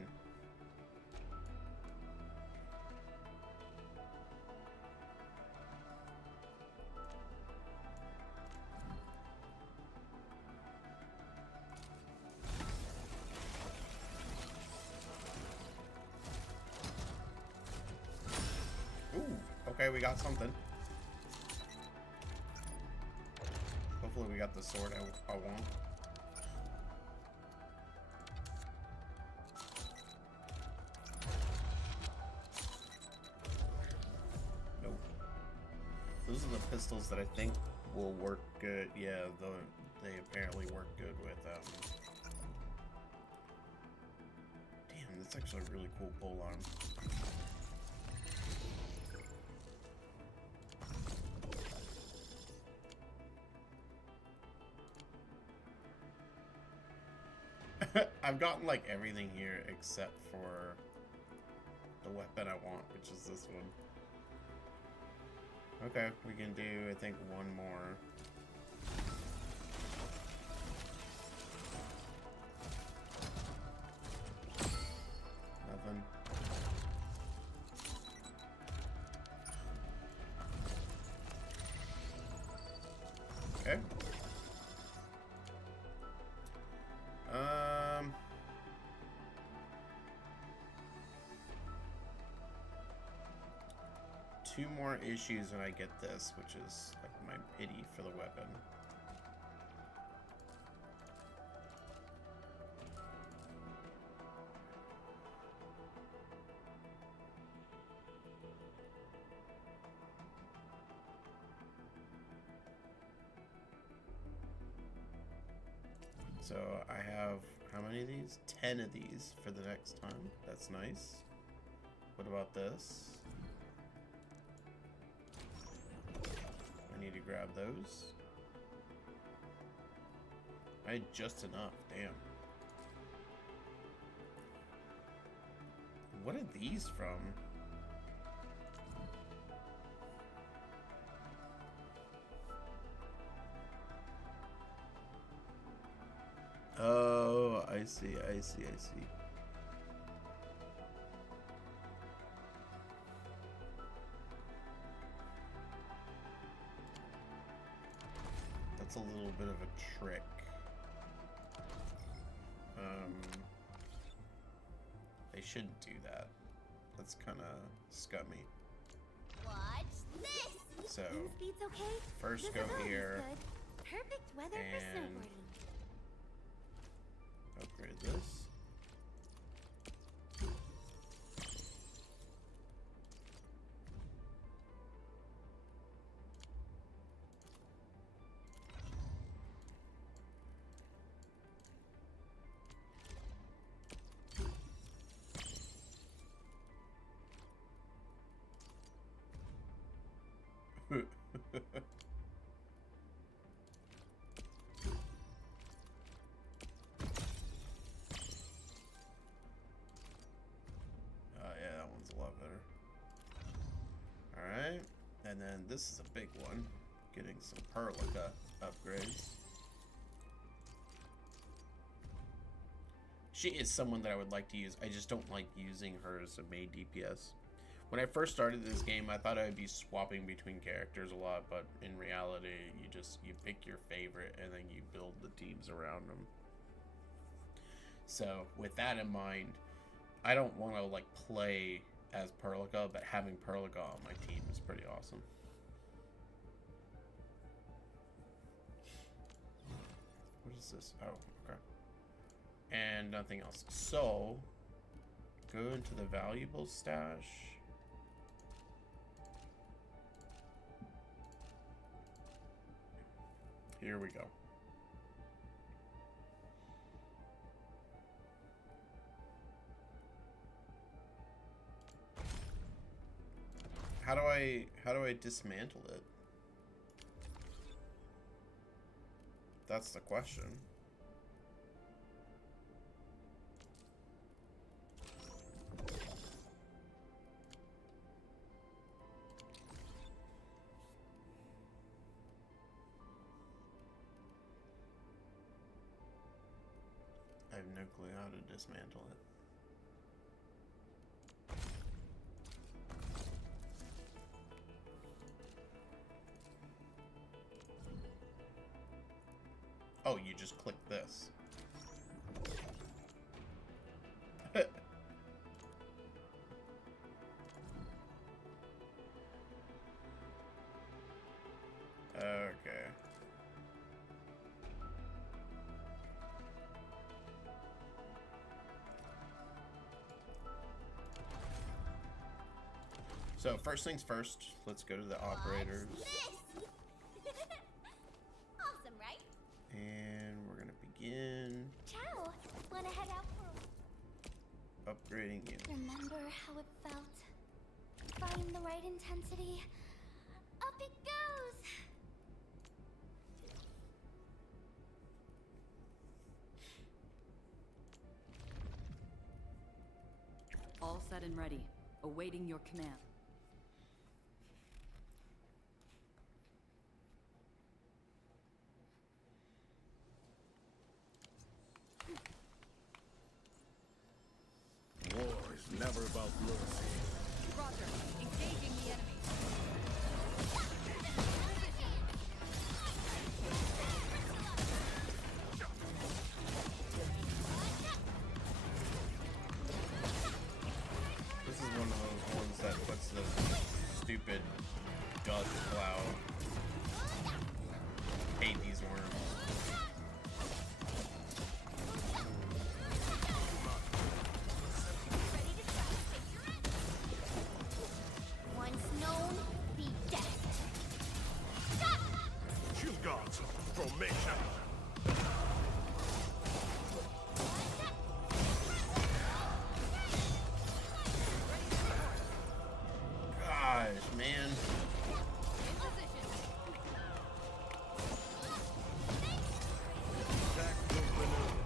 Okay, we got something. Hopefully we got the sword I want. Nope. Those are the pistols that I think will work good. Yeah, they apparently work good with Damn, that's actually a really cool pole arm. I've gotten like everything here except for the weapon I want, which is this one. Okay, we can do, I think, one more. Nothing. Okay. Two more issues when I get this, which is like my pity for the weapon. So I have, how many of these? 10 of these for the next time. That's nice. What about this? I need to grab those. I had just enough, damn. What are these from? Oh, I see, I see, I see. That's a little bit of a trick. They shouldn't do that. That's kind of scummy. Watch this. So, Speed's okay. first go here. Perfect weather for And snowboarding. upgrade this. Yeah, that one's a lot better. Alright, and then this is a big one. Getting some Perlica upgrades. She is someone that I would like to use. I just don't like using her as a main DPS. When I first started this game, I thought I would be swapping between characters a lot, but in reality, you pick your favorite and then you build the teams around them. So, with that in mind, I don't want to like play as Perlica, but having Perlica on my team is pretty awesome. What is this? Oh, okay. And nothing else. So, go into the valuable stash. Here we go. How do I dismantle it? That's the question. I have no clue how to dismantle it. Oh, you just click this. Okay. So first things first, let's go to the operators. Awesome, right? And we're gonna begin Ciao. Wanna head out for upgrading you. Remember how it felt? Find the right intensity. Up it goes. All set and ready, awaiting your command. War is never about mercy. Roger, engaging the enemy. This is one of those ones that puts the stupid dust cloud. Hate these worms. Once known, be death. You got formation. Gosh, man. Tactical maneuver.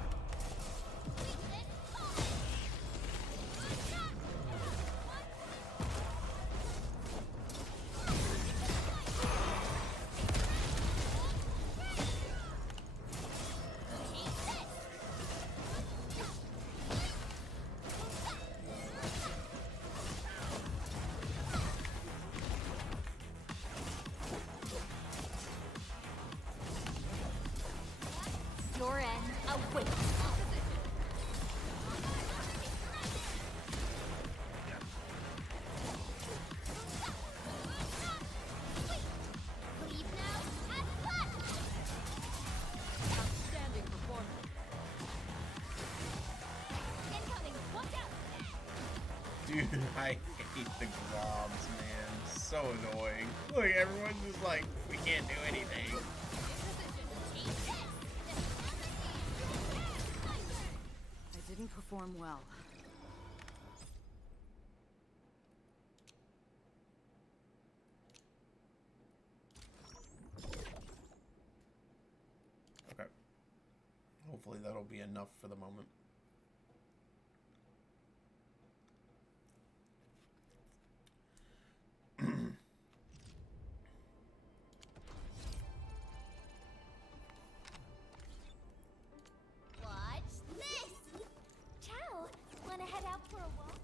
Dude, I hate the globs, man. So annoying. Look, everyone's just like, we can't do anything. I didn't perform well. Okay. Hopefully that'll be enough for the moment. Watch this! Ciao! Wanna head out for a walk?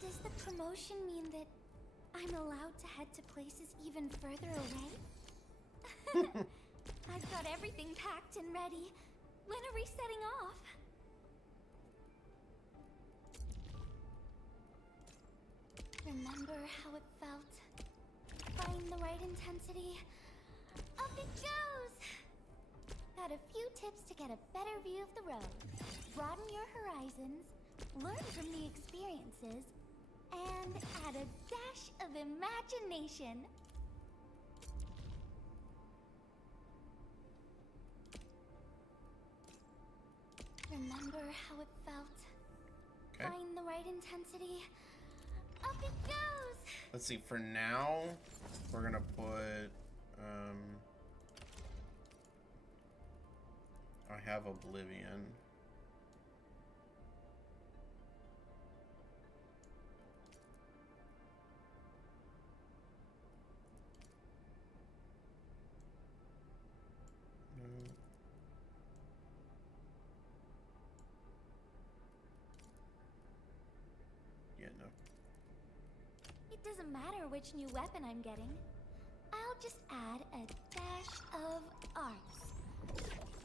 Does the promotion mean that I'm allowed to head to places even further away? I've got everything packed and ready. When are we setting off? Remember how it felt? Find the right intensity. Up it goes! Got a few tips to get a better view of the road. Broaden your horizons, learn from the experiences, and add a dash of imagination. Remember how it felt? Okay. Find the right intensity. Up it goes! Let's see, for now, we're gonna put, I have Oblivion. No. Yeah, no. It doesn't matter which new weapon I'm getting. I'll just add a dash of arts.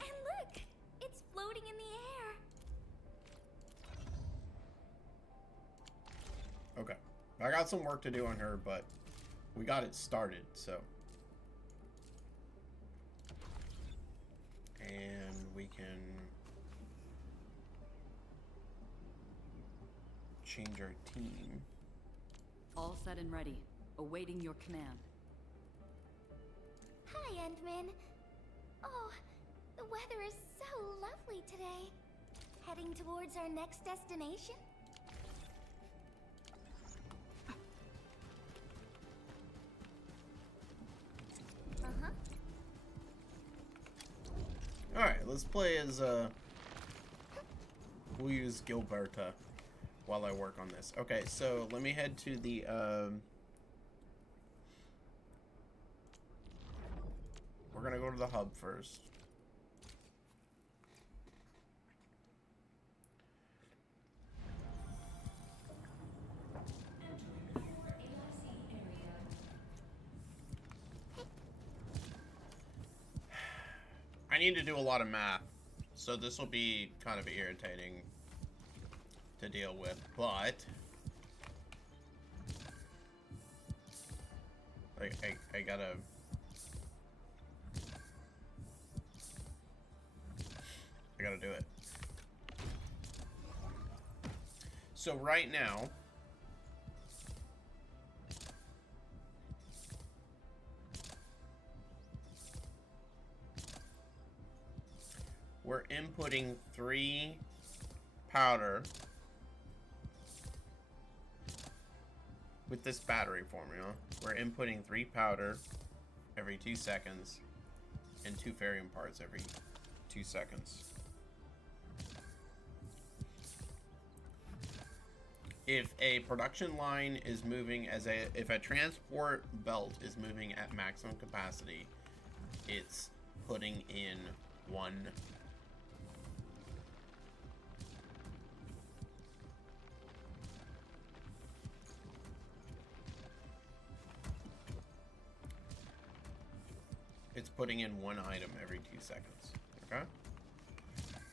And look! It's floating in the air! Okay. I got some work to do on her, but we got it started, so. And we can change our team. All set and ready, awaiting your command. Hi, Endman. Oh, the weather is so lovely today. Heading towards our next destination? Uh-huh. Alright, let's play as, we'll use Gilberta while I work on this. Okay, so let me head to the, we're gonna go to the hub first. I need to do a lot of math, so this will be kind of irritating to deal with, but I gotta do it. So right now, we're inputting 3 powder with this battery formula. We're inputting 3 powder every 2 seconds and 2 ferrium parts every 2 seconds. If a production line is moving if a transport belt is moving at maximum capacity, it's putting in 1 . It's putting in 1 item every 2 seconds, okay?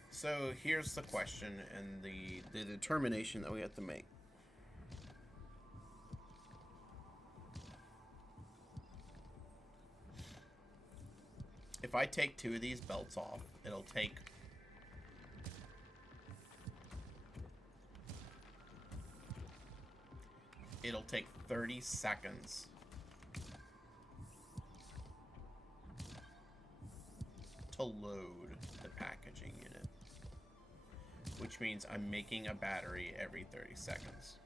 So here's the question and the determination that we have to make. If I take 2 of these belts off, it'll take it'll take 30 seconds to load the packaging unit, which means I'm making a battery every 30 seconds.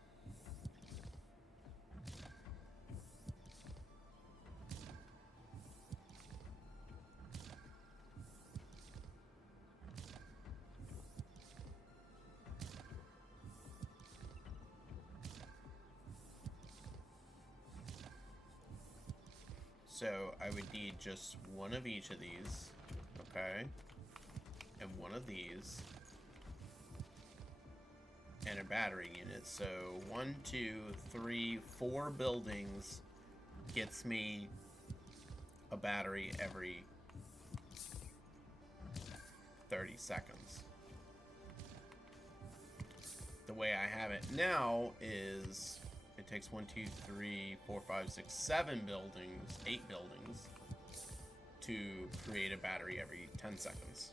So I would need just one of each of these, okay, and one of these, and a battery unit. So 1, 2, 3, 4 buildings gets me a battery every 30 seconds. The way I have it now is it takes 1, 2, 3, 4, 5, 6, 7 buildings, 8 buildings to create a battery every 10 seconds.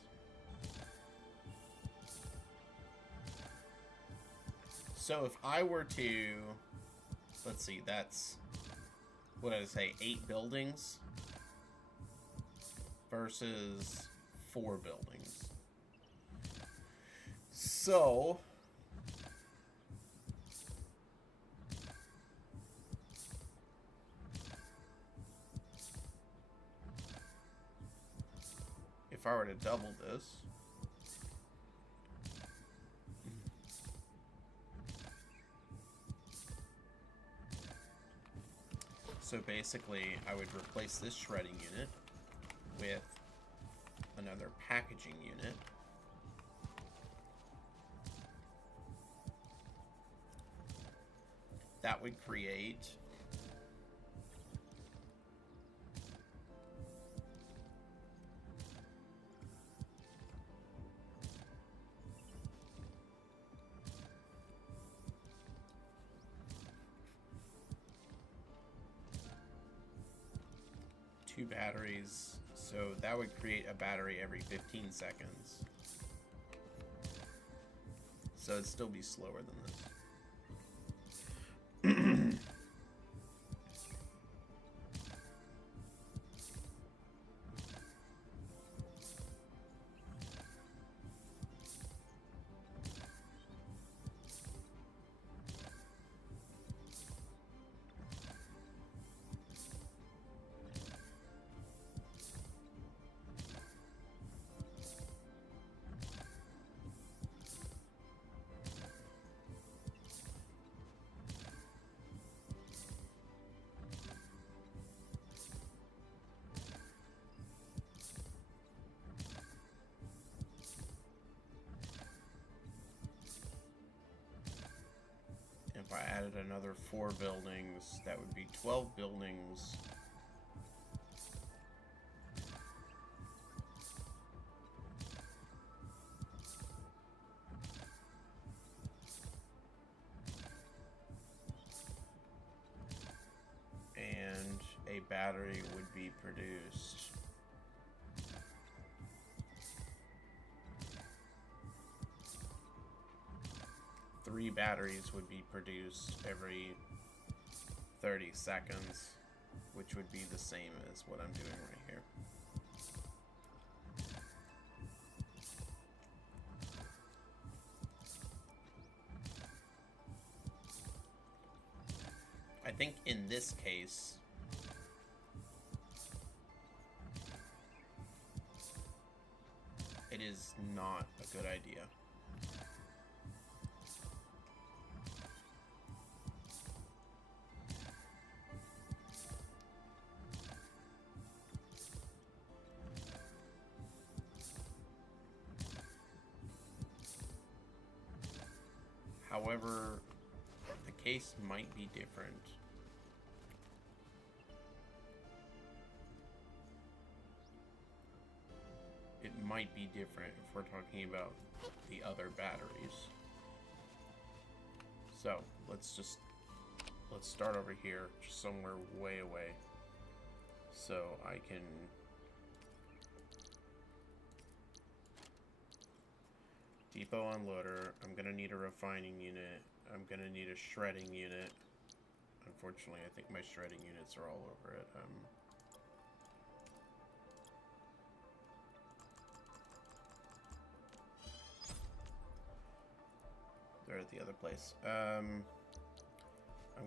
So if I were to, let's see, that's, what did I say, 8 buildings versus 4 buildings. So if I were to double this, so basically I would replace this shredding unit with another packaging unit. That would create two batteries, so that would create a battery every 15 seconds. So it'd still be slower than this. If I added another 4 buildings, that would be 12 buildings. And a battery would be produced. Three batteries would be produced every 30 seconds, which would be the same as what I'm doing right here. I think in this case, it is not a good idea. However, the case might be different. It might be different if we're talking about the other batteries. So, let's start over here, just somewhere way away. So I can depot unloader. I'm gonna need a refining unit. I'm gonna need a shredding unit. Unfortunately, I think my shredding units are all over it. They're at the other place. I'm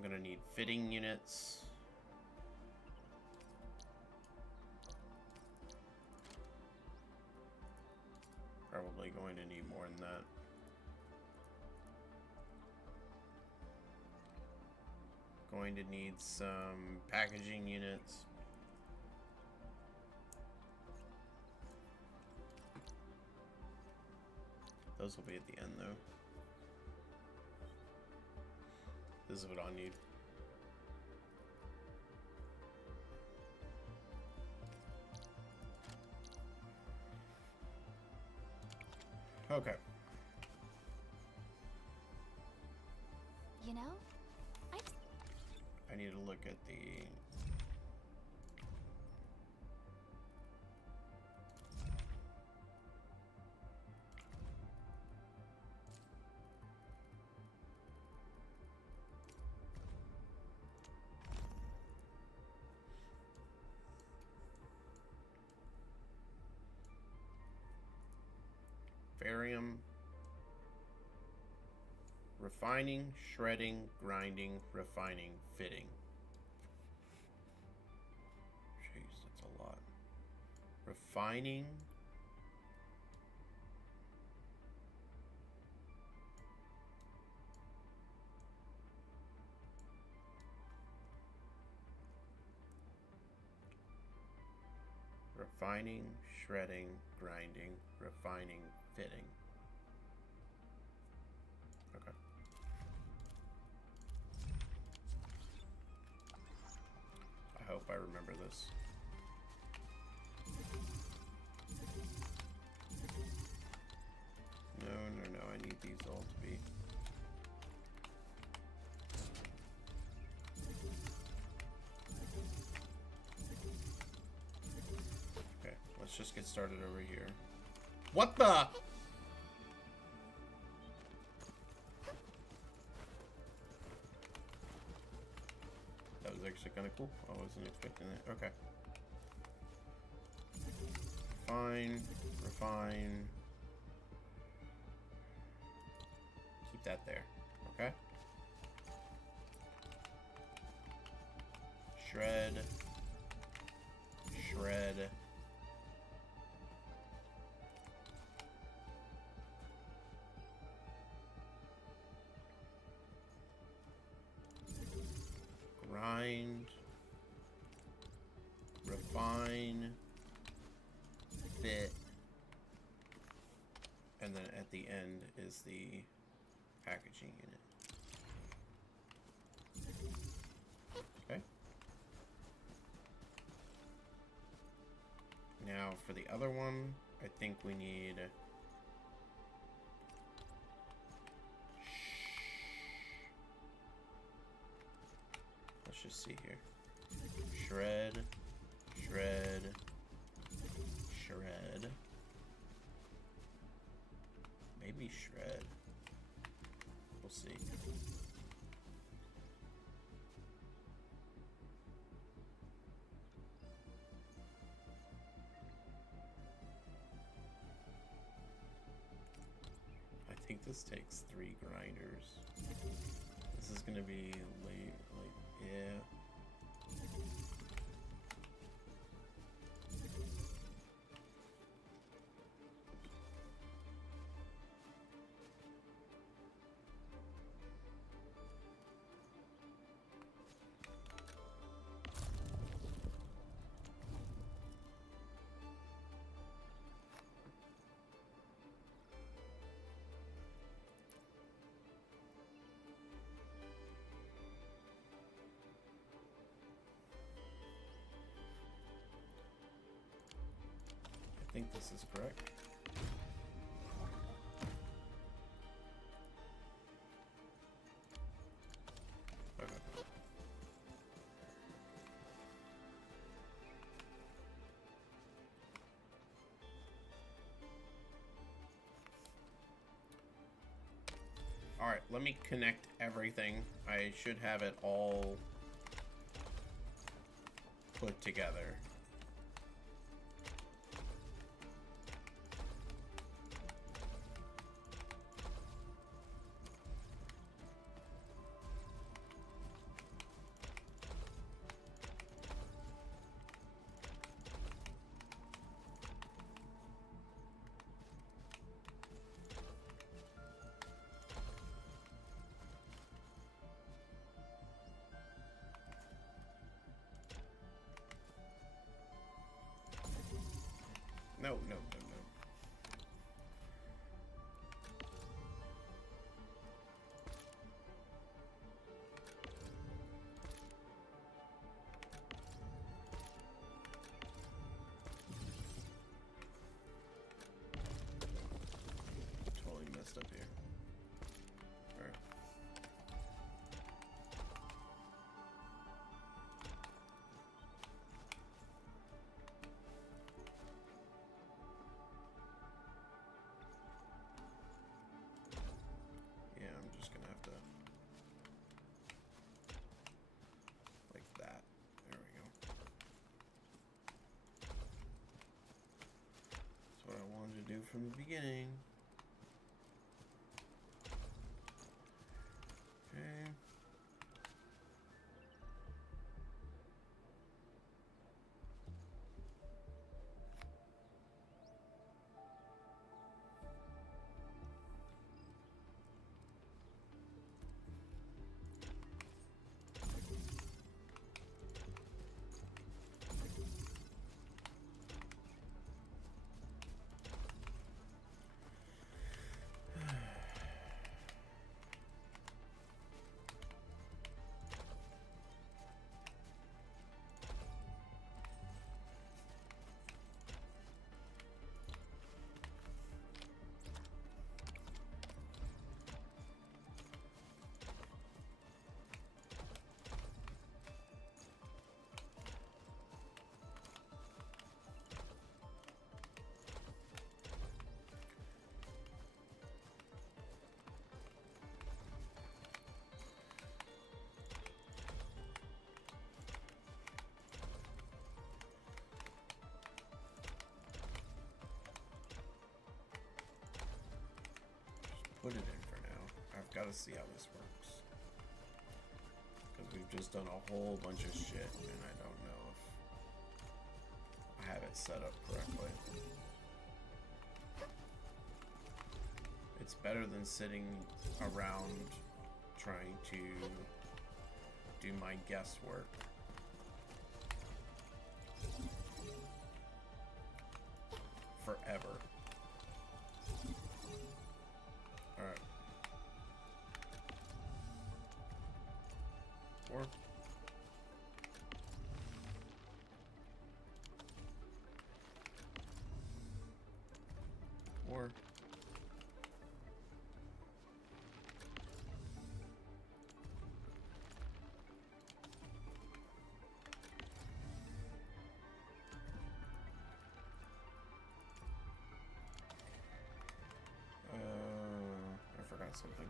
gonna need fitting units. Probably going to need more than that. Going to need some packaging units. Those will be at the end though. This is what I'll need. Okay. You know, I need to look at the... barium, refining, shredding, grinding, refining, fitting. Jeez, that's a lot. Refining. Refining, shredding, grinding, refining, fitting. Okay. I hope I remember this. No, no, no, I need these all to be... Okay, let's just get started over here. What the? That was actually kind of cool. I wasn't expecting it. Okay. Refine, refine. Keep that there. Okay. Shred. Shred. Grind, refine, fit, and then at the end is the packaging unit. Okay. Now for the other one, I think we need... Let's just see here. Shred, shred, shred. Maybe shred. We'll see. I think this takes 3 grinders. This is gonna be late, like, yeah. I think this is correct. Okay. All right. let me connect everything. I should have it all put together. No, no, no, no. Totally messed up here. All right. Yeah, I'm just gonna have to, like that. There we go. That's what I wanted to do from the beginning. Okay. Put it in for now. I've got to see how this works. Because we've just done a whole bunch of shit, and I don't know if I have it set up correctly. It's better than sitting around trying to do my guesswork. Forever. Alright. Or I forgot something.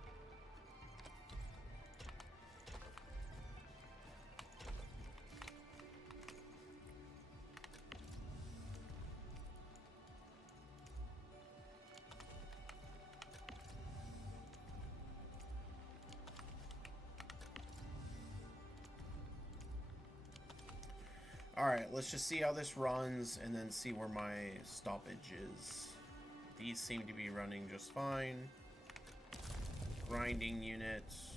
Alright, let's just see how this runs and then see where my stoppage is. These seem to be running just fine. Grinding units.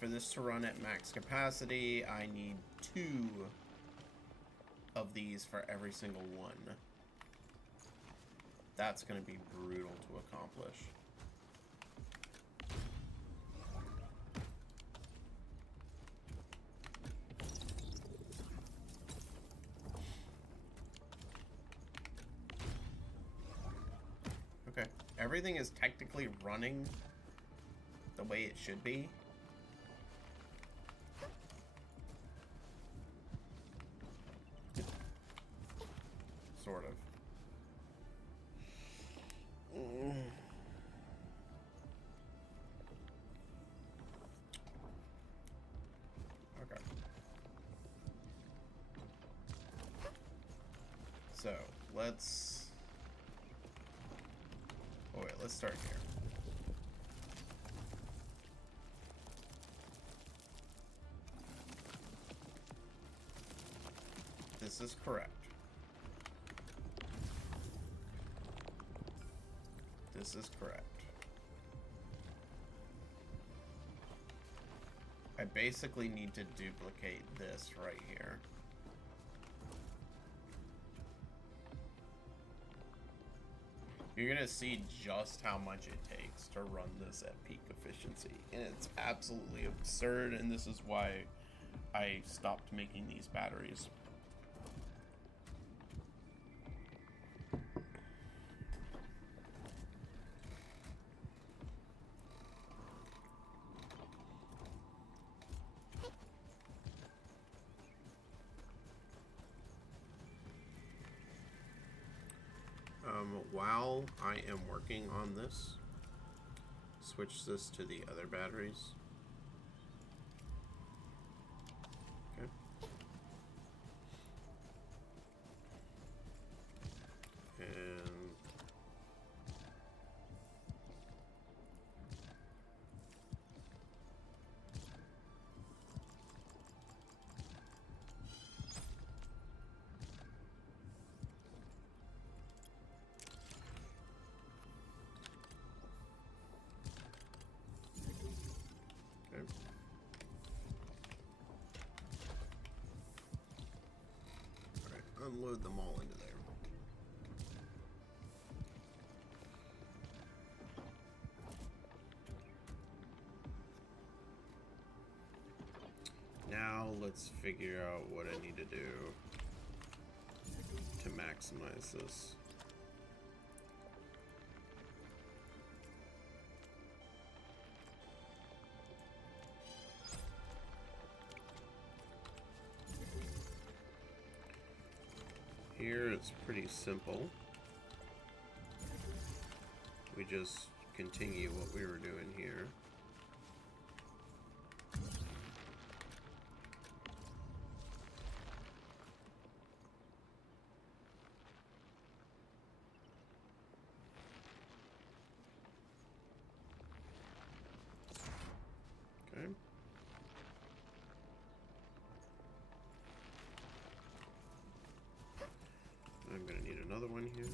For this to run at max capacity, I need 2 of these for every single one. That's going to be brutal to accomplish. Okay, everything is technically running the way it should be. Sort of. Okay. So, let's... Oh wait, let's start here. This is correct. This is correct. I basically need to duplicate this right here. You're gonna see just how much it takes to run this at peak efficiency. And it's absolutely absurd, and this is why I stopped making these batteries. While I am working on this, switch this to the other batteries. Okay. And unload them all into there. Now let's figure out what I need to do to maximize this. Here it's pretty simple. We just continue what we were doing here. Okay. I'm gonna need another one here.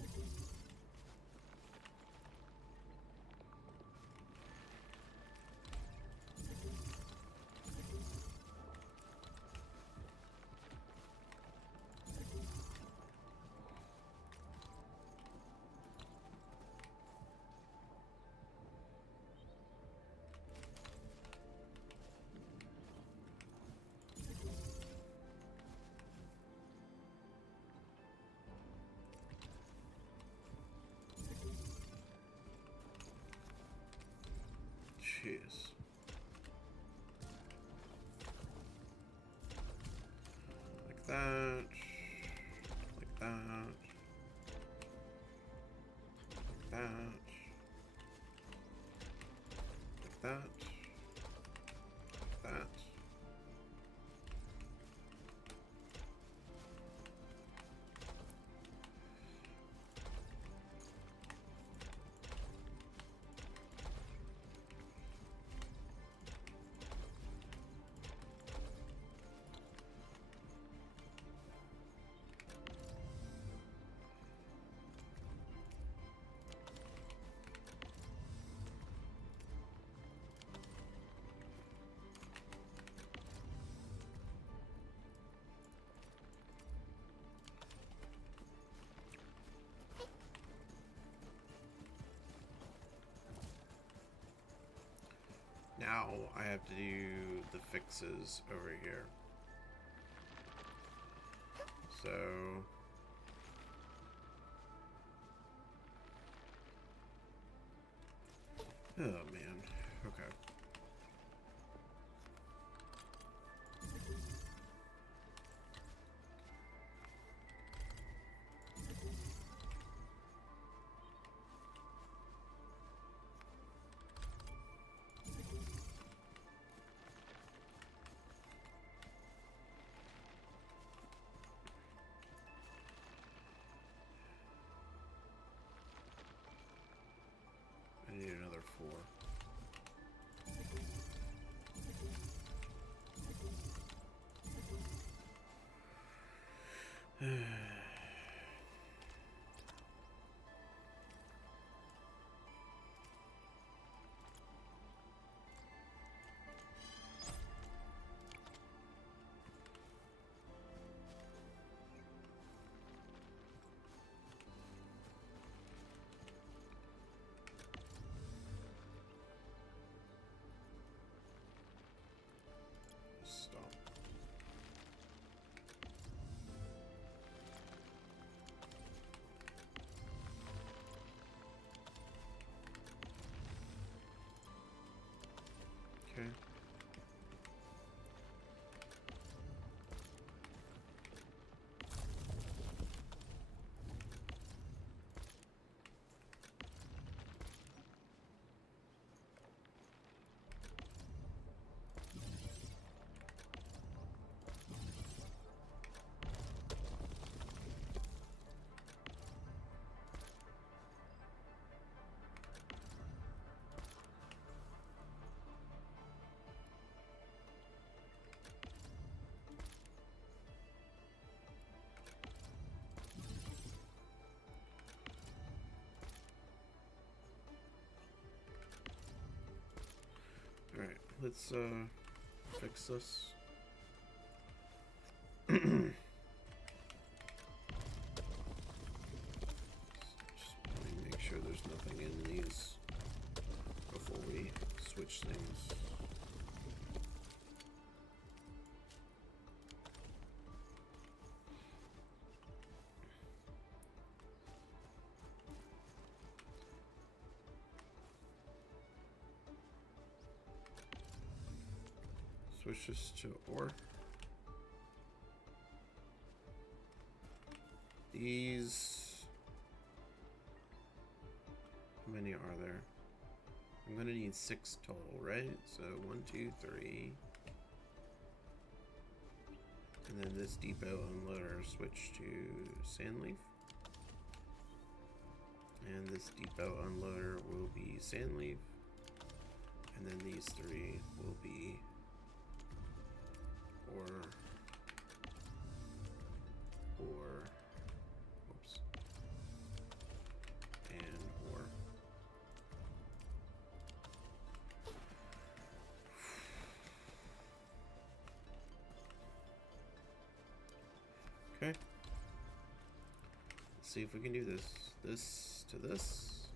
Jeez. Like that. Like that. Like that. Like that. Like that. Now I have to do the fixes over here. So oh man, okay. Okay. Alright, let's fix this. Just let me make sure there's nothing in these before we switch things. Switch this to ore. These, how many are there? I'm gonna need 6 total, right? So 1, 2, 3. And then this depot unloader switch to sandleaf. And this depot unloader will be sandleaf. And then these 3 will be ore. Whoops. And ore. Okay. Let's see if we can do this. This to this.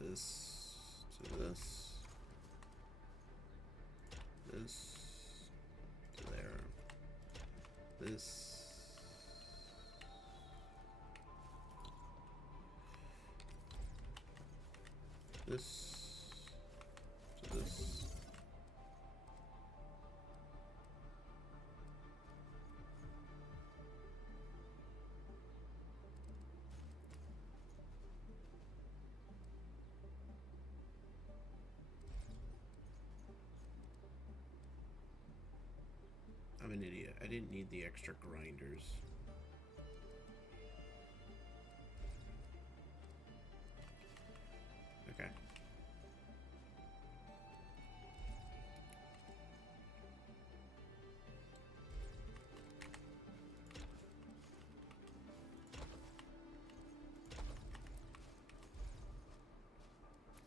This to this. This to there. This. This to this. I'm an idiot. I didn't need the extra grinders. Okay.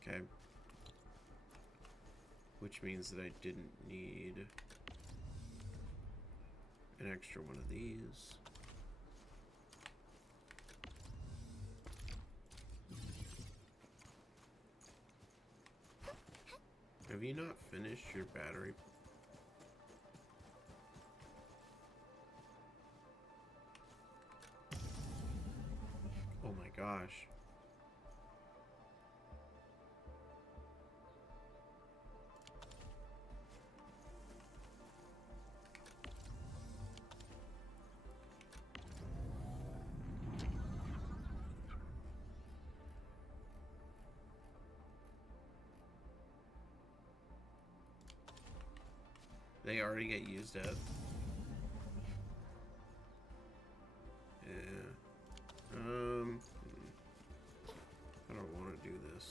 Okay. Which means that I didn't need an extra one of these. Have you not finished your battery? Oh my gosh. They already get used up. Yeah. I don't want to do this.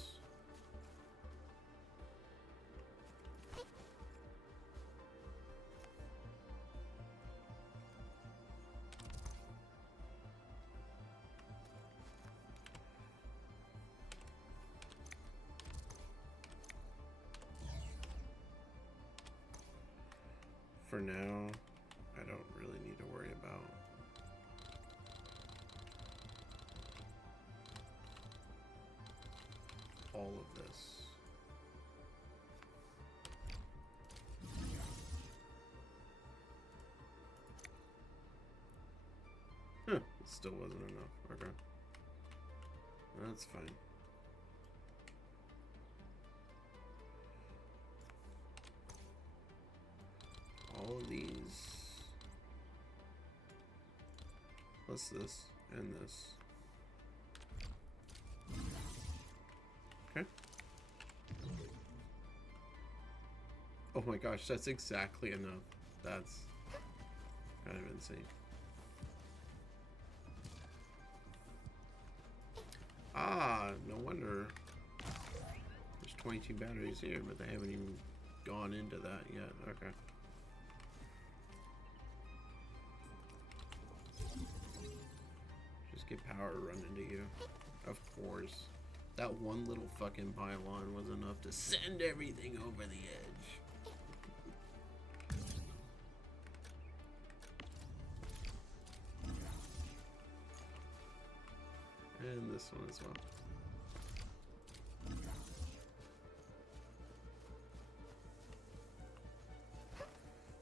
For now, I don't really need to worry about all of this. Huh, it still wasn't enough. Okay. That's fine. all of these. Plus this and this. Okay. Oh my gosh, that's exactly enough. That's kind of insane. Ah, no wonder. There's 22 batteries here, but they haven't even gone into that yet. Okay. Just get power run into you. Of course. That one little fucking pylon was enough to send everything over the edge. And this one as well.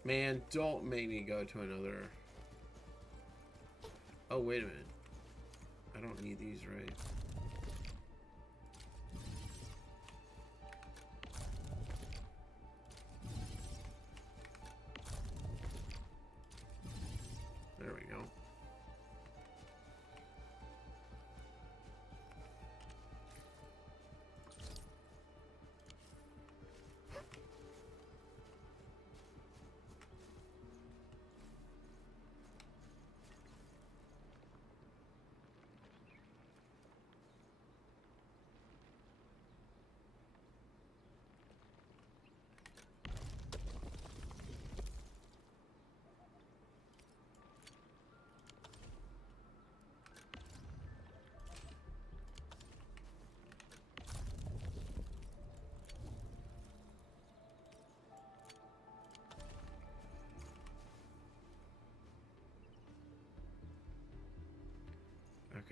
Man, don't make me go to another. Oh, wait a minute. I don't need these, right? There we go.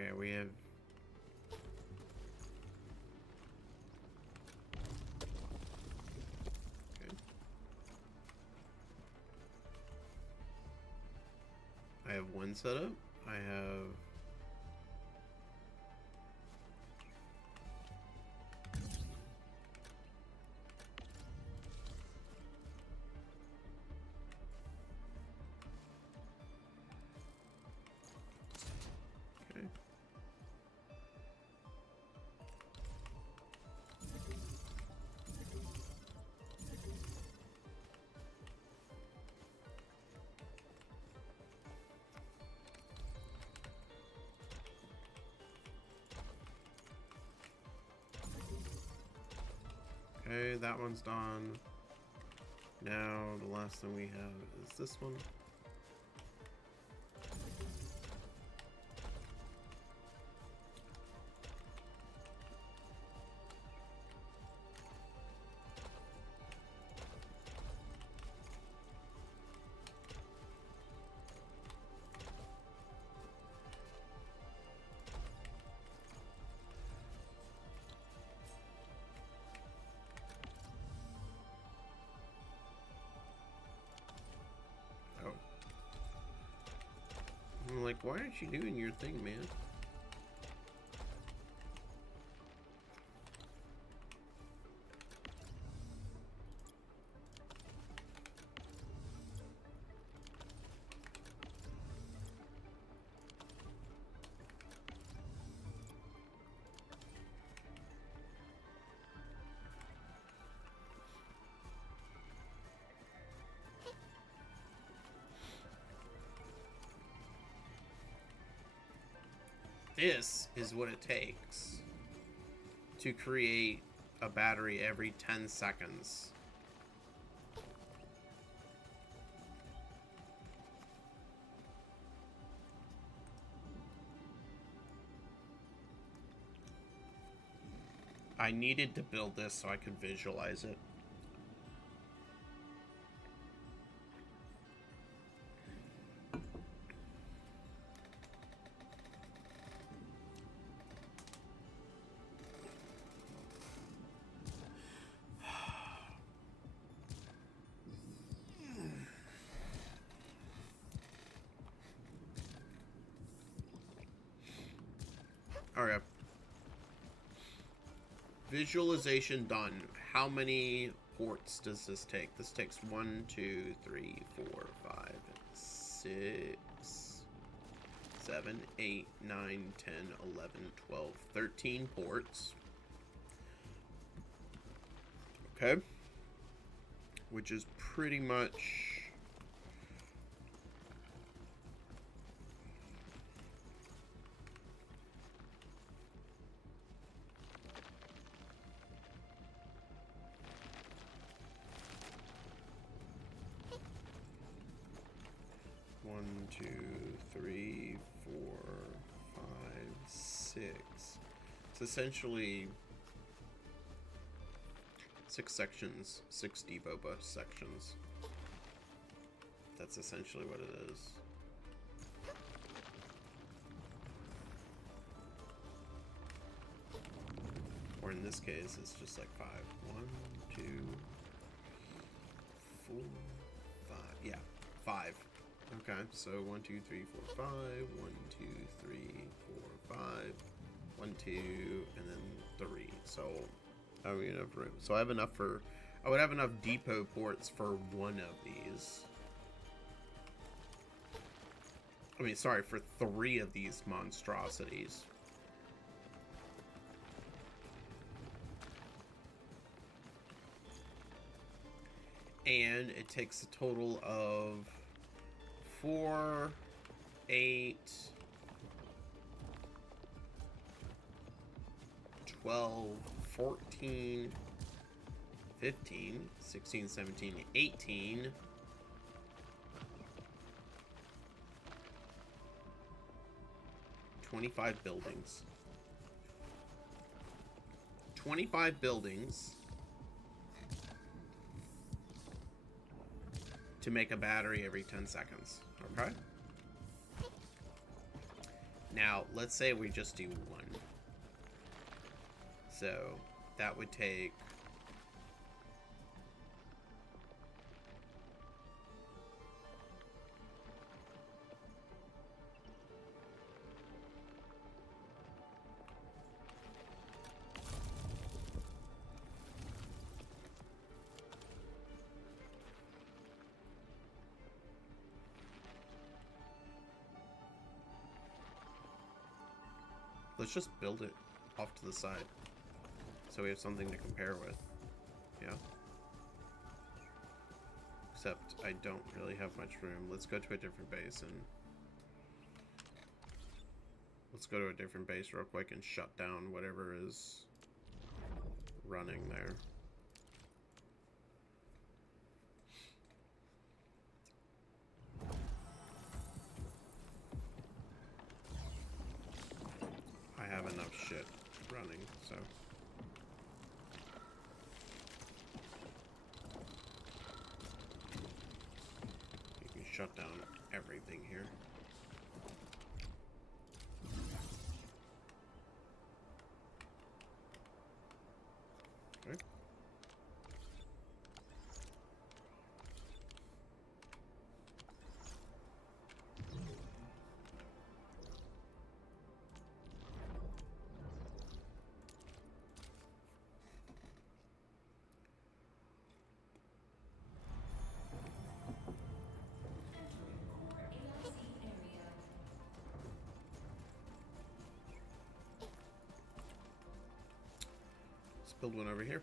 Okay, we have... Okay. I have one setup. I have... Okay, that one's done. Now, the last thing we have is this one. I'm like, why aren't you doing your thing, man? This is what it takes to create a battery every 10 seconds. I needed to build this so I could visualize it. Alright. Visualization done. How many ports does this take? This takes 1, 2, 3, 4, 5, 6, 7, 8, 9, 10, 11, 12, 13 ports. Okay. Which is pretty much... One, two, three, 4, 5, 6. It's essentially 6 sections, 6 D-Boba sections. That's essentially what it is. Or in this case, it's just like 5. 1, 2, 4, 5. Yeah, 5. Okay, so 1, 2, 3, 4, 5. 1, 2, 3, 4, 5. 1, 2, and then 3. So I don't even have room. So I have enough for. I would have enough depot ports for one of these. I mean, sorry, for 3 of these monstrosities. And it takes a total of 4, 8, 12, 14, 15, 16, 17, 18, 25 buildings. 25 buildings to make a battery every 10 seconds. Okay? Now, let's say we just do 1. So, that would take... Let's just build it off to the side, so we have something to compare with. Yeah. Except I don't really have much room. Let's go to a different base and... Let's go to a different base real quick and shut down whatever is running there. I have enough shit running, so... You can shut down everything here. Okay. Let's build one over here.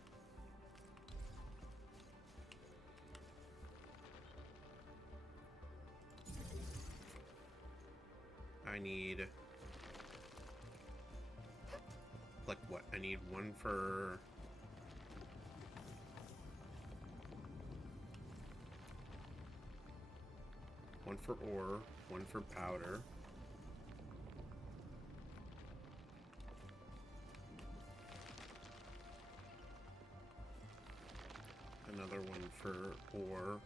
I need... Like what? I need one for... One for ore, one for powder. Another one for ore.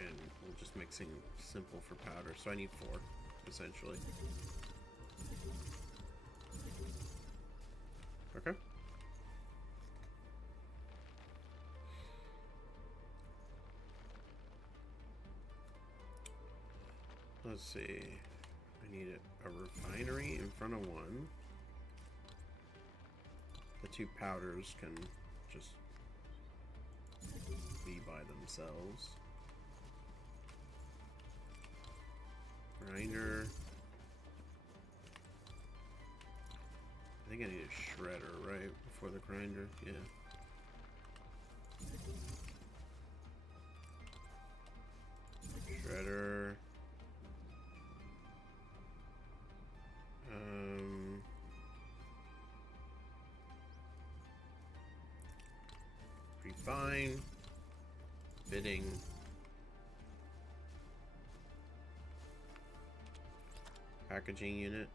And we'll just mixing simple for powder. So I need 4, essentially. Okay. Let's see. I need a refinery in front of one. The 2 powders can just be by themselves. Grinder. I think I need a shredder, right? Before the grinder, yeah. Shredder. Refine. Bidding. Packaging unit.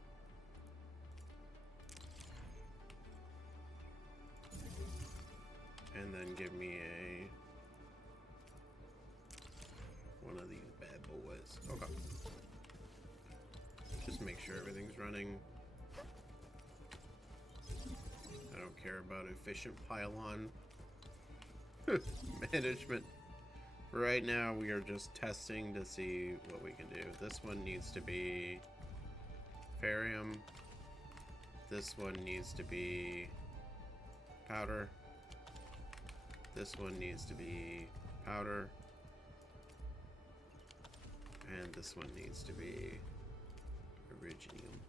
And then give me one of these bad boys. Okay. Just make sure everything's running. I don't care about efficient pylon management. Right now we are just testing to see what we can do. This one needs to be Farium. This one needs to be powder. This one needs to be powder. And this one needs to be Iridium.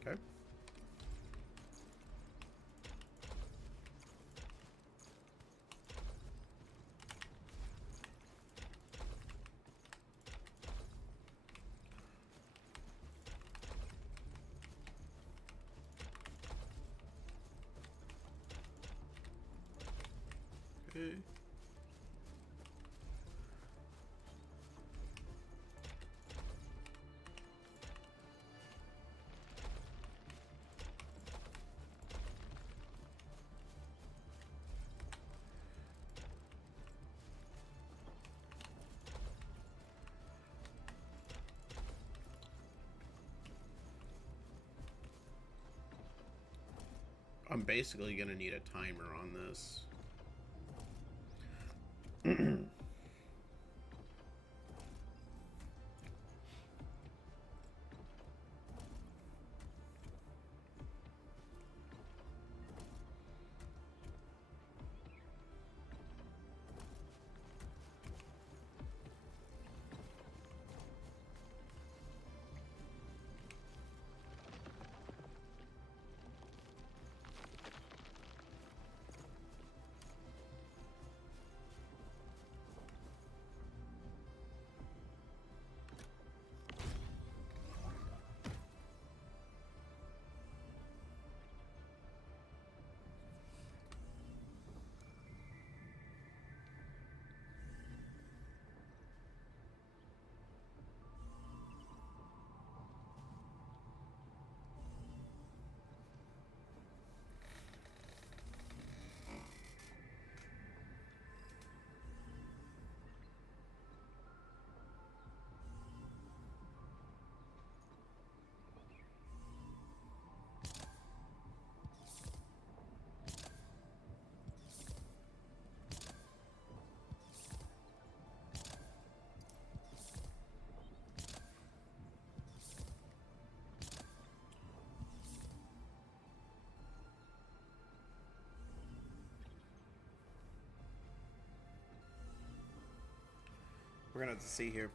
Okay. Okay. I'm basically gonna need a timer on this. We're gonna have to see here.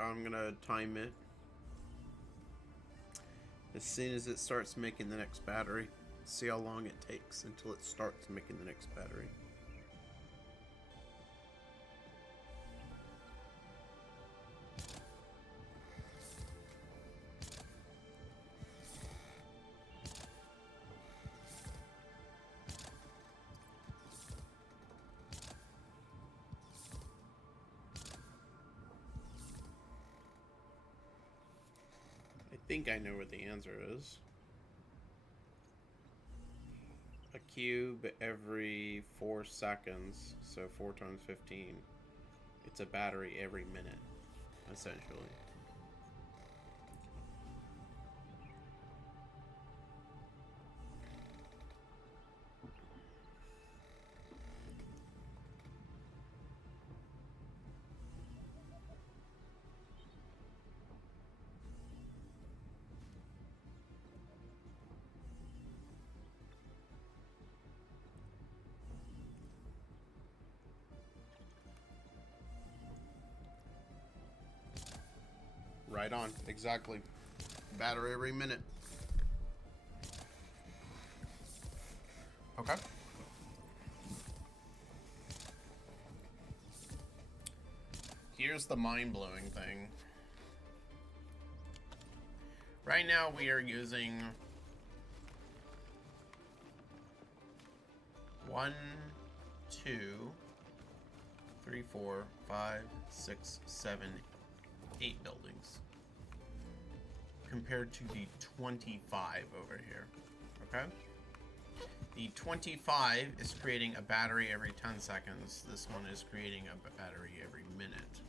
I'm gonna time it as soon as it starts making the next battery. See how long it takes until it starts making the next battery. I think I know what the answer is. A cube every 4 seconds, so 4 times 15. It's a battery every minute, essentially. Right on. Exactly. Battery every minute. Okay. Here's the mind-blowing thing. Right now we are using 1, 2, 3, 4, 5, 6, 7, 8 buildings compared to the 25 over here. Okay? The 25 is creating a battery every 10 seconds. This one is creating a battery every minute.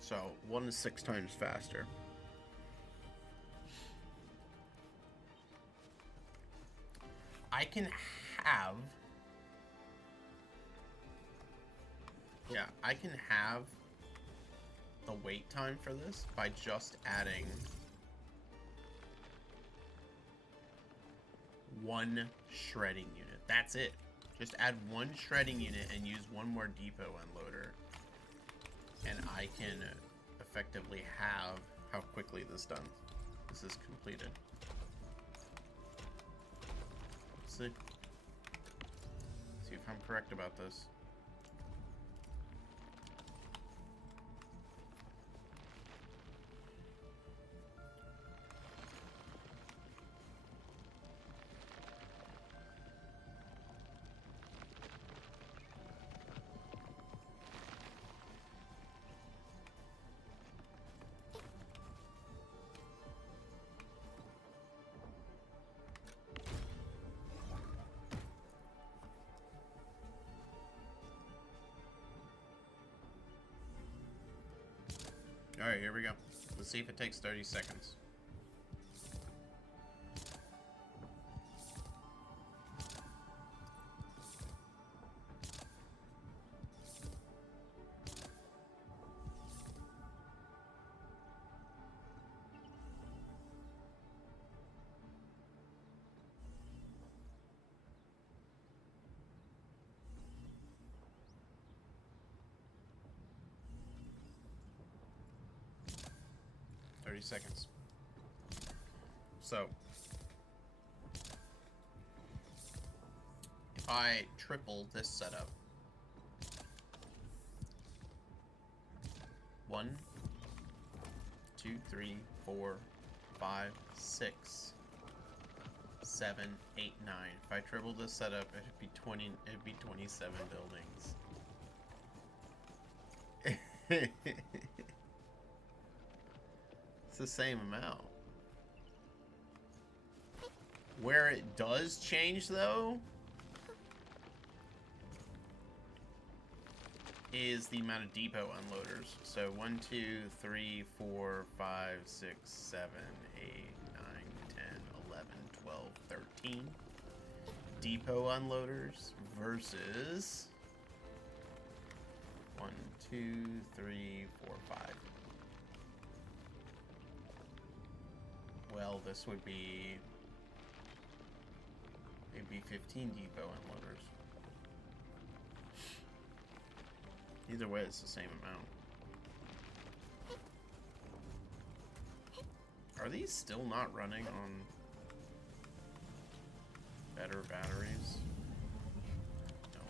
So, one is 6 times faster. I can have... Yeah, I can have the wait time for this by just adding 1 shredding unit. That's it. Just add 1 shredding unit and use 1 more depot unloader. And I can effectively have how quickly this is completed. Let's see. See if I'm correct about this. Alright, here we go. Let's see if it takes 30 seconds. Seconds. So, if I triple this setup, 1, 2, 3, 4, 5, 6, 7, 8, 9. If I triple this setup, it'd be 20. It'd be 27 buildings. The same amount. Where it does change though is the amount of depot unloaders. So 1, 2, 3, 4, 5, 6, 7, 8, 9, 10, 11, 12, 13 depot unloaders versus 1, 2, 3, 4, 5. Well, this would be maybe 15 depot unloaders. Either way, it's the same amount. Are these still not running on better batteries? No.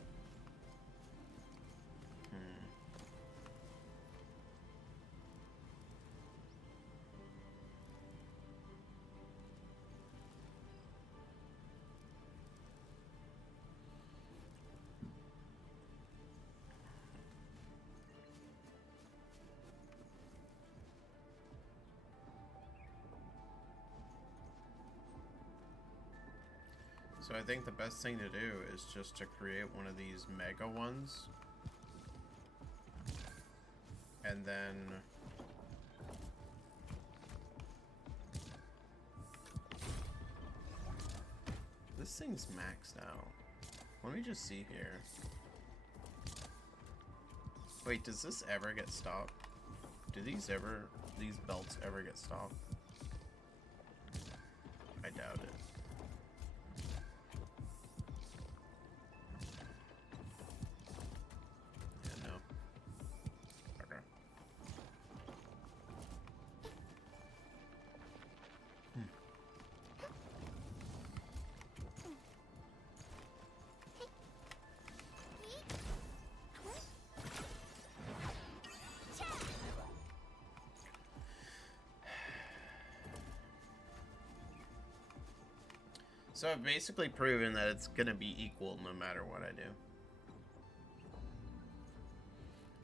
So I think the best thing to do is just to create one of these mega ones. And then this thing's maxed out. Let me just see here. Wait, does this ever get stopped? Do these belts ever get stopped? I doubt it. So I've basically proven that it's gonna be equal no matter what I do.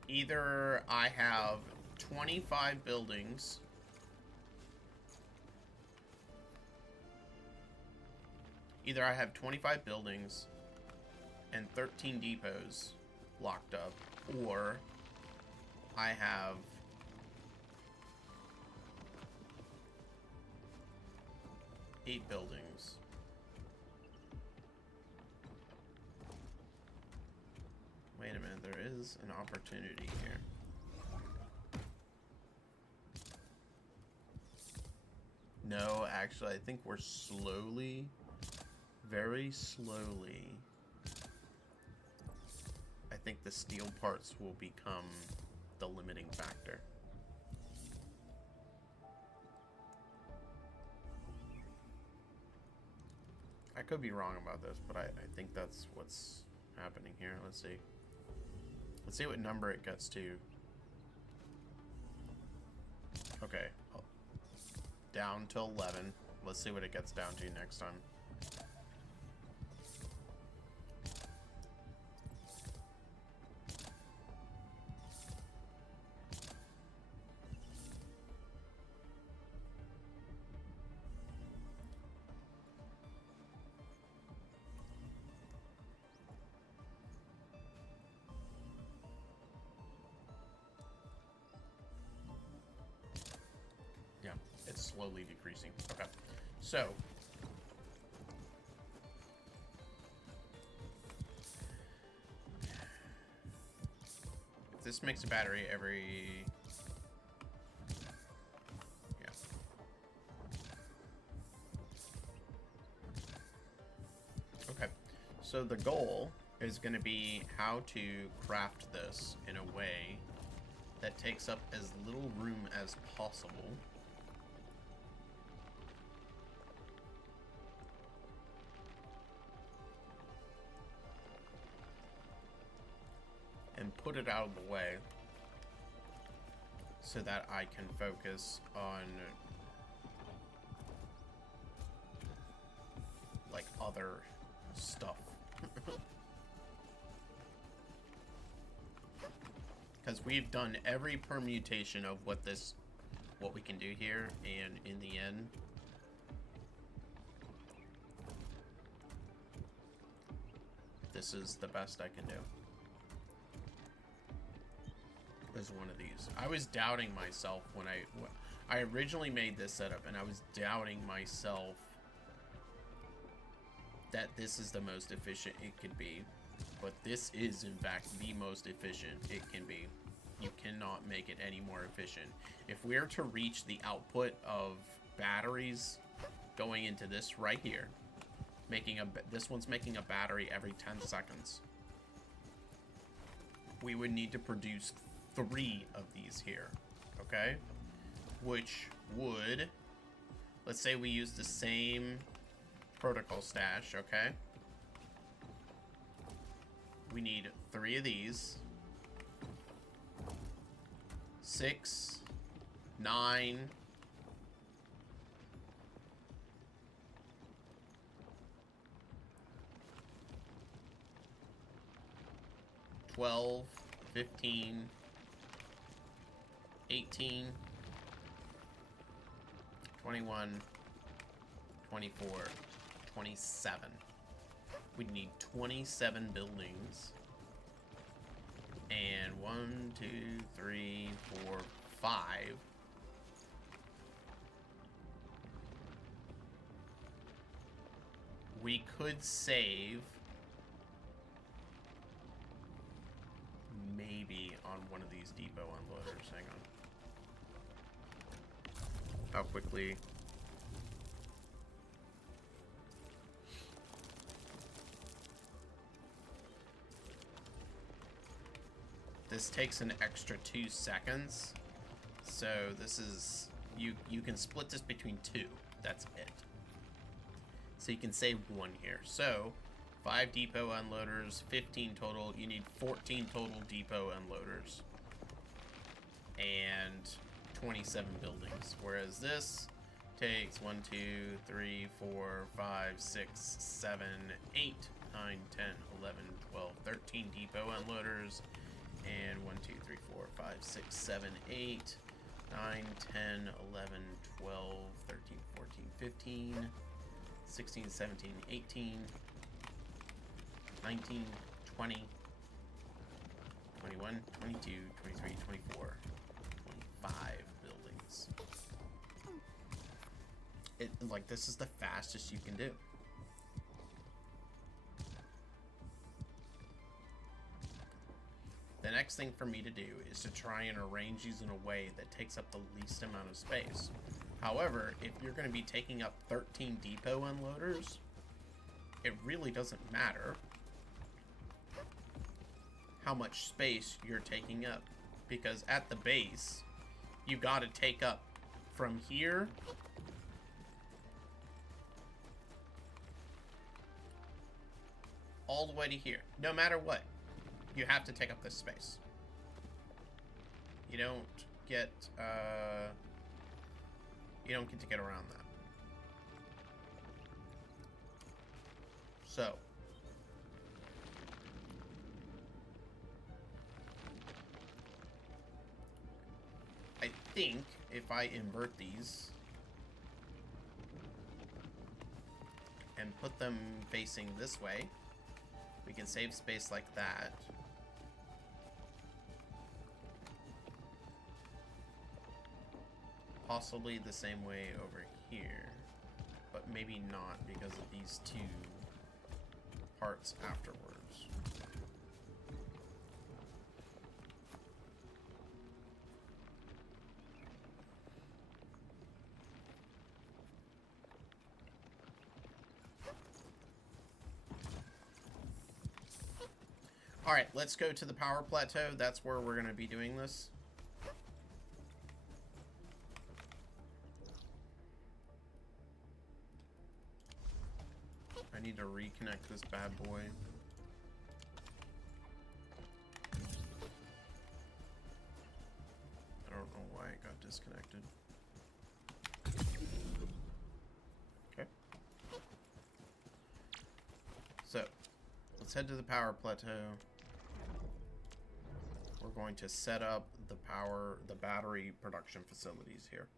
Either I have 25 buildings and 13 depots locked up, or I have eight buildings. Wait a minute, there is an opportunity here. No, actually, I think we're slowly, very slowly, I think the steel parts will become the limiting factor. I could be wrong about this, but I think that's what's happening here. Let's see. Let's see what number it gets to. Okay. Down to 11. Let's see what it gets down to next time. Slowly decreasing. Okay, so this makes a battery every Okay, so the goal is going to be how to craft this in a way that takes up as little room as possible. And put it out of the way so that I can focus on like other stuff. Because we've done every permutation of what we can do here, and in the end this is the best I can do. Is one of these. I was doubting myself when I originally made this setup, and I was doubting myself that this is the most efficient it could be, but this is in fact the most efficient it can be. You cannot make it any more efficient. If we're to reach the output of batteries going into this right here, this one's making a battery every 10 seconds, we would need to produce 3 of these here, okay? Which would, let's say we use the same protocol stash, okay? We need 3 of these. 6, 9, 12, 15, 18, 21, 24, 27. We need 27 buildings. And 1, 2, 3, 4, 5. We could save maybe on one of these depot unloaders. Hang on. How quickly? This takes an extra 2 seconds. So this is, you can split this between 2. That's it. So you can save 1 here. So 5 depot unloaders, 15 total. You need 14 total depot unloaders. And 27 buildings. Whereas this, takes 1, 2, 3, 4, 5, 6, 7, 8, 9, 10, 11, 12, 13 depot unloaders. And 1, 2, 3, 4, 5, 6, 7, 8, 9, 10, 11, 12, 13, 14, 15, 16, 17, 18, 19, 20, 21, 22, 23, 24, 25 buildings. Like, this is the fastest you can do. The next thing for me to do is to try and arrange these in a way that takes up the least amount of space. However, if you're going to be taking up 13 depot unloaders, it really doesn't matter how much space you're taking up, because at the base, you got to take up from here all the way to here. No matter what, you have to take up this space. You don't get to get around that. So I think if I invert these and put them facing this way, we can save space like that. Possibly the same way over here, but maybe not because of these two parts afterwards. Alright, let's go to the power plateau. That's where we're going to be doing this. I need to reconnect this bad boy. I don't know why it got disconnected. Okay. So, let's head to the power plateau. We're going to set up the battery production facilities here.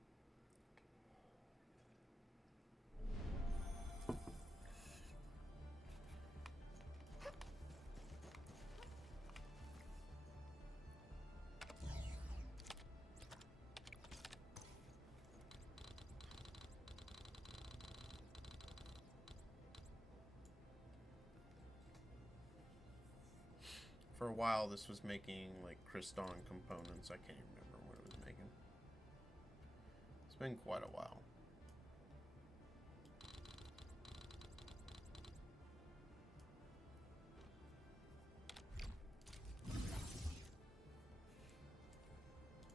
For a while, this was making, like, crystalline components. I can't even remember what it was making. It's been quite a while.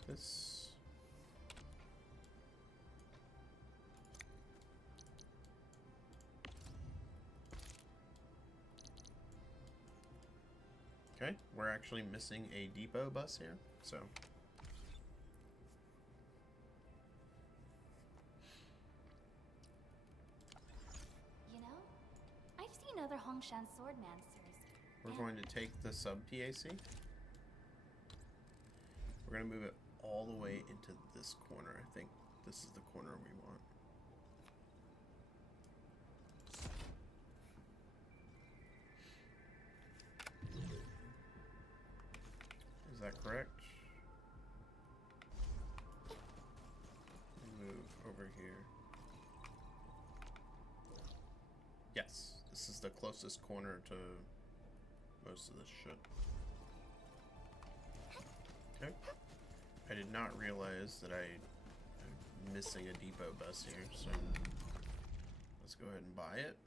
This... Okay, we're actually missing a depot bus here, so. You know, I've seen other Hongshan swordmancers. We're going to take the sub PAC. We're going to move it all the way into this corner. I think this is the corner we want. Is that correct? Move over here. Yes, this is the closest corner to most of this shit. Okay. I did not realize that I'm missing a depot bus here, so let's go ahead and buy it.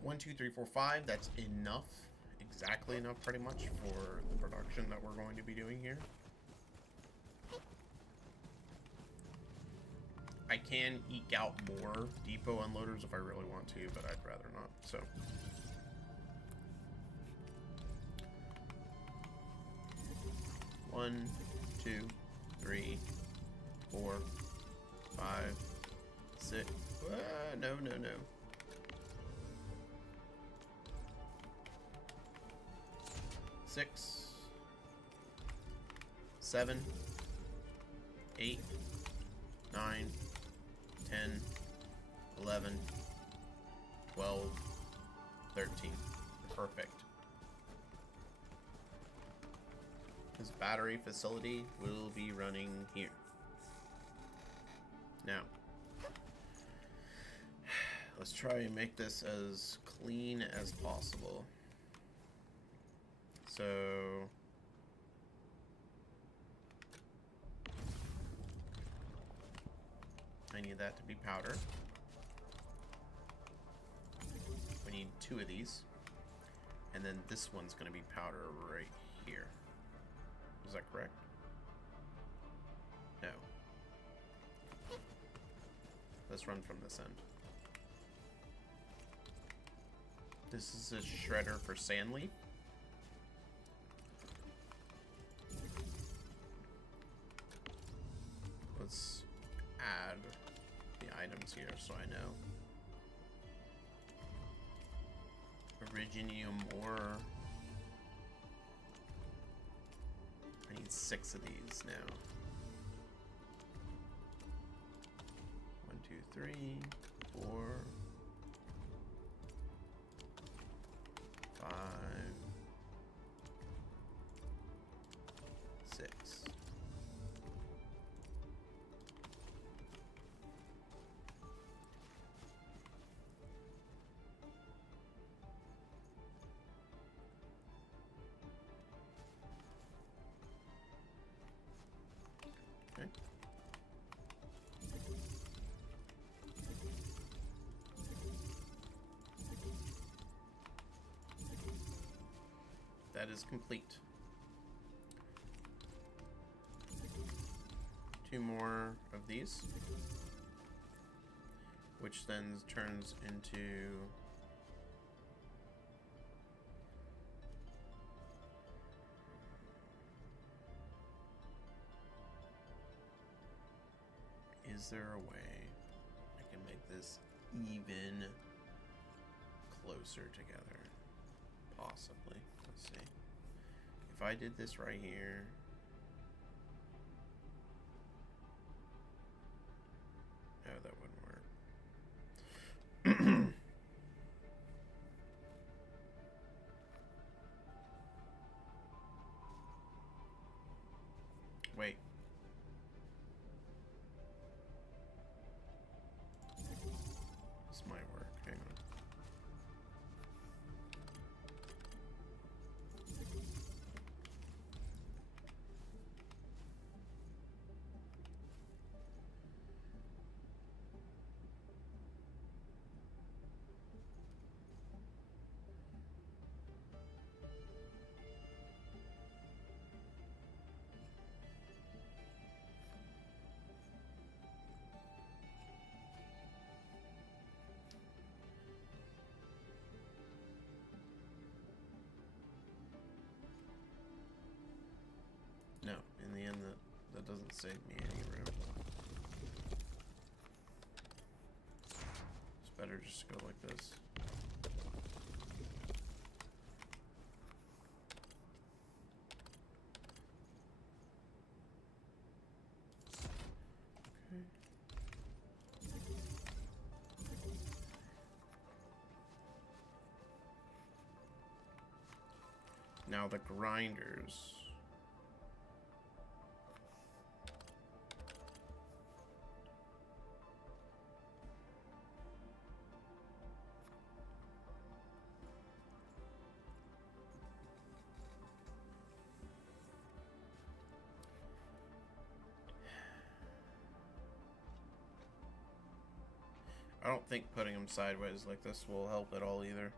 1, 2, 3, 4, 5. That's enough. Exactly enough, pretty much, for the production that we're going to be doing here. I can eke out more depot unloaders if I really want to, but I'd rather not, so. One, 2, 3, 4, 5, 6. No, no, no. 6, 7, 8, 9, 10, 11, 12, 13. Perfect. This battery facility will be running here. Now, let's try and make this as clean as possible. So, I need that to be powder. We need 2 of these. And then this one's going to be powder right here. Is that correct? No. Let's run from this end. This is a shredder for Sandley. Let's add the items here so I know. Originium ore. I need 6 of these now. 1, 2, 3, 4, 5, 6. Okay. That is complete. 2 more of these, which then turns into is there a way I can make this even closer together? Possibly. Let's see. If I did this right here. No, that wouldn't work. Wait. This might work. Hang on. No, in the end, that doesn't save me any room. It's better just to go like this. Okay. Now the grinders. I don't think putting them sideways like this will help at all either.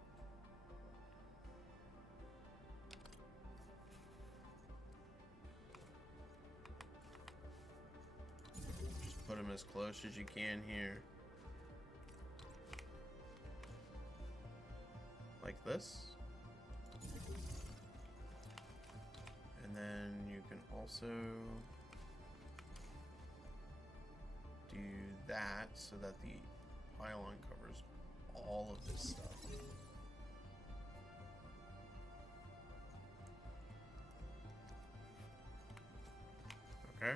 Just put them as close as you can here. Like this. And then you can also that so that the pylon covers all of this stuff. Okay.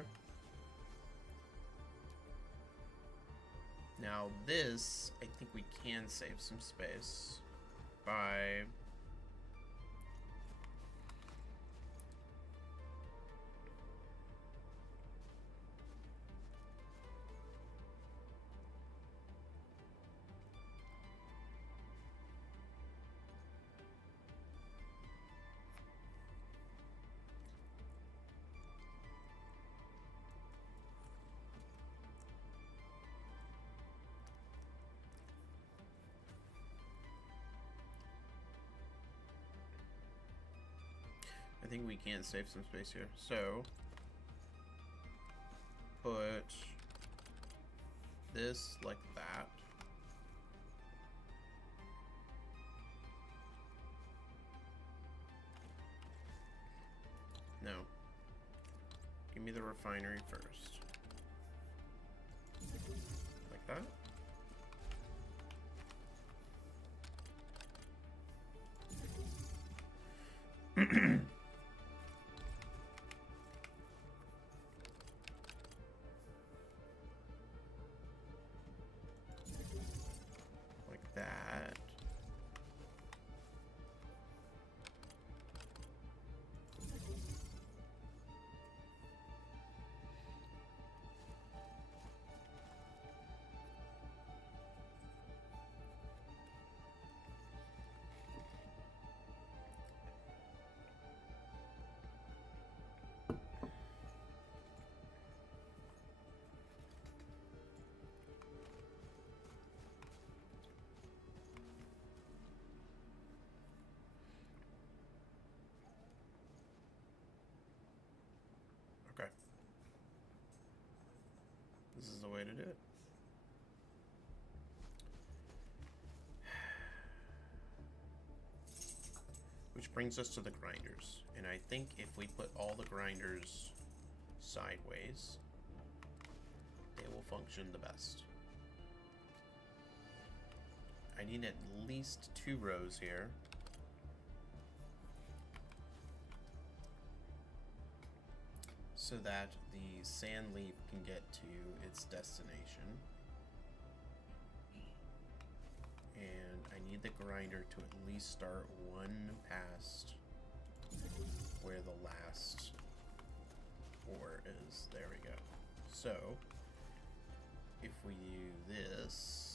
Now this, I think we can save some space by I think we can save some space here. So put this like that. No. Give me the refinery first. Like that. Like that. Okay. This is the way to do it. Which brings us to the grinders. And I think if we put all the grinders sideways, they will function the best. I need at least 2 rows here. So that the sand leaf can get to its destination. And I need the grinder to at least start one past where the last ore is. There we go. So if we do this,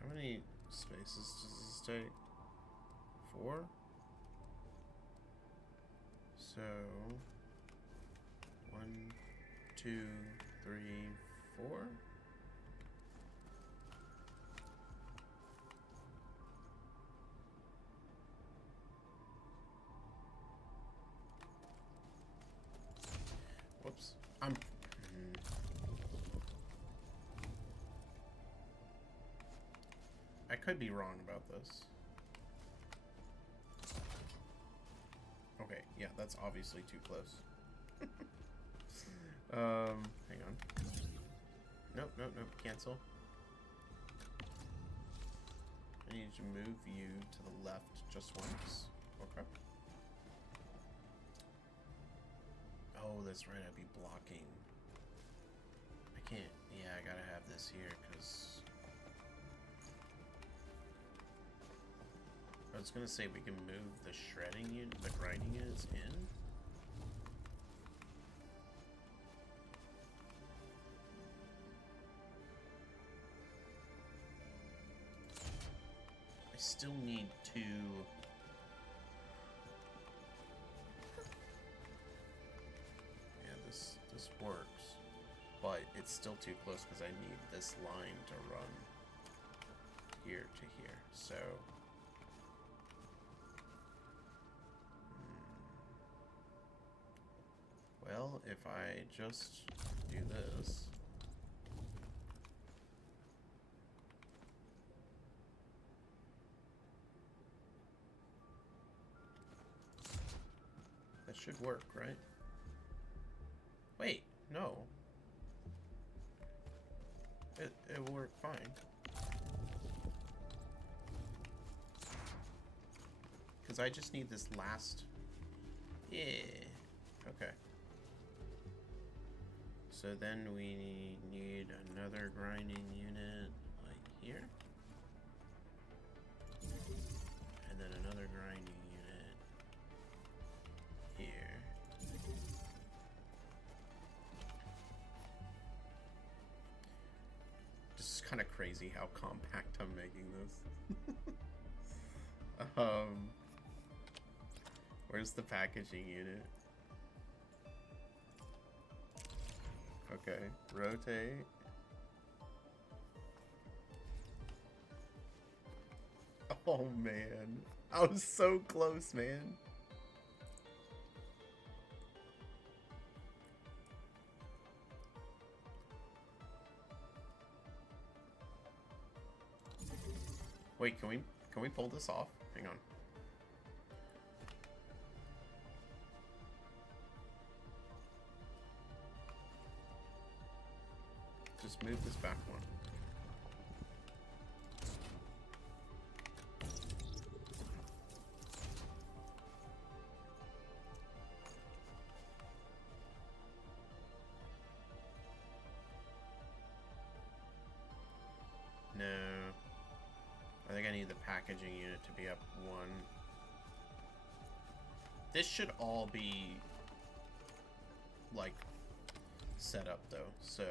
how many spaces does this take? 4? So 1, 2, 3, 4. Whoops. I could be wrong about this. Okay, yeah, that's obviously too close. Hang on. Nope, nope, nope, cancel. I need to move you to the left just once. Okay. Oh, that's right, I'd be blocking. I can't, yeah, I gotta have this here, because I was gonna say we can move the shredding unit, the grinding units in. still need to... Yeah, this works. But it's still too close because I need this line to run here to here. So... Well, if I just do this... That should work, right? Wait, no. It will work fine. Because I just need this last... Yeah. Okay. So then we need another grinding unit like here. And then another grinding unit here. This is kind of crazy how compact I'm making this. Where's the packaging unit? Okay, rotate. Oh man, I was so close, man. Wait, can we pull this off? Hang on. Just move this back one. No. I think I need the packaging unit to be up one. This should all be, like, set up though, so...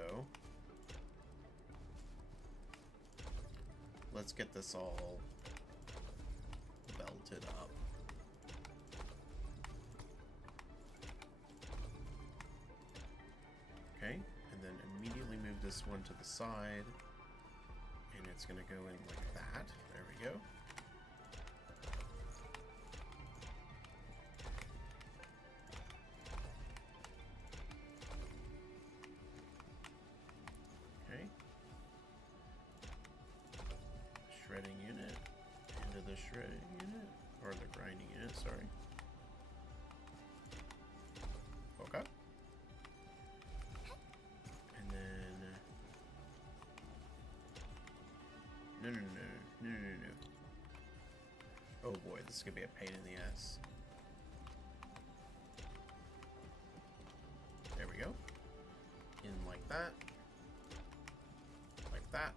Let's get this all belted up. Okay, and then immediately move this one to the side. And it's gonna go in like that. There we go. Okay. Shredding unit into the shredding unit, or the grinding unit, sorry. Okay. And then no. Oh boy, this is gonna be a pain in the ass. There we go. In like that. Like that.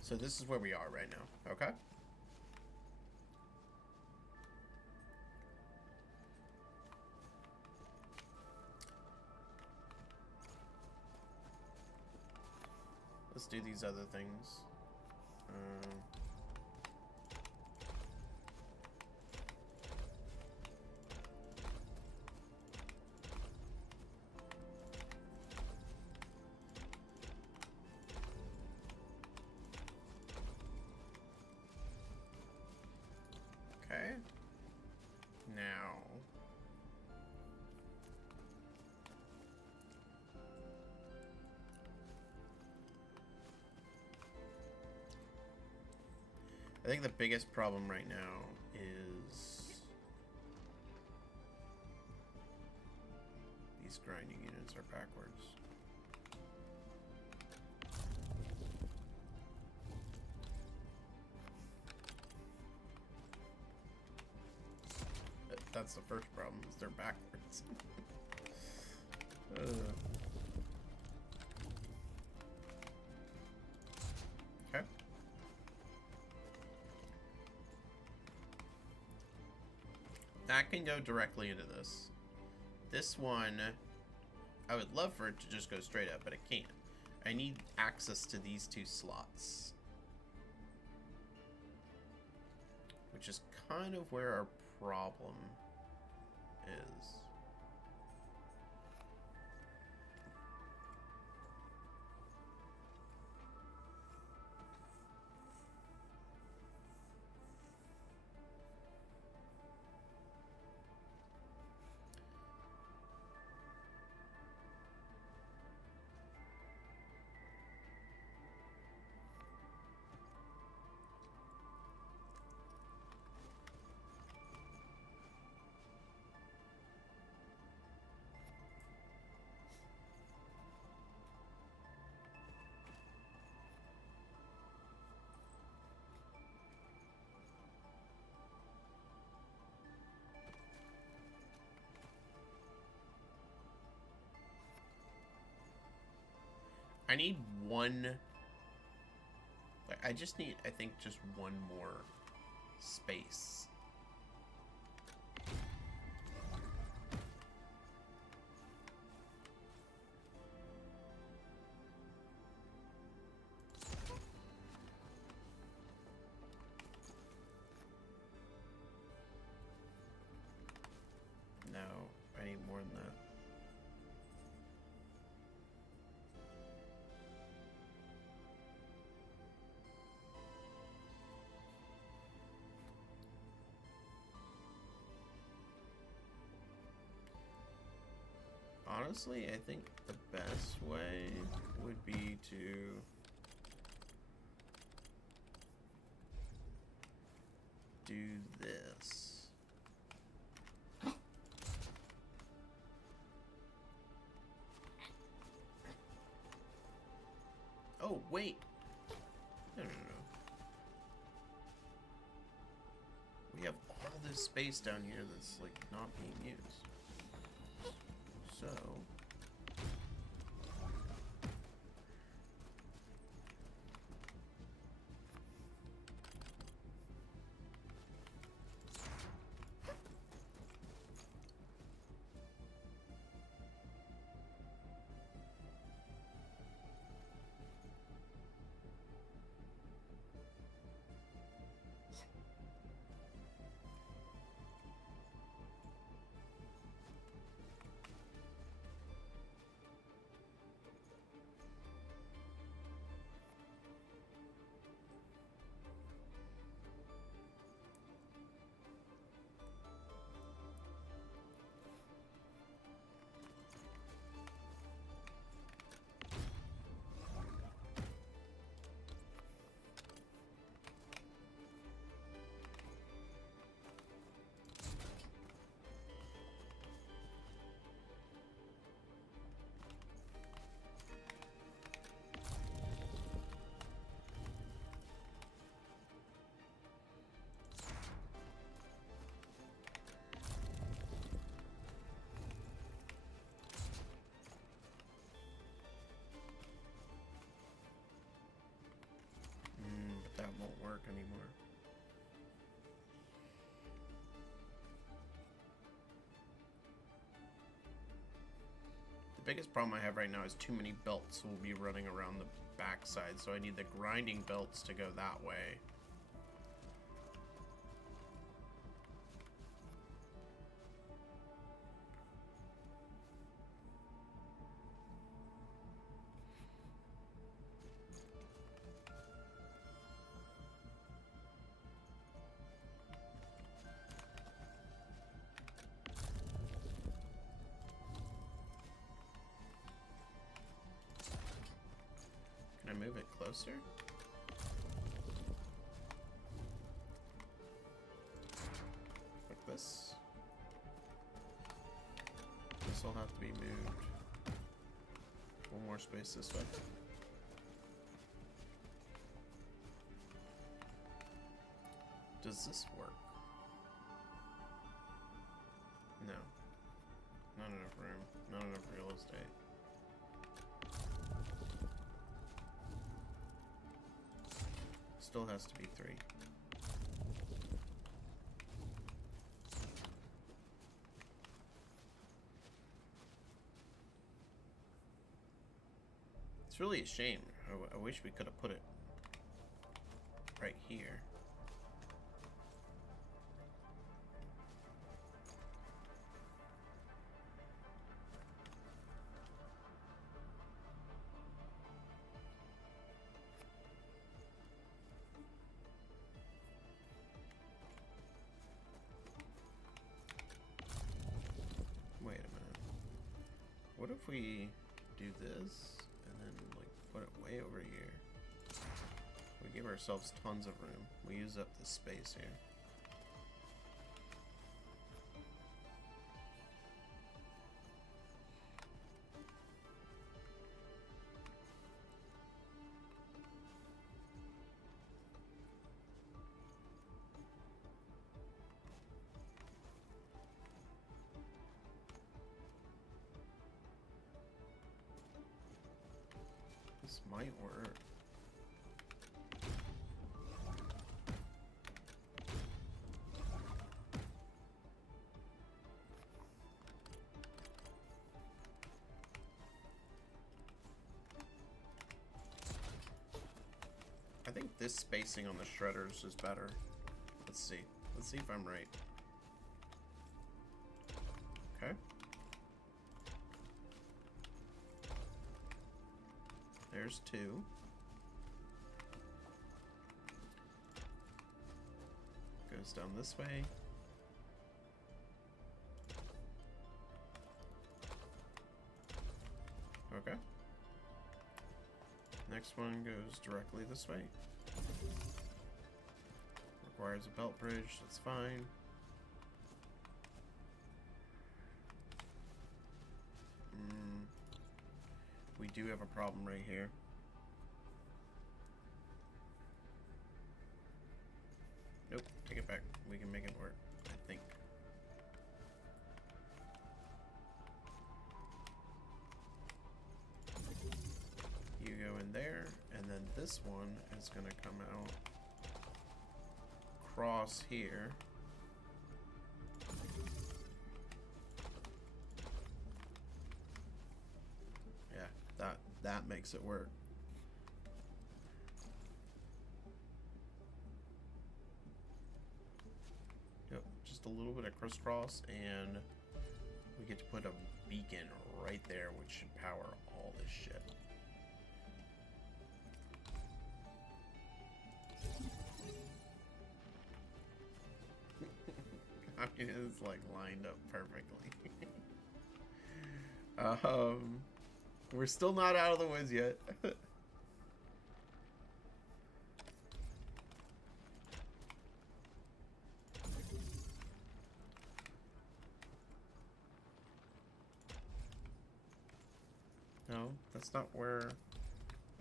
So this is where we are right now, okay? Let's do these other things. Okay. Now. I think the biggest problem right now is these grinding units are backwards. That's the first problem, is they're backwards. that can go directly into this. This one, I would love for it to just go straight up, but it can't. I need access to these two slots. Which is kind of where our problem is. I need one, like, I just need, I think, just one more space. No, I need more than that. Honestly, I think the best way would be to do this. Oh, wait. No. We have all this space down here that's, like, not being used. So that won't work anymore. The biggest problem I have right now is too many belts will be running around the backside, so I need the grinding belts to go that way. Can I move it closer? Like this? This will have to be moved. One more space this way. Does this work? No. Not enough room. Not enough real estate. Still has to be 3. It's really a shame. I wish we could have put it right here. Wait a minute. What if we do this and then like put it way over here? We give ourselves tons of room. We use up the space here. This might work. I think this spacing on the shredders is better. Let's see. Let's see if I'm right. Okay. There's two. Goes down this way. Okay. Next one goes directly this way. Requires a belt bridge, that's fine. We do have a problem right here. Nope, take it back. We can make it work, I think. You go in there, and then this one is gonna come out across here. That makes it work. Yep, just a little bit of crisscross, and we get to put a beacon right there, which should power all this shit. I mean, it's like lined up perfectly. We're still not out of the woods yet. No, that's not where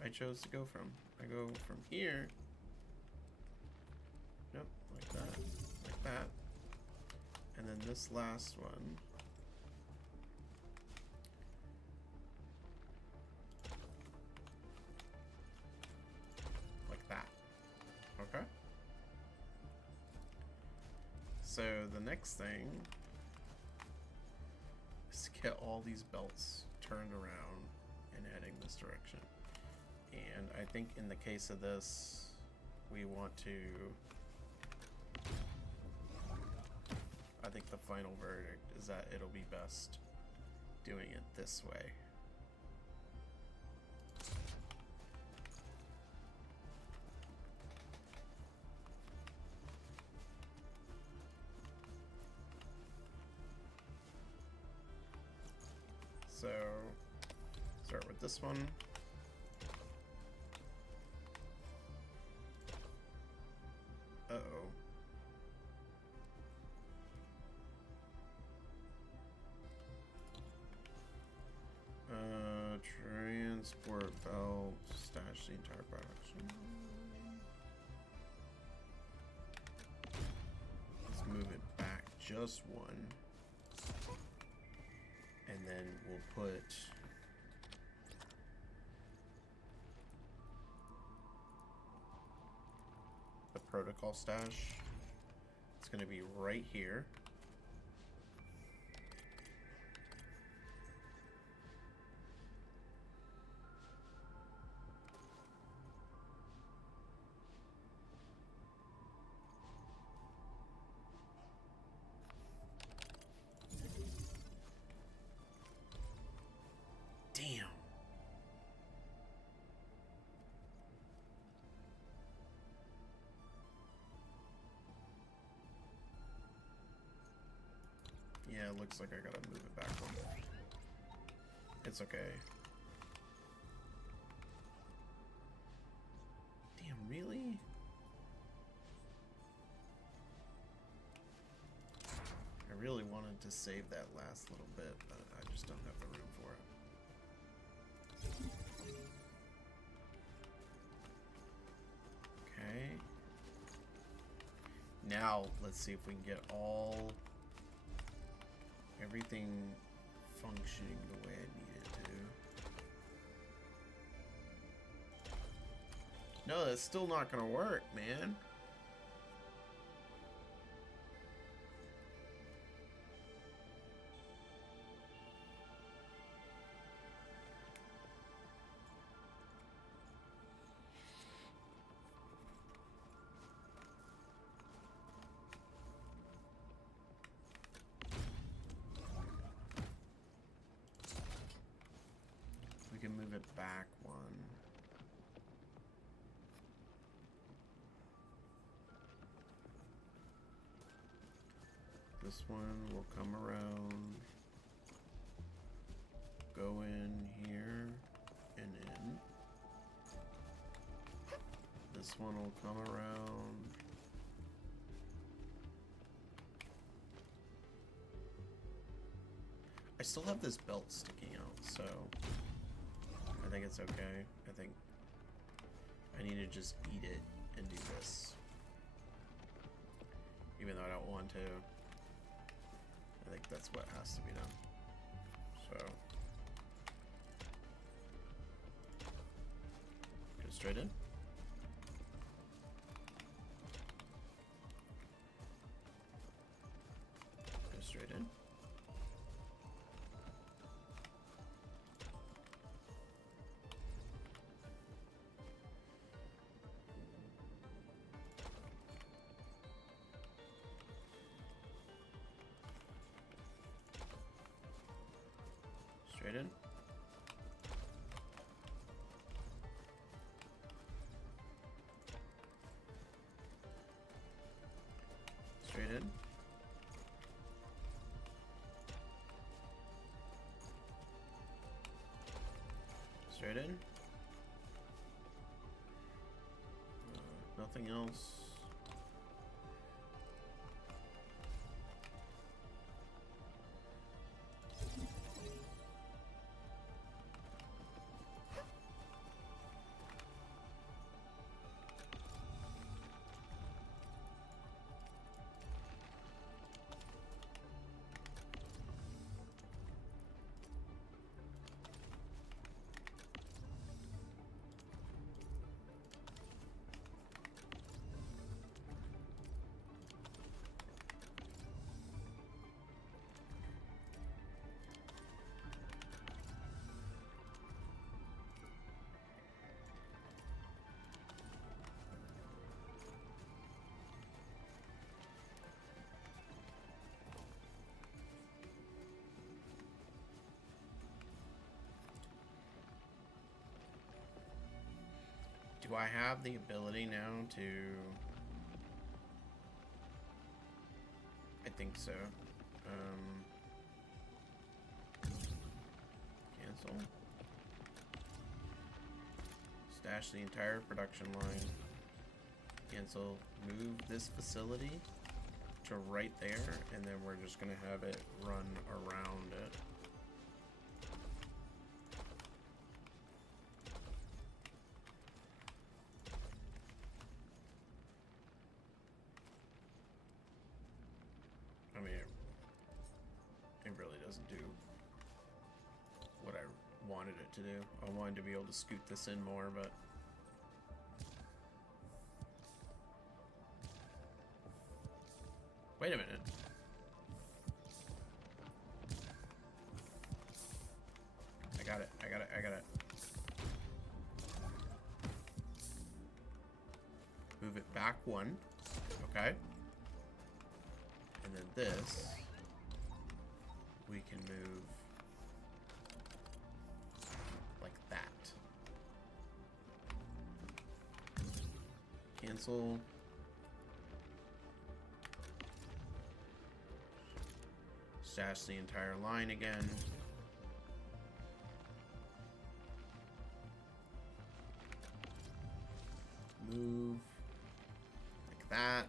I chose to go from. I go from here. Nope, like that. Like that. And then this last one. Okay. So the next thing is to get all these belts turned around and heading this direction. And I think in the case of this, we want to... I think the final verdict is that it'll be best doing it this way. So, start with this one. Uh-oh. Transport belt, stash the entire production. Let's move it back just one. And then we'll put the protocol stash. It's going to be right here. Yeah, it looks like I gotta move it back one. It's okay. Damn, really? I really wanted to save that last little bit, but I just don't have the room for it. Okay. Now, let's see if we can get everything functioning the way I need it to. No, that's still not gonna work, man. We can move it back one. This one will come around, go in here and in. This one will come around. I still have this belt sticking out, so I think it's okay. I think I need to just eat it and do this. Even though I don't want to. I think that's what has to be done. So go straight in. Go straight in. Straight in. Straight in. Straight in. Nothing else. Do I have the ability now to... I think so. Cancel. Stash the entire production line. Cancel. Move this facility to right there, and then we're just gonna have it run around it. I mean, it really doesn't do what I wanted it to do. I wanted to be able to scoot this in more, but... Wait a minute. I got it. Move it back one. Okay. And then this, we can move like that. Cancel. stash the entire line again. Move like that.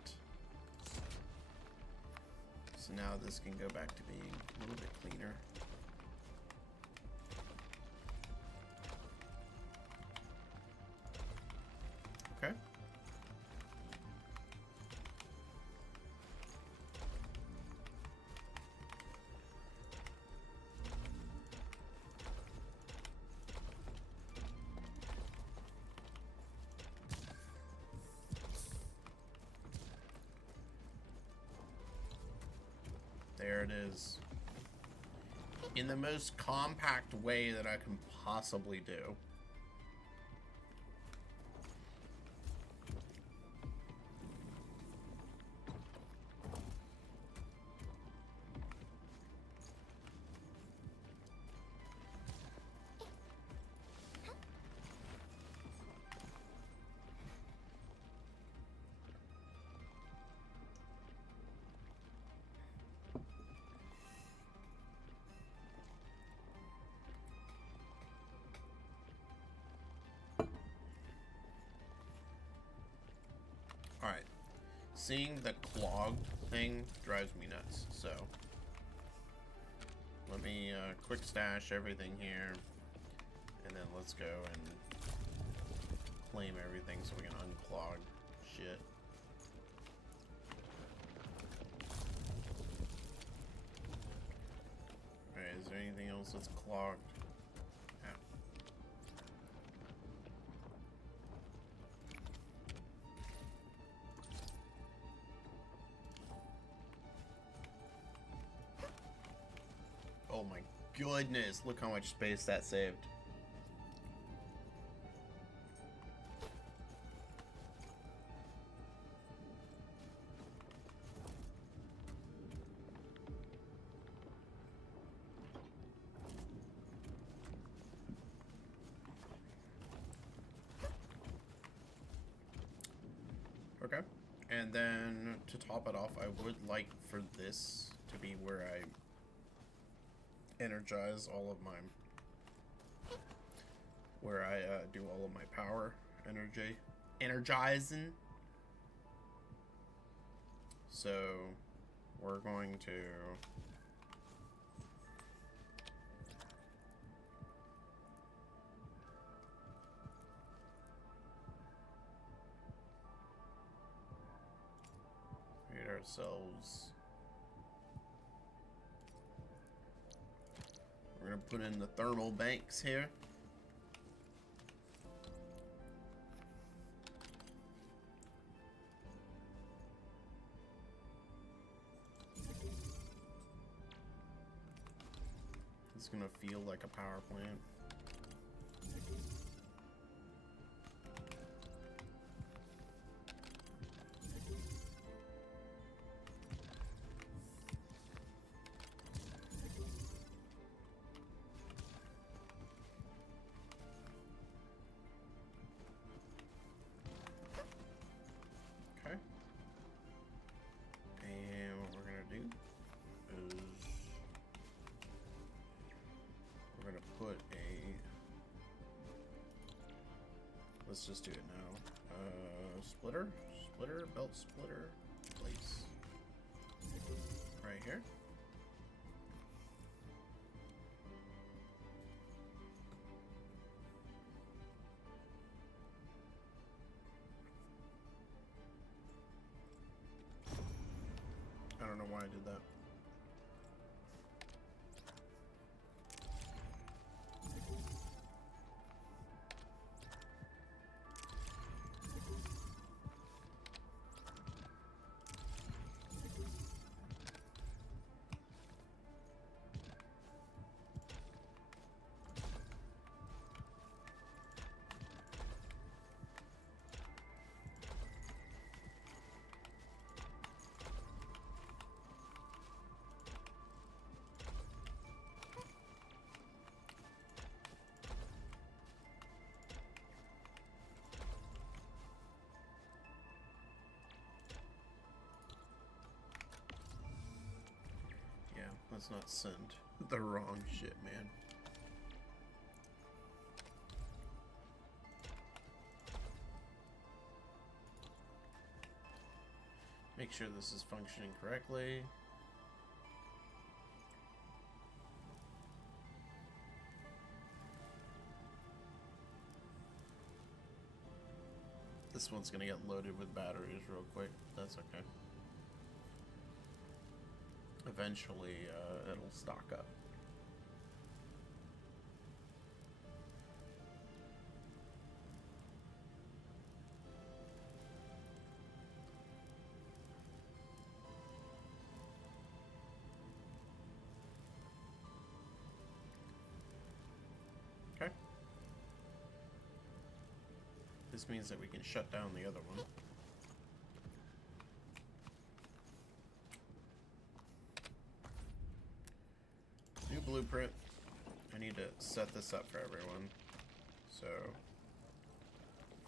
So now this can go back to being a little bit cleaner. Okay. There it is. In the most compact way that I can possibly do. Alright. Seeing the clogged thing drives me nuts, so let me quick stash everything here, and then let's go and claim everything so we can unclog shit. Alright, is there anything else that's clogged? Oh my goodness, look how much space that saved. Okay, and then to top it off, I would like for this to be where I energize all of my, where I do all of my power energizing. So we're going to create ourselves. We're gonna put in the thermal banks here. It's gonna feel like a power plant. Let's just do it now. Splitter, belt splitter, place. Right here. I don't know why I did that. Let's not send the wrong shit, man. Make sure this is functioning correctly. This one's gonna get loaded with batteries real quick. That's okay. Eventually, it'll stock up. Okay. This means that we can shut down the other one. New blueprint. I need to set this up for everyone. So,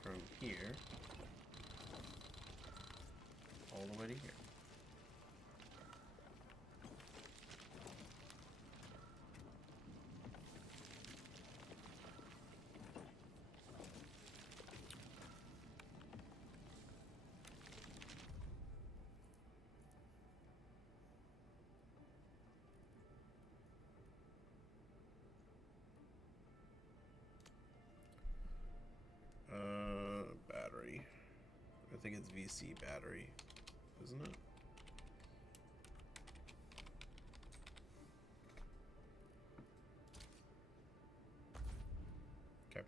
from here, all the way to here. Battery. I think it's VC battery, isn't it? Okay.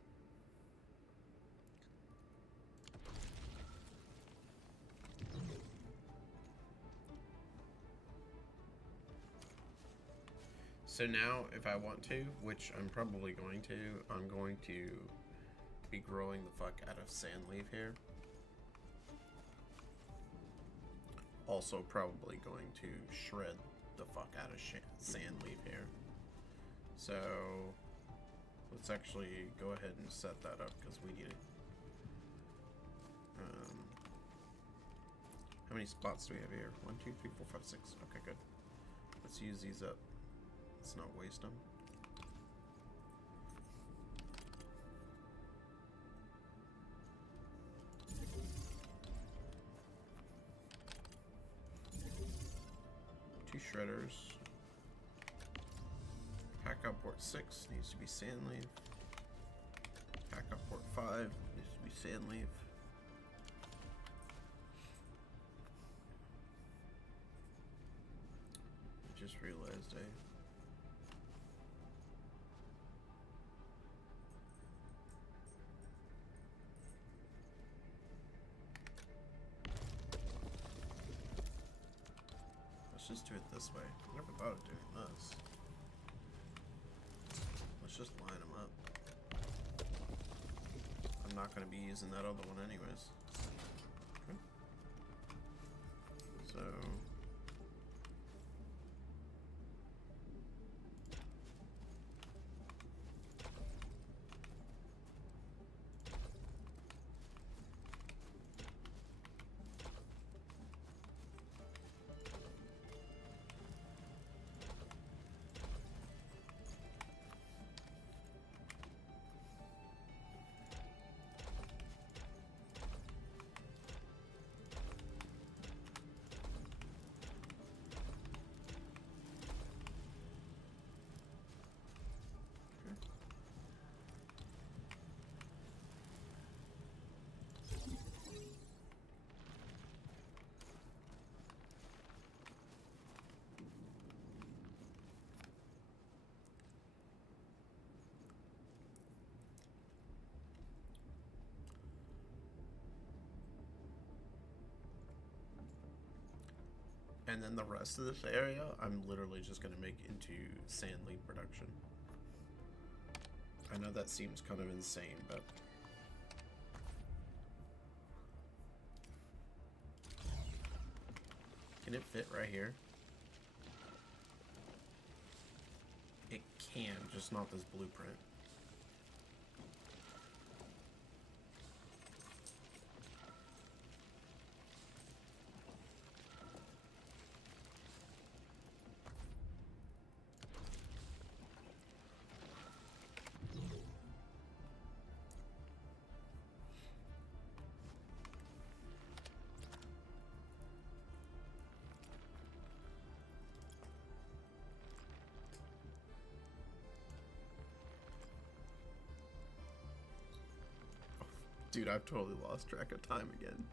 So now, if I want to, which I'm probably going to, I'm going to be growing the fuck out of sand leaf here. Also probably going to shred the fuck out of sand leaf here. So let's actually go ahead and set that up because we need it. How many spots do we have here? 1, 2, 3, 4, 5, 6. Okay, good. Let's use these up. Let's not waste them. Shredders. Pack up port 6 needs to be sand leaf. Pack up port 5 needs to be sand leaf. I just realized let's just do it this way. I never thought of doing this. Let's just line them up. I'm not going to be using that other one anyways. Okay. So... And then the rest of this area, I'm literally just going to make into sand leaf production. I know that seems kind of insane, but... Can it fit right here? It can, just not this blueprint. Dude, I've totally lost track of time again.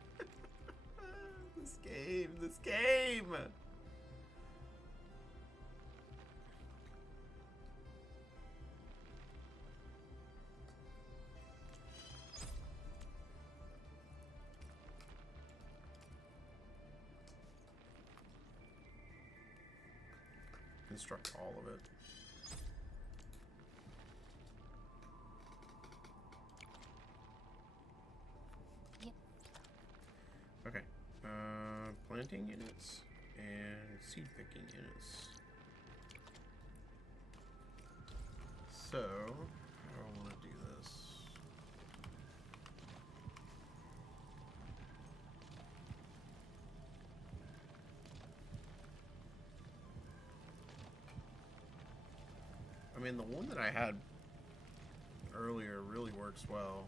This game! Construct all of it. Yep. Okay. Planting units and seed picking units. So, how do I want to do this? I mean, the one that I had earlier really works well.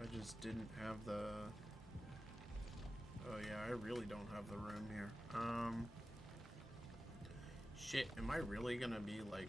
I just didn't have the... Oh yeah, I really don't have the room here. Shit, am I really gonna be like...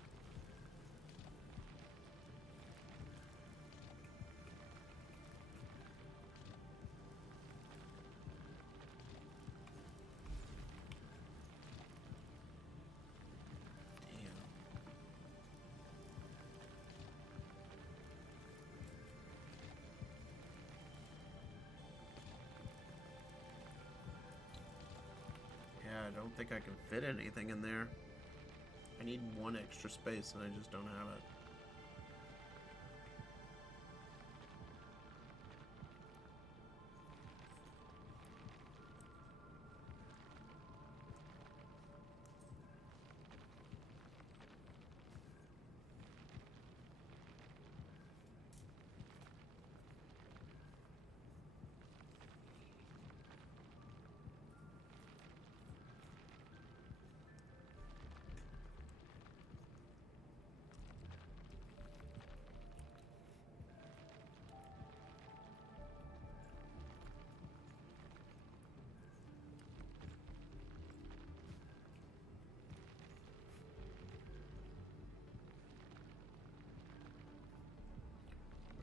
I don't think I can fit anything in there. I need one extra space and I just don't have it.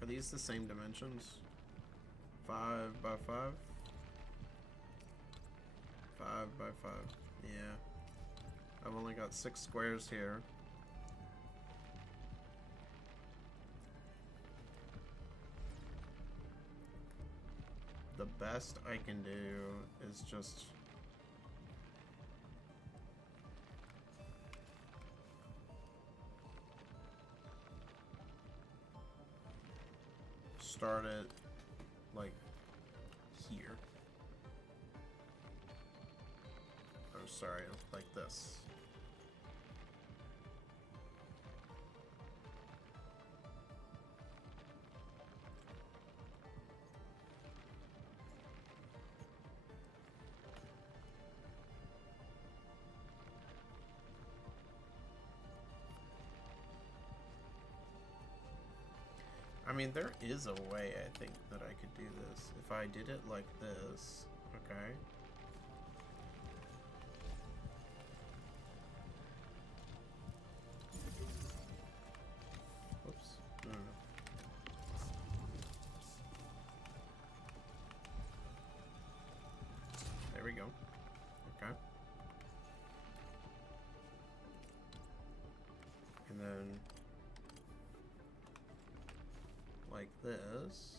Are these the same dimensions? 5 by 5? 5 by 5. Yeah. I've only got 6 squares here. The best I can do is just... start it like here. Oh, sorry, like this. I mean, there is a way, I think, that I could do this. If I did it like this, okay? Whoops. No, no, no. There we go. Okay. And then... like this.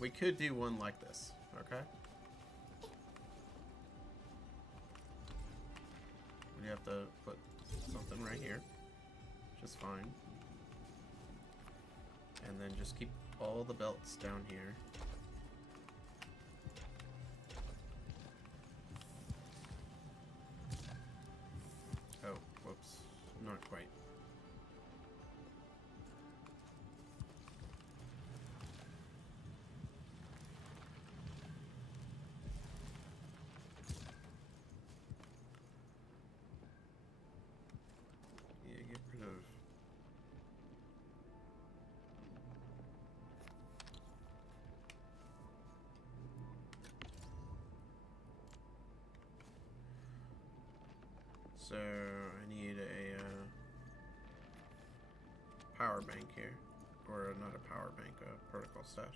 We could do one like this, okay? We have to put something right here, which is fine. And then just keep all the belts down here. So I need a power bank here, or not a power bank, a protocol stash.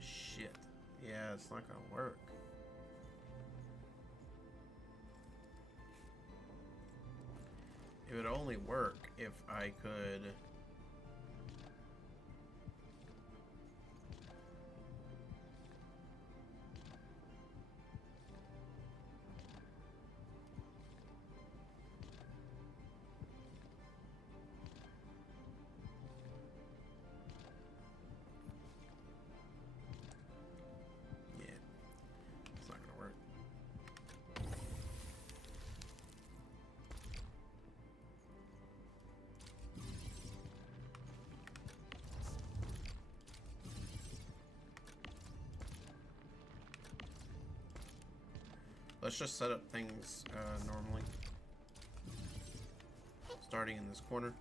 Shit. Yeah, it's not gonna work. It would only work if I could... Let's just set up things normally. Starting in this corner.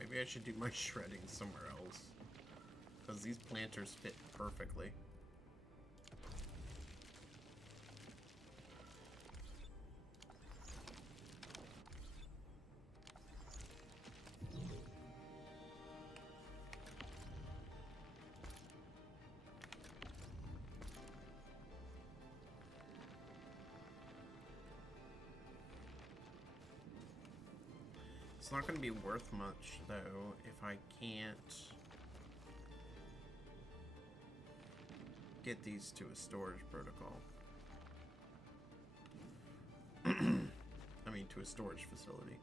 Maybe I should do my shredding somewhere else, because these planters fit perfectly. It's not going to be worth much, though, if I can't... get these to a storage protocol. I mean, to a storage facility.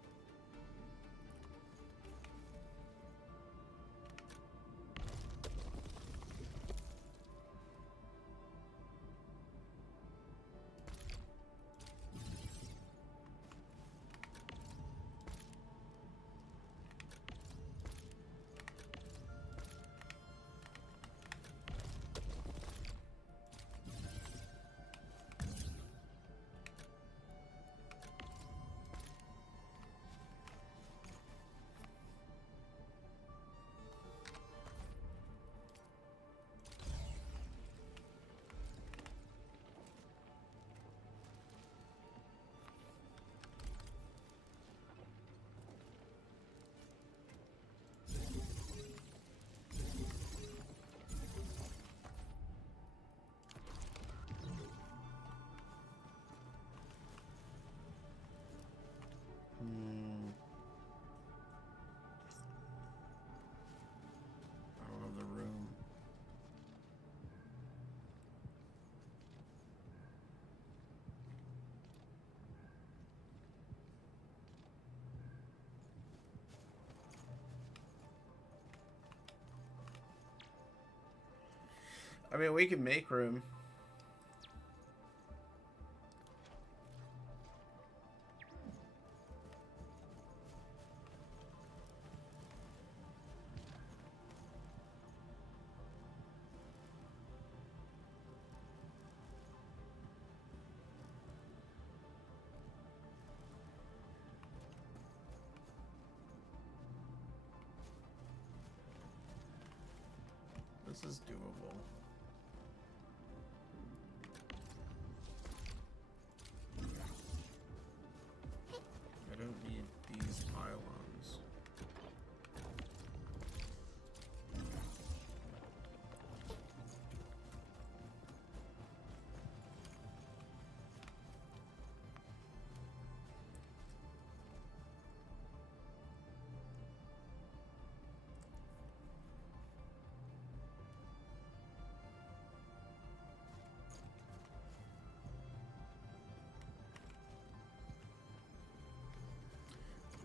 I don't have the room. I mean, we can make room. This is doable. I don't need these pylons.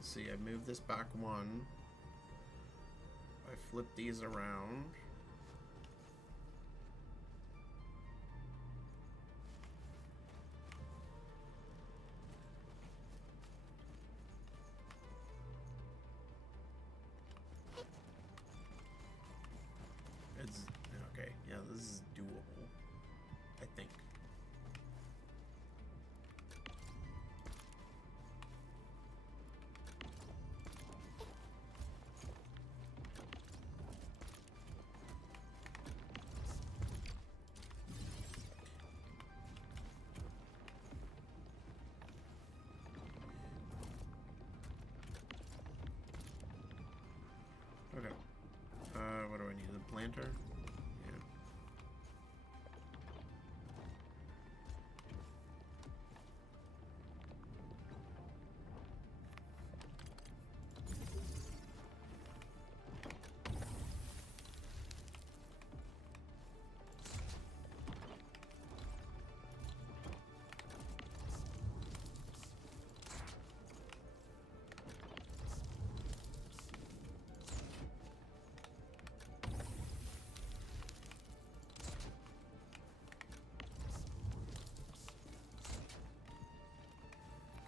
See, I moved this back one. I flipped these around. It's okay. Yeah, this is doable, I think. Okay. What do I need? The planter? Yeah.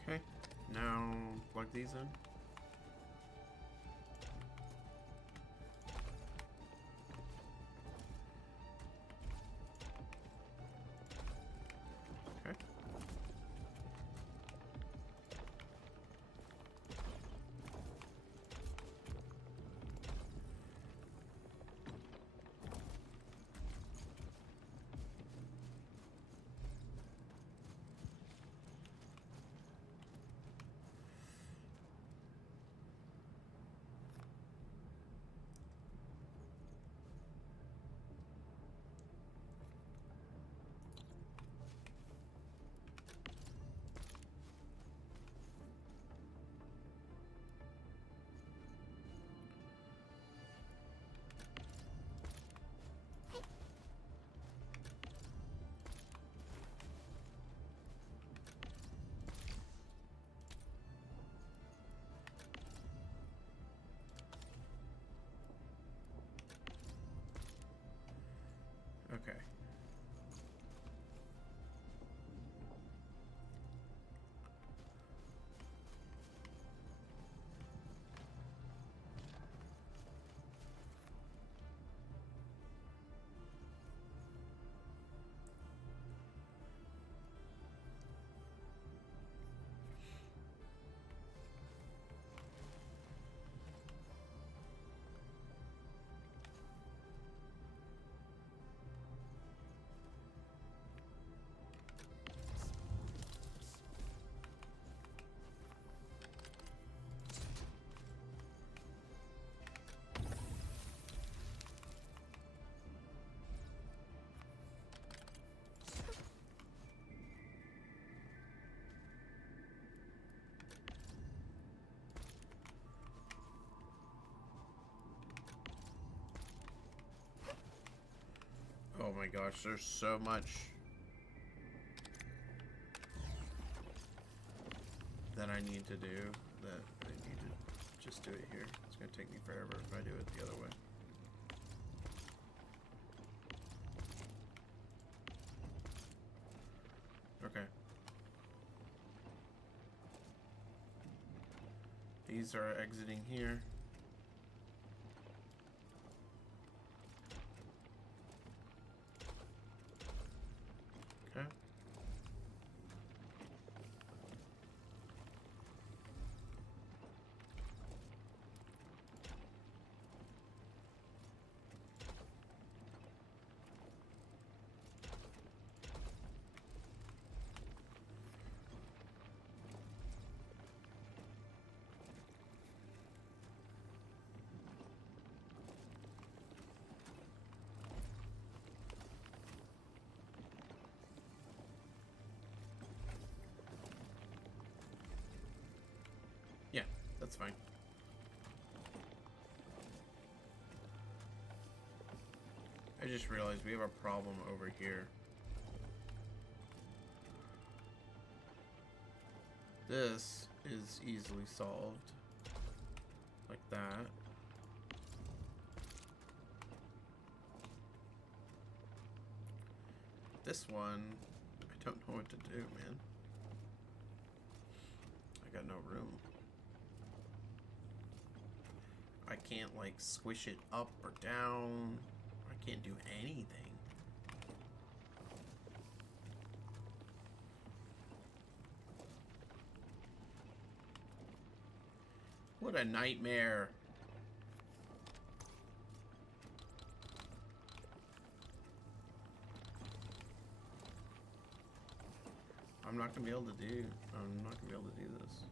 Okay, now plug these in. Okay. Okay. Oh my gosh, there's so much that I need to do that I need to just do it here. It's gonna take me forever if I do it the other way. Okay. These are exiting here. Okay. Yeah, that's fine. I just realized we have a problem over here. This is easily solved. Like that. This one, I don't know what to do, man. I got no room. I can't, like, squish it up or down. I can't do anything. What a nightmare. I'm not gonna be able to do this.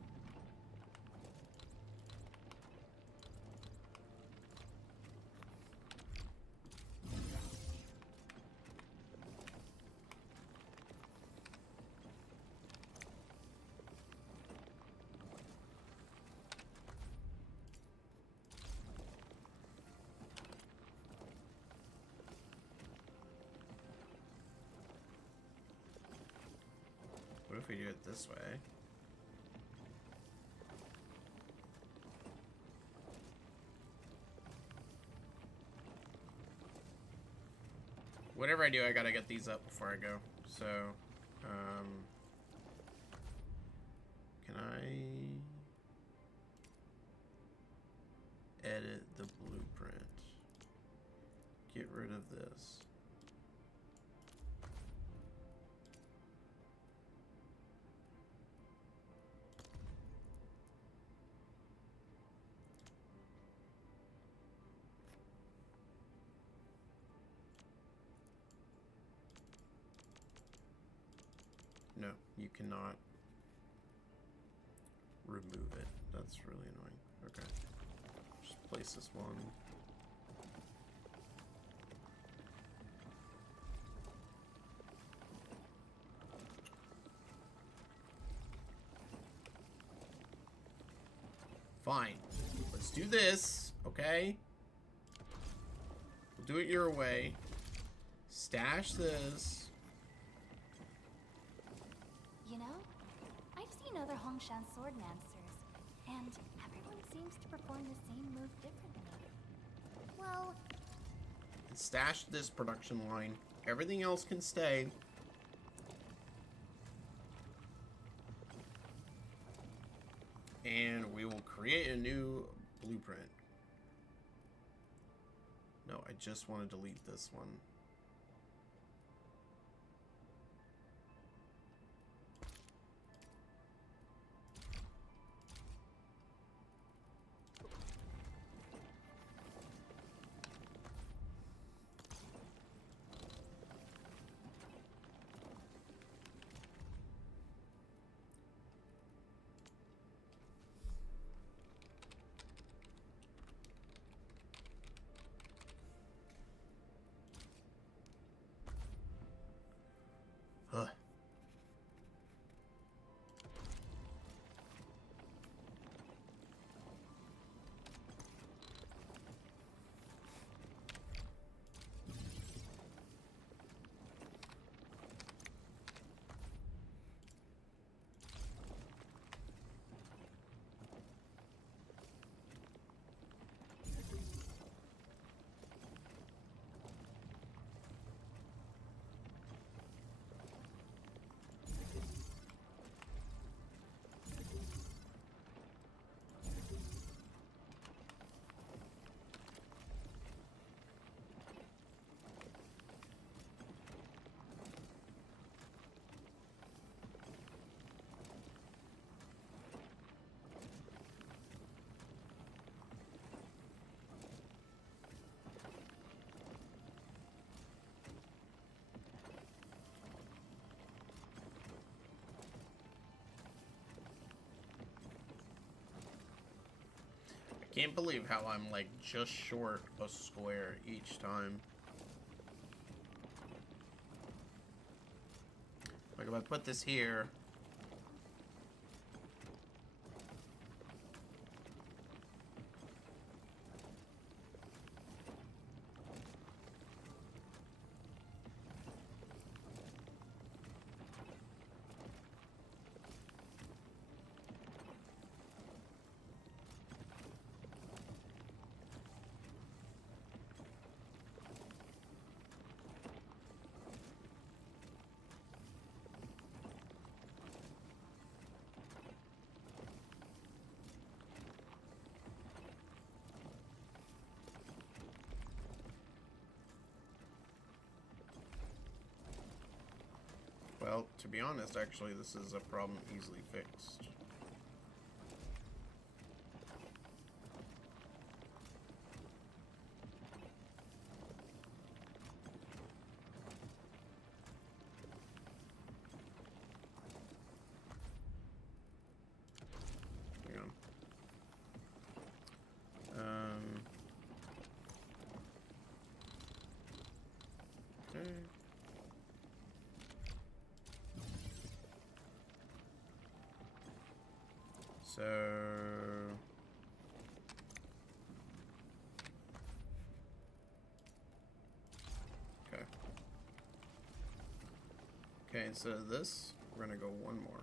What if we do it this way? Whatever I do, I gotta get these up before I go. So, can I edit the blueprint? Get rid of this. No, you cannot remove it. That's really annoying. Okay. Just place this one. Fine. Let's do this, okay? We'll do it your way. Stash this. You know, I've seen other Hongshan swordmancers, and everyone seems to perform the same move differently. Well, Stash this production line Everything else can stay. And we will create a new blueprint. No, I just want to delete this one. Huh. Can't believe how I'm like just short a square each time. Like if I put this here, well, to be honest, actually, this is a problem easily fixed. Hang on. Okay. So okay. Okay, instead of this, we're gonna go one more.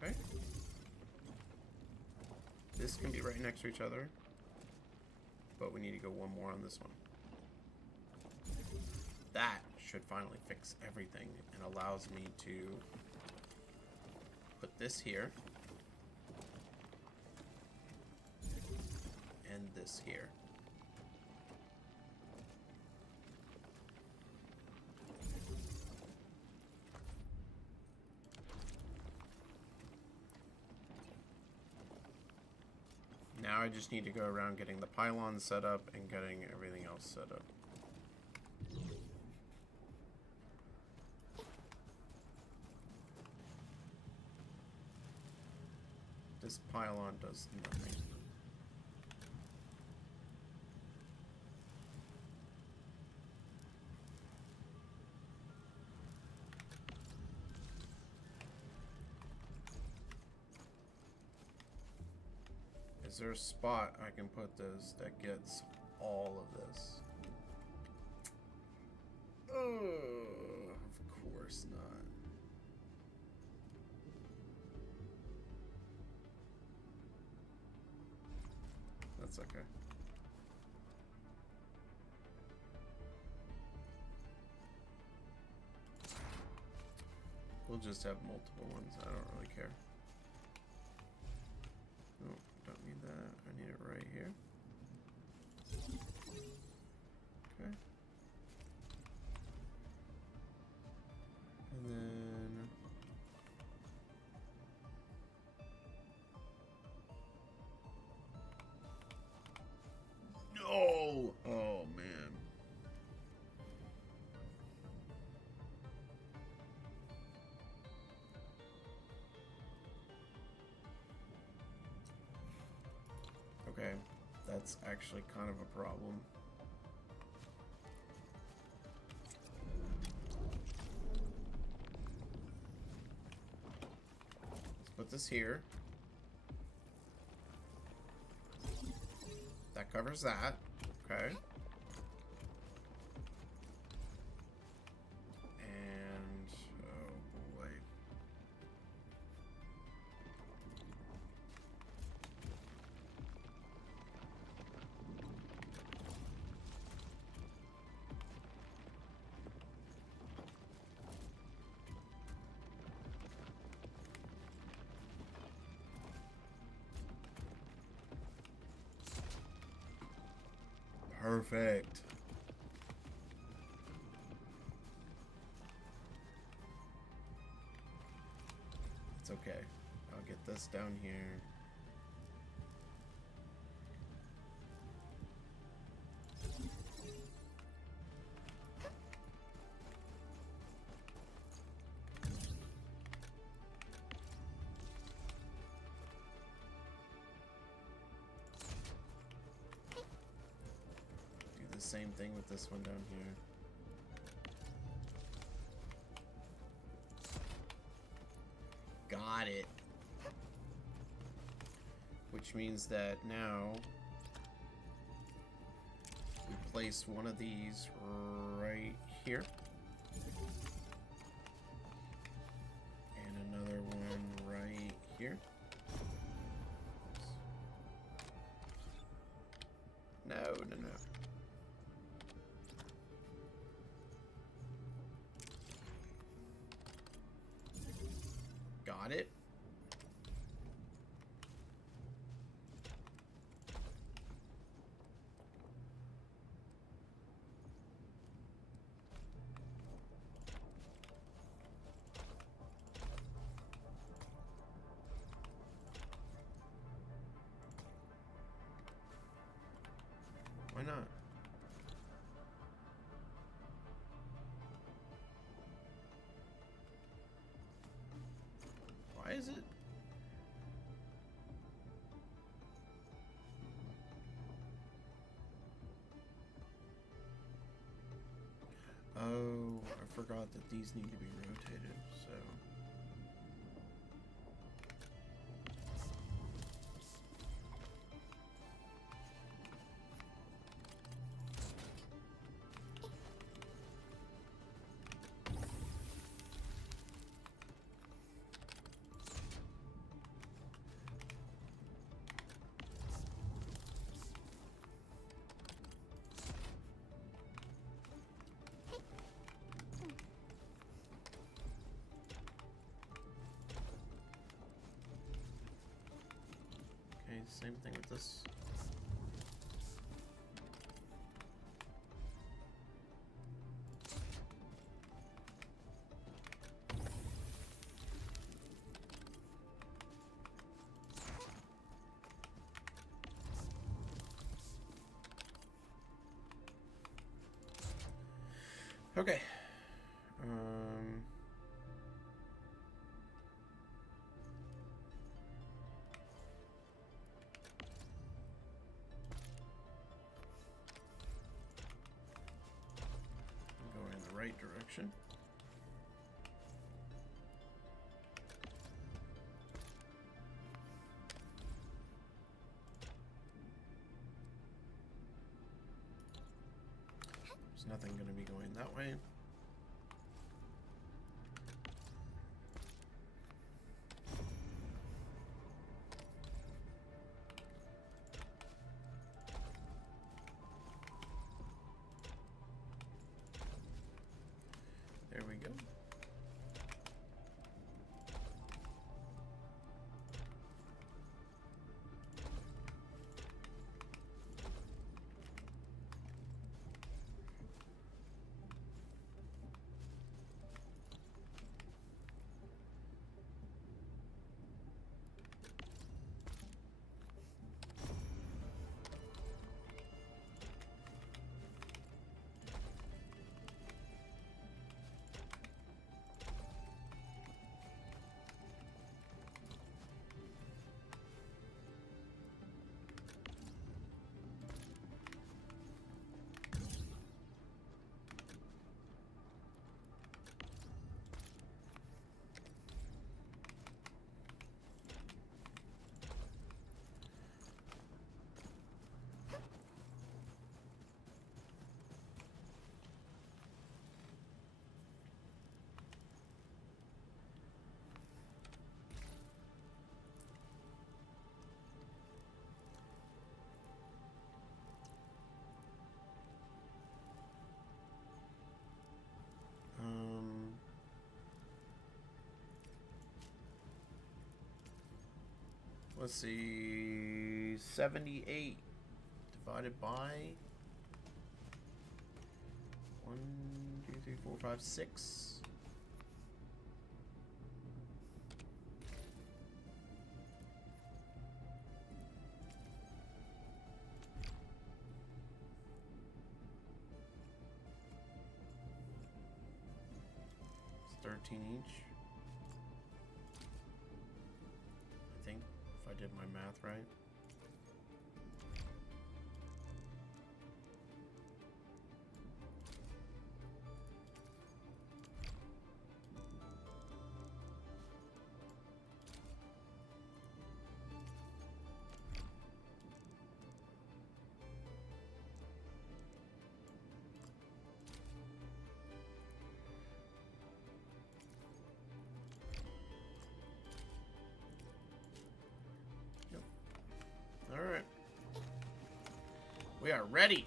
Okay. This can be right next to each other, but we need to go one more on this one. That should finally fix everything and allows me to put this here and this here. Now I just need to go around getting the pylon set up and getting everything else set up. This pylon does nothing. Is there a spot I can put this that gets all of this? Of course not. That's okay. We'll just have multiple ones. I don't really care. No, don't need that. I need it right here. Okay. And then no! Oh man. Okay, that's actually kind of a problem. Let's put this here. That covers that. Okay. And oh boy. Perfect. It's okay. I'll get this down here. Same thing with this one down here. Got it. Which means that now we place one of these right here. And another one right here. No, no, no. Got it. Why not? Why is it? Oh, I forgot that these need to be rotated, so. Okay, same thing with this. Okay. Going in the right direction. There's nothing going to be going that way. There we go. Let's see. 78 divided by 1, 2, 3, 4, 5, 6. It's 13 each. I think, if I did my math right. Alright. We are ready.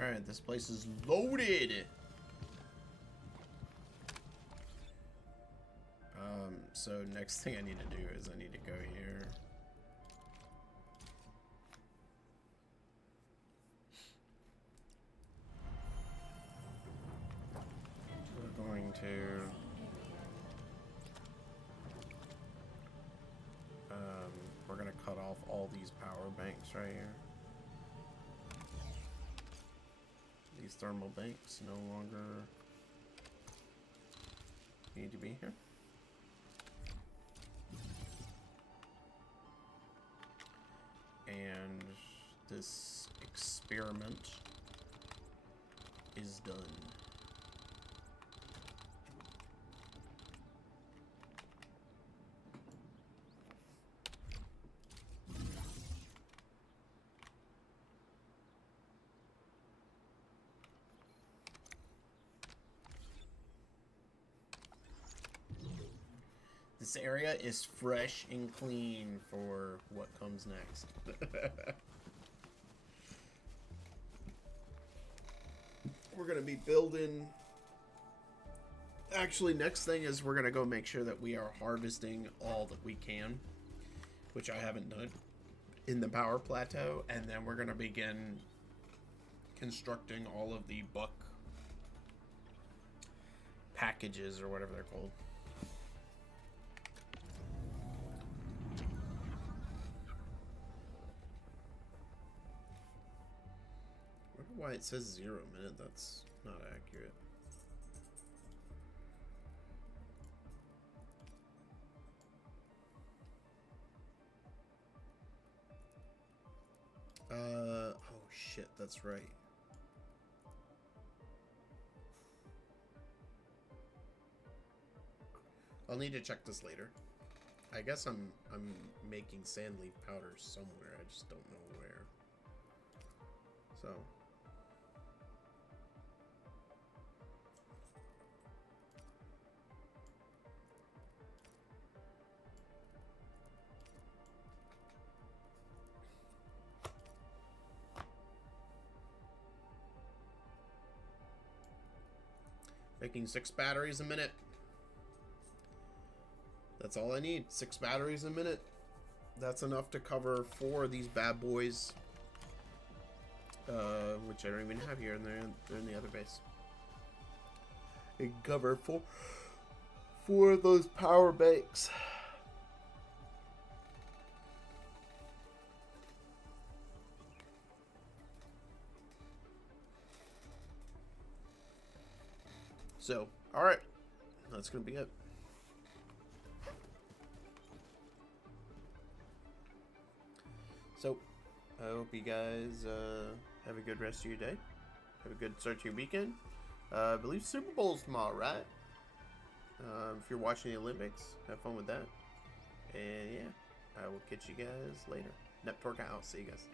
Alright, this place is loaded. So next thing I need to do is I need to go here. We're going to we're gonna cut off all these power banks right here. These thermal banks no longer need to be here. And this experiment is done. This area is fresh and clean for what comes next. We're gonna be building. Actually, next thing is we're gonna go make sure that we are harvesting all that we can, which I haven't done in the power plateau, and then we're gonna begin constructing all of the buck packages or whatever they're called. Why it says 0 minute, that's not accurate. Oh shit, that's right. I'll need to check this later. I guess I'm making sand leaf powder somewhere, I just don't know where. So making 6 batteries a minute. That's all I need. 6 batteries a minute. That's enough to cover 4 of these bad boys. Which I don't even have here, and they're in the other base. It can cover 4 of those power banks. So, alright. That's going to be it. So, I hope you guys have a good rest of your day. Have a good start to your weekend. I believe Super Bowl's tomorrow, right? If you're watching the Olympics, have fun with that. And yeah, I will catch you guys later. Neptork out. See you guys.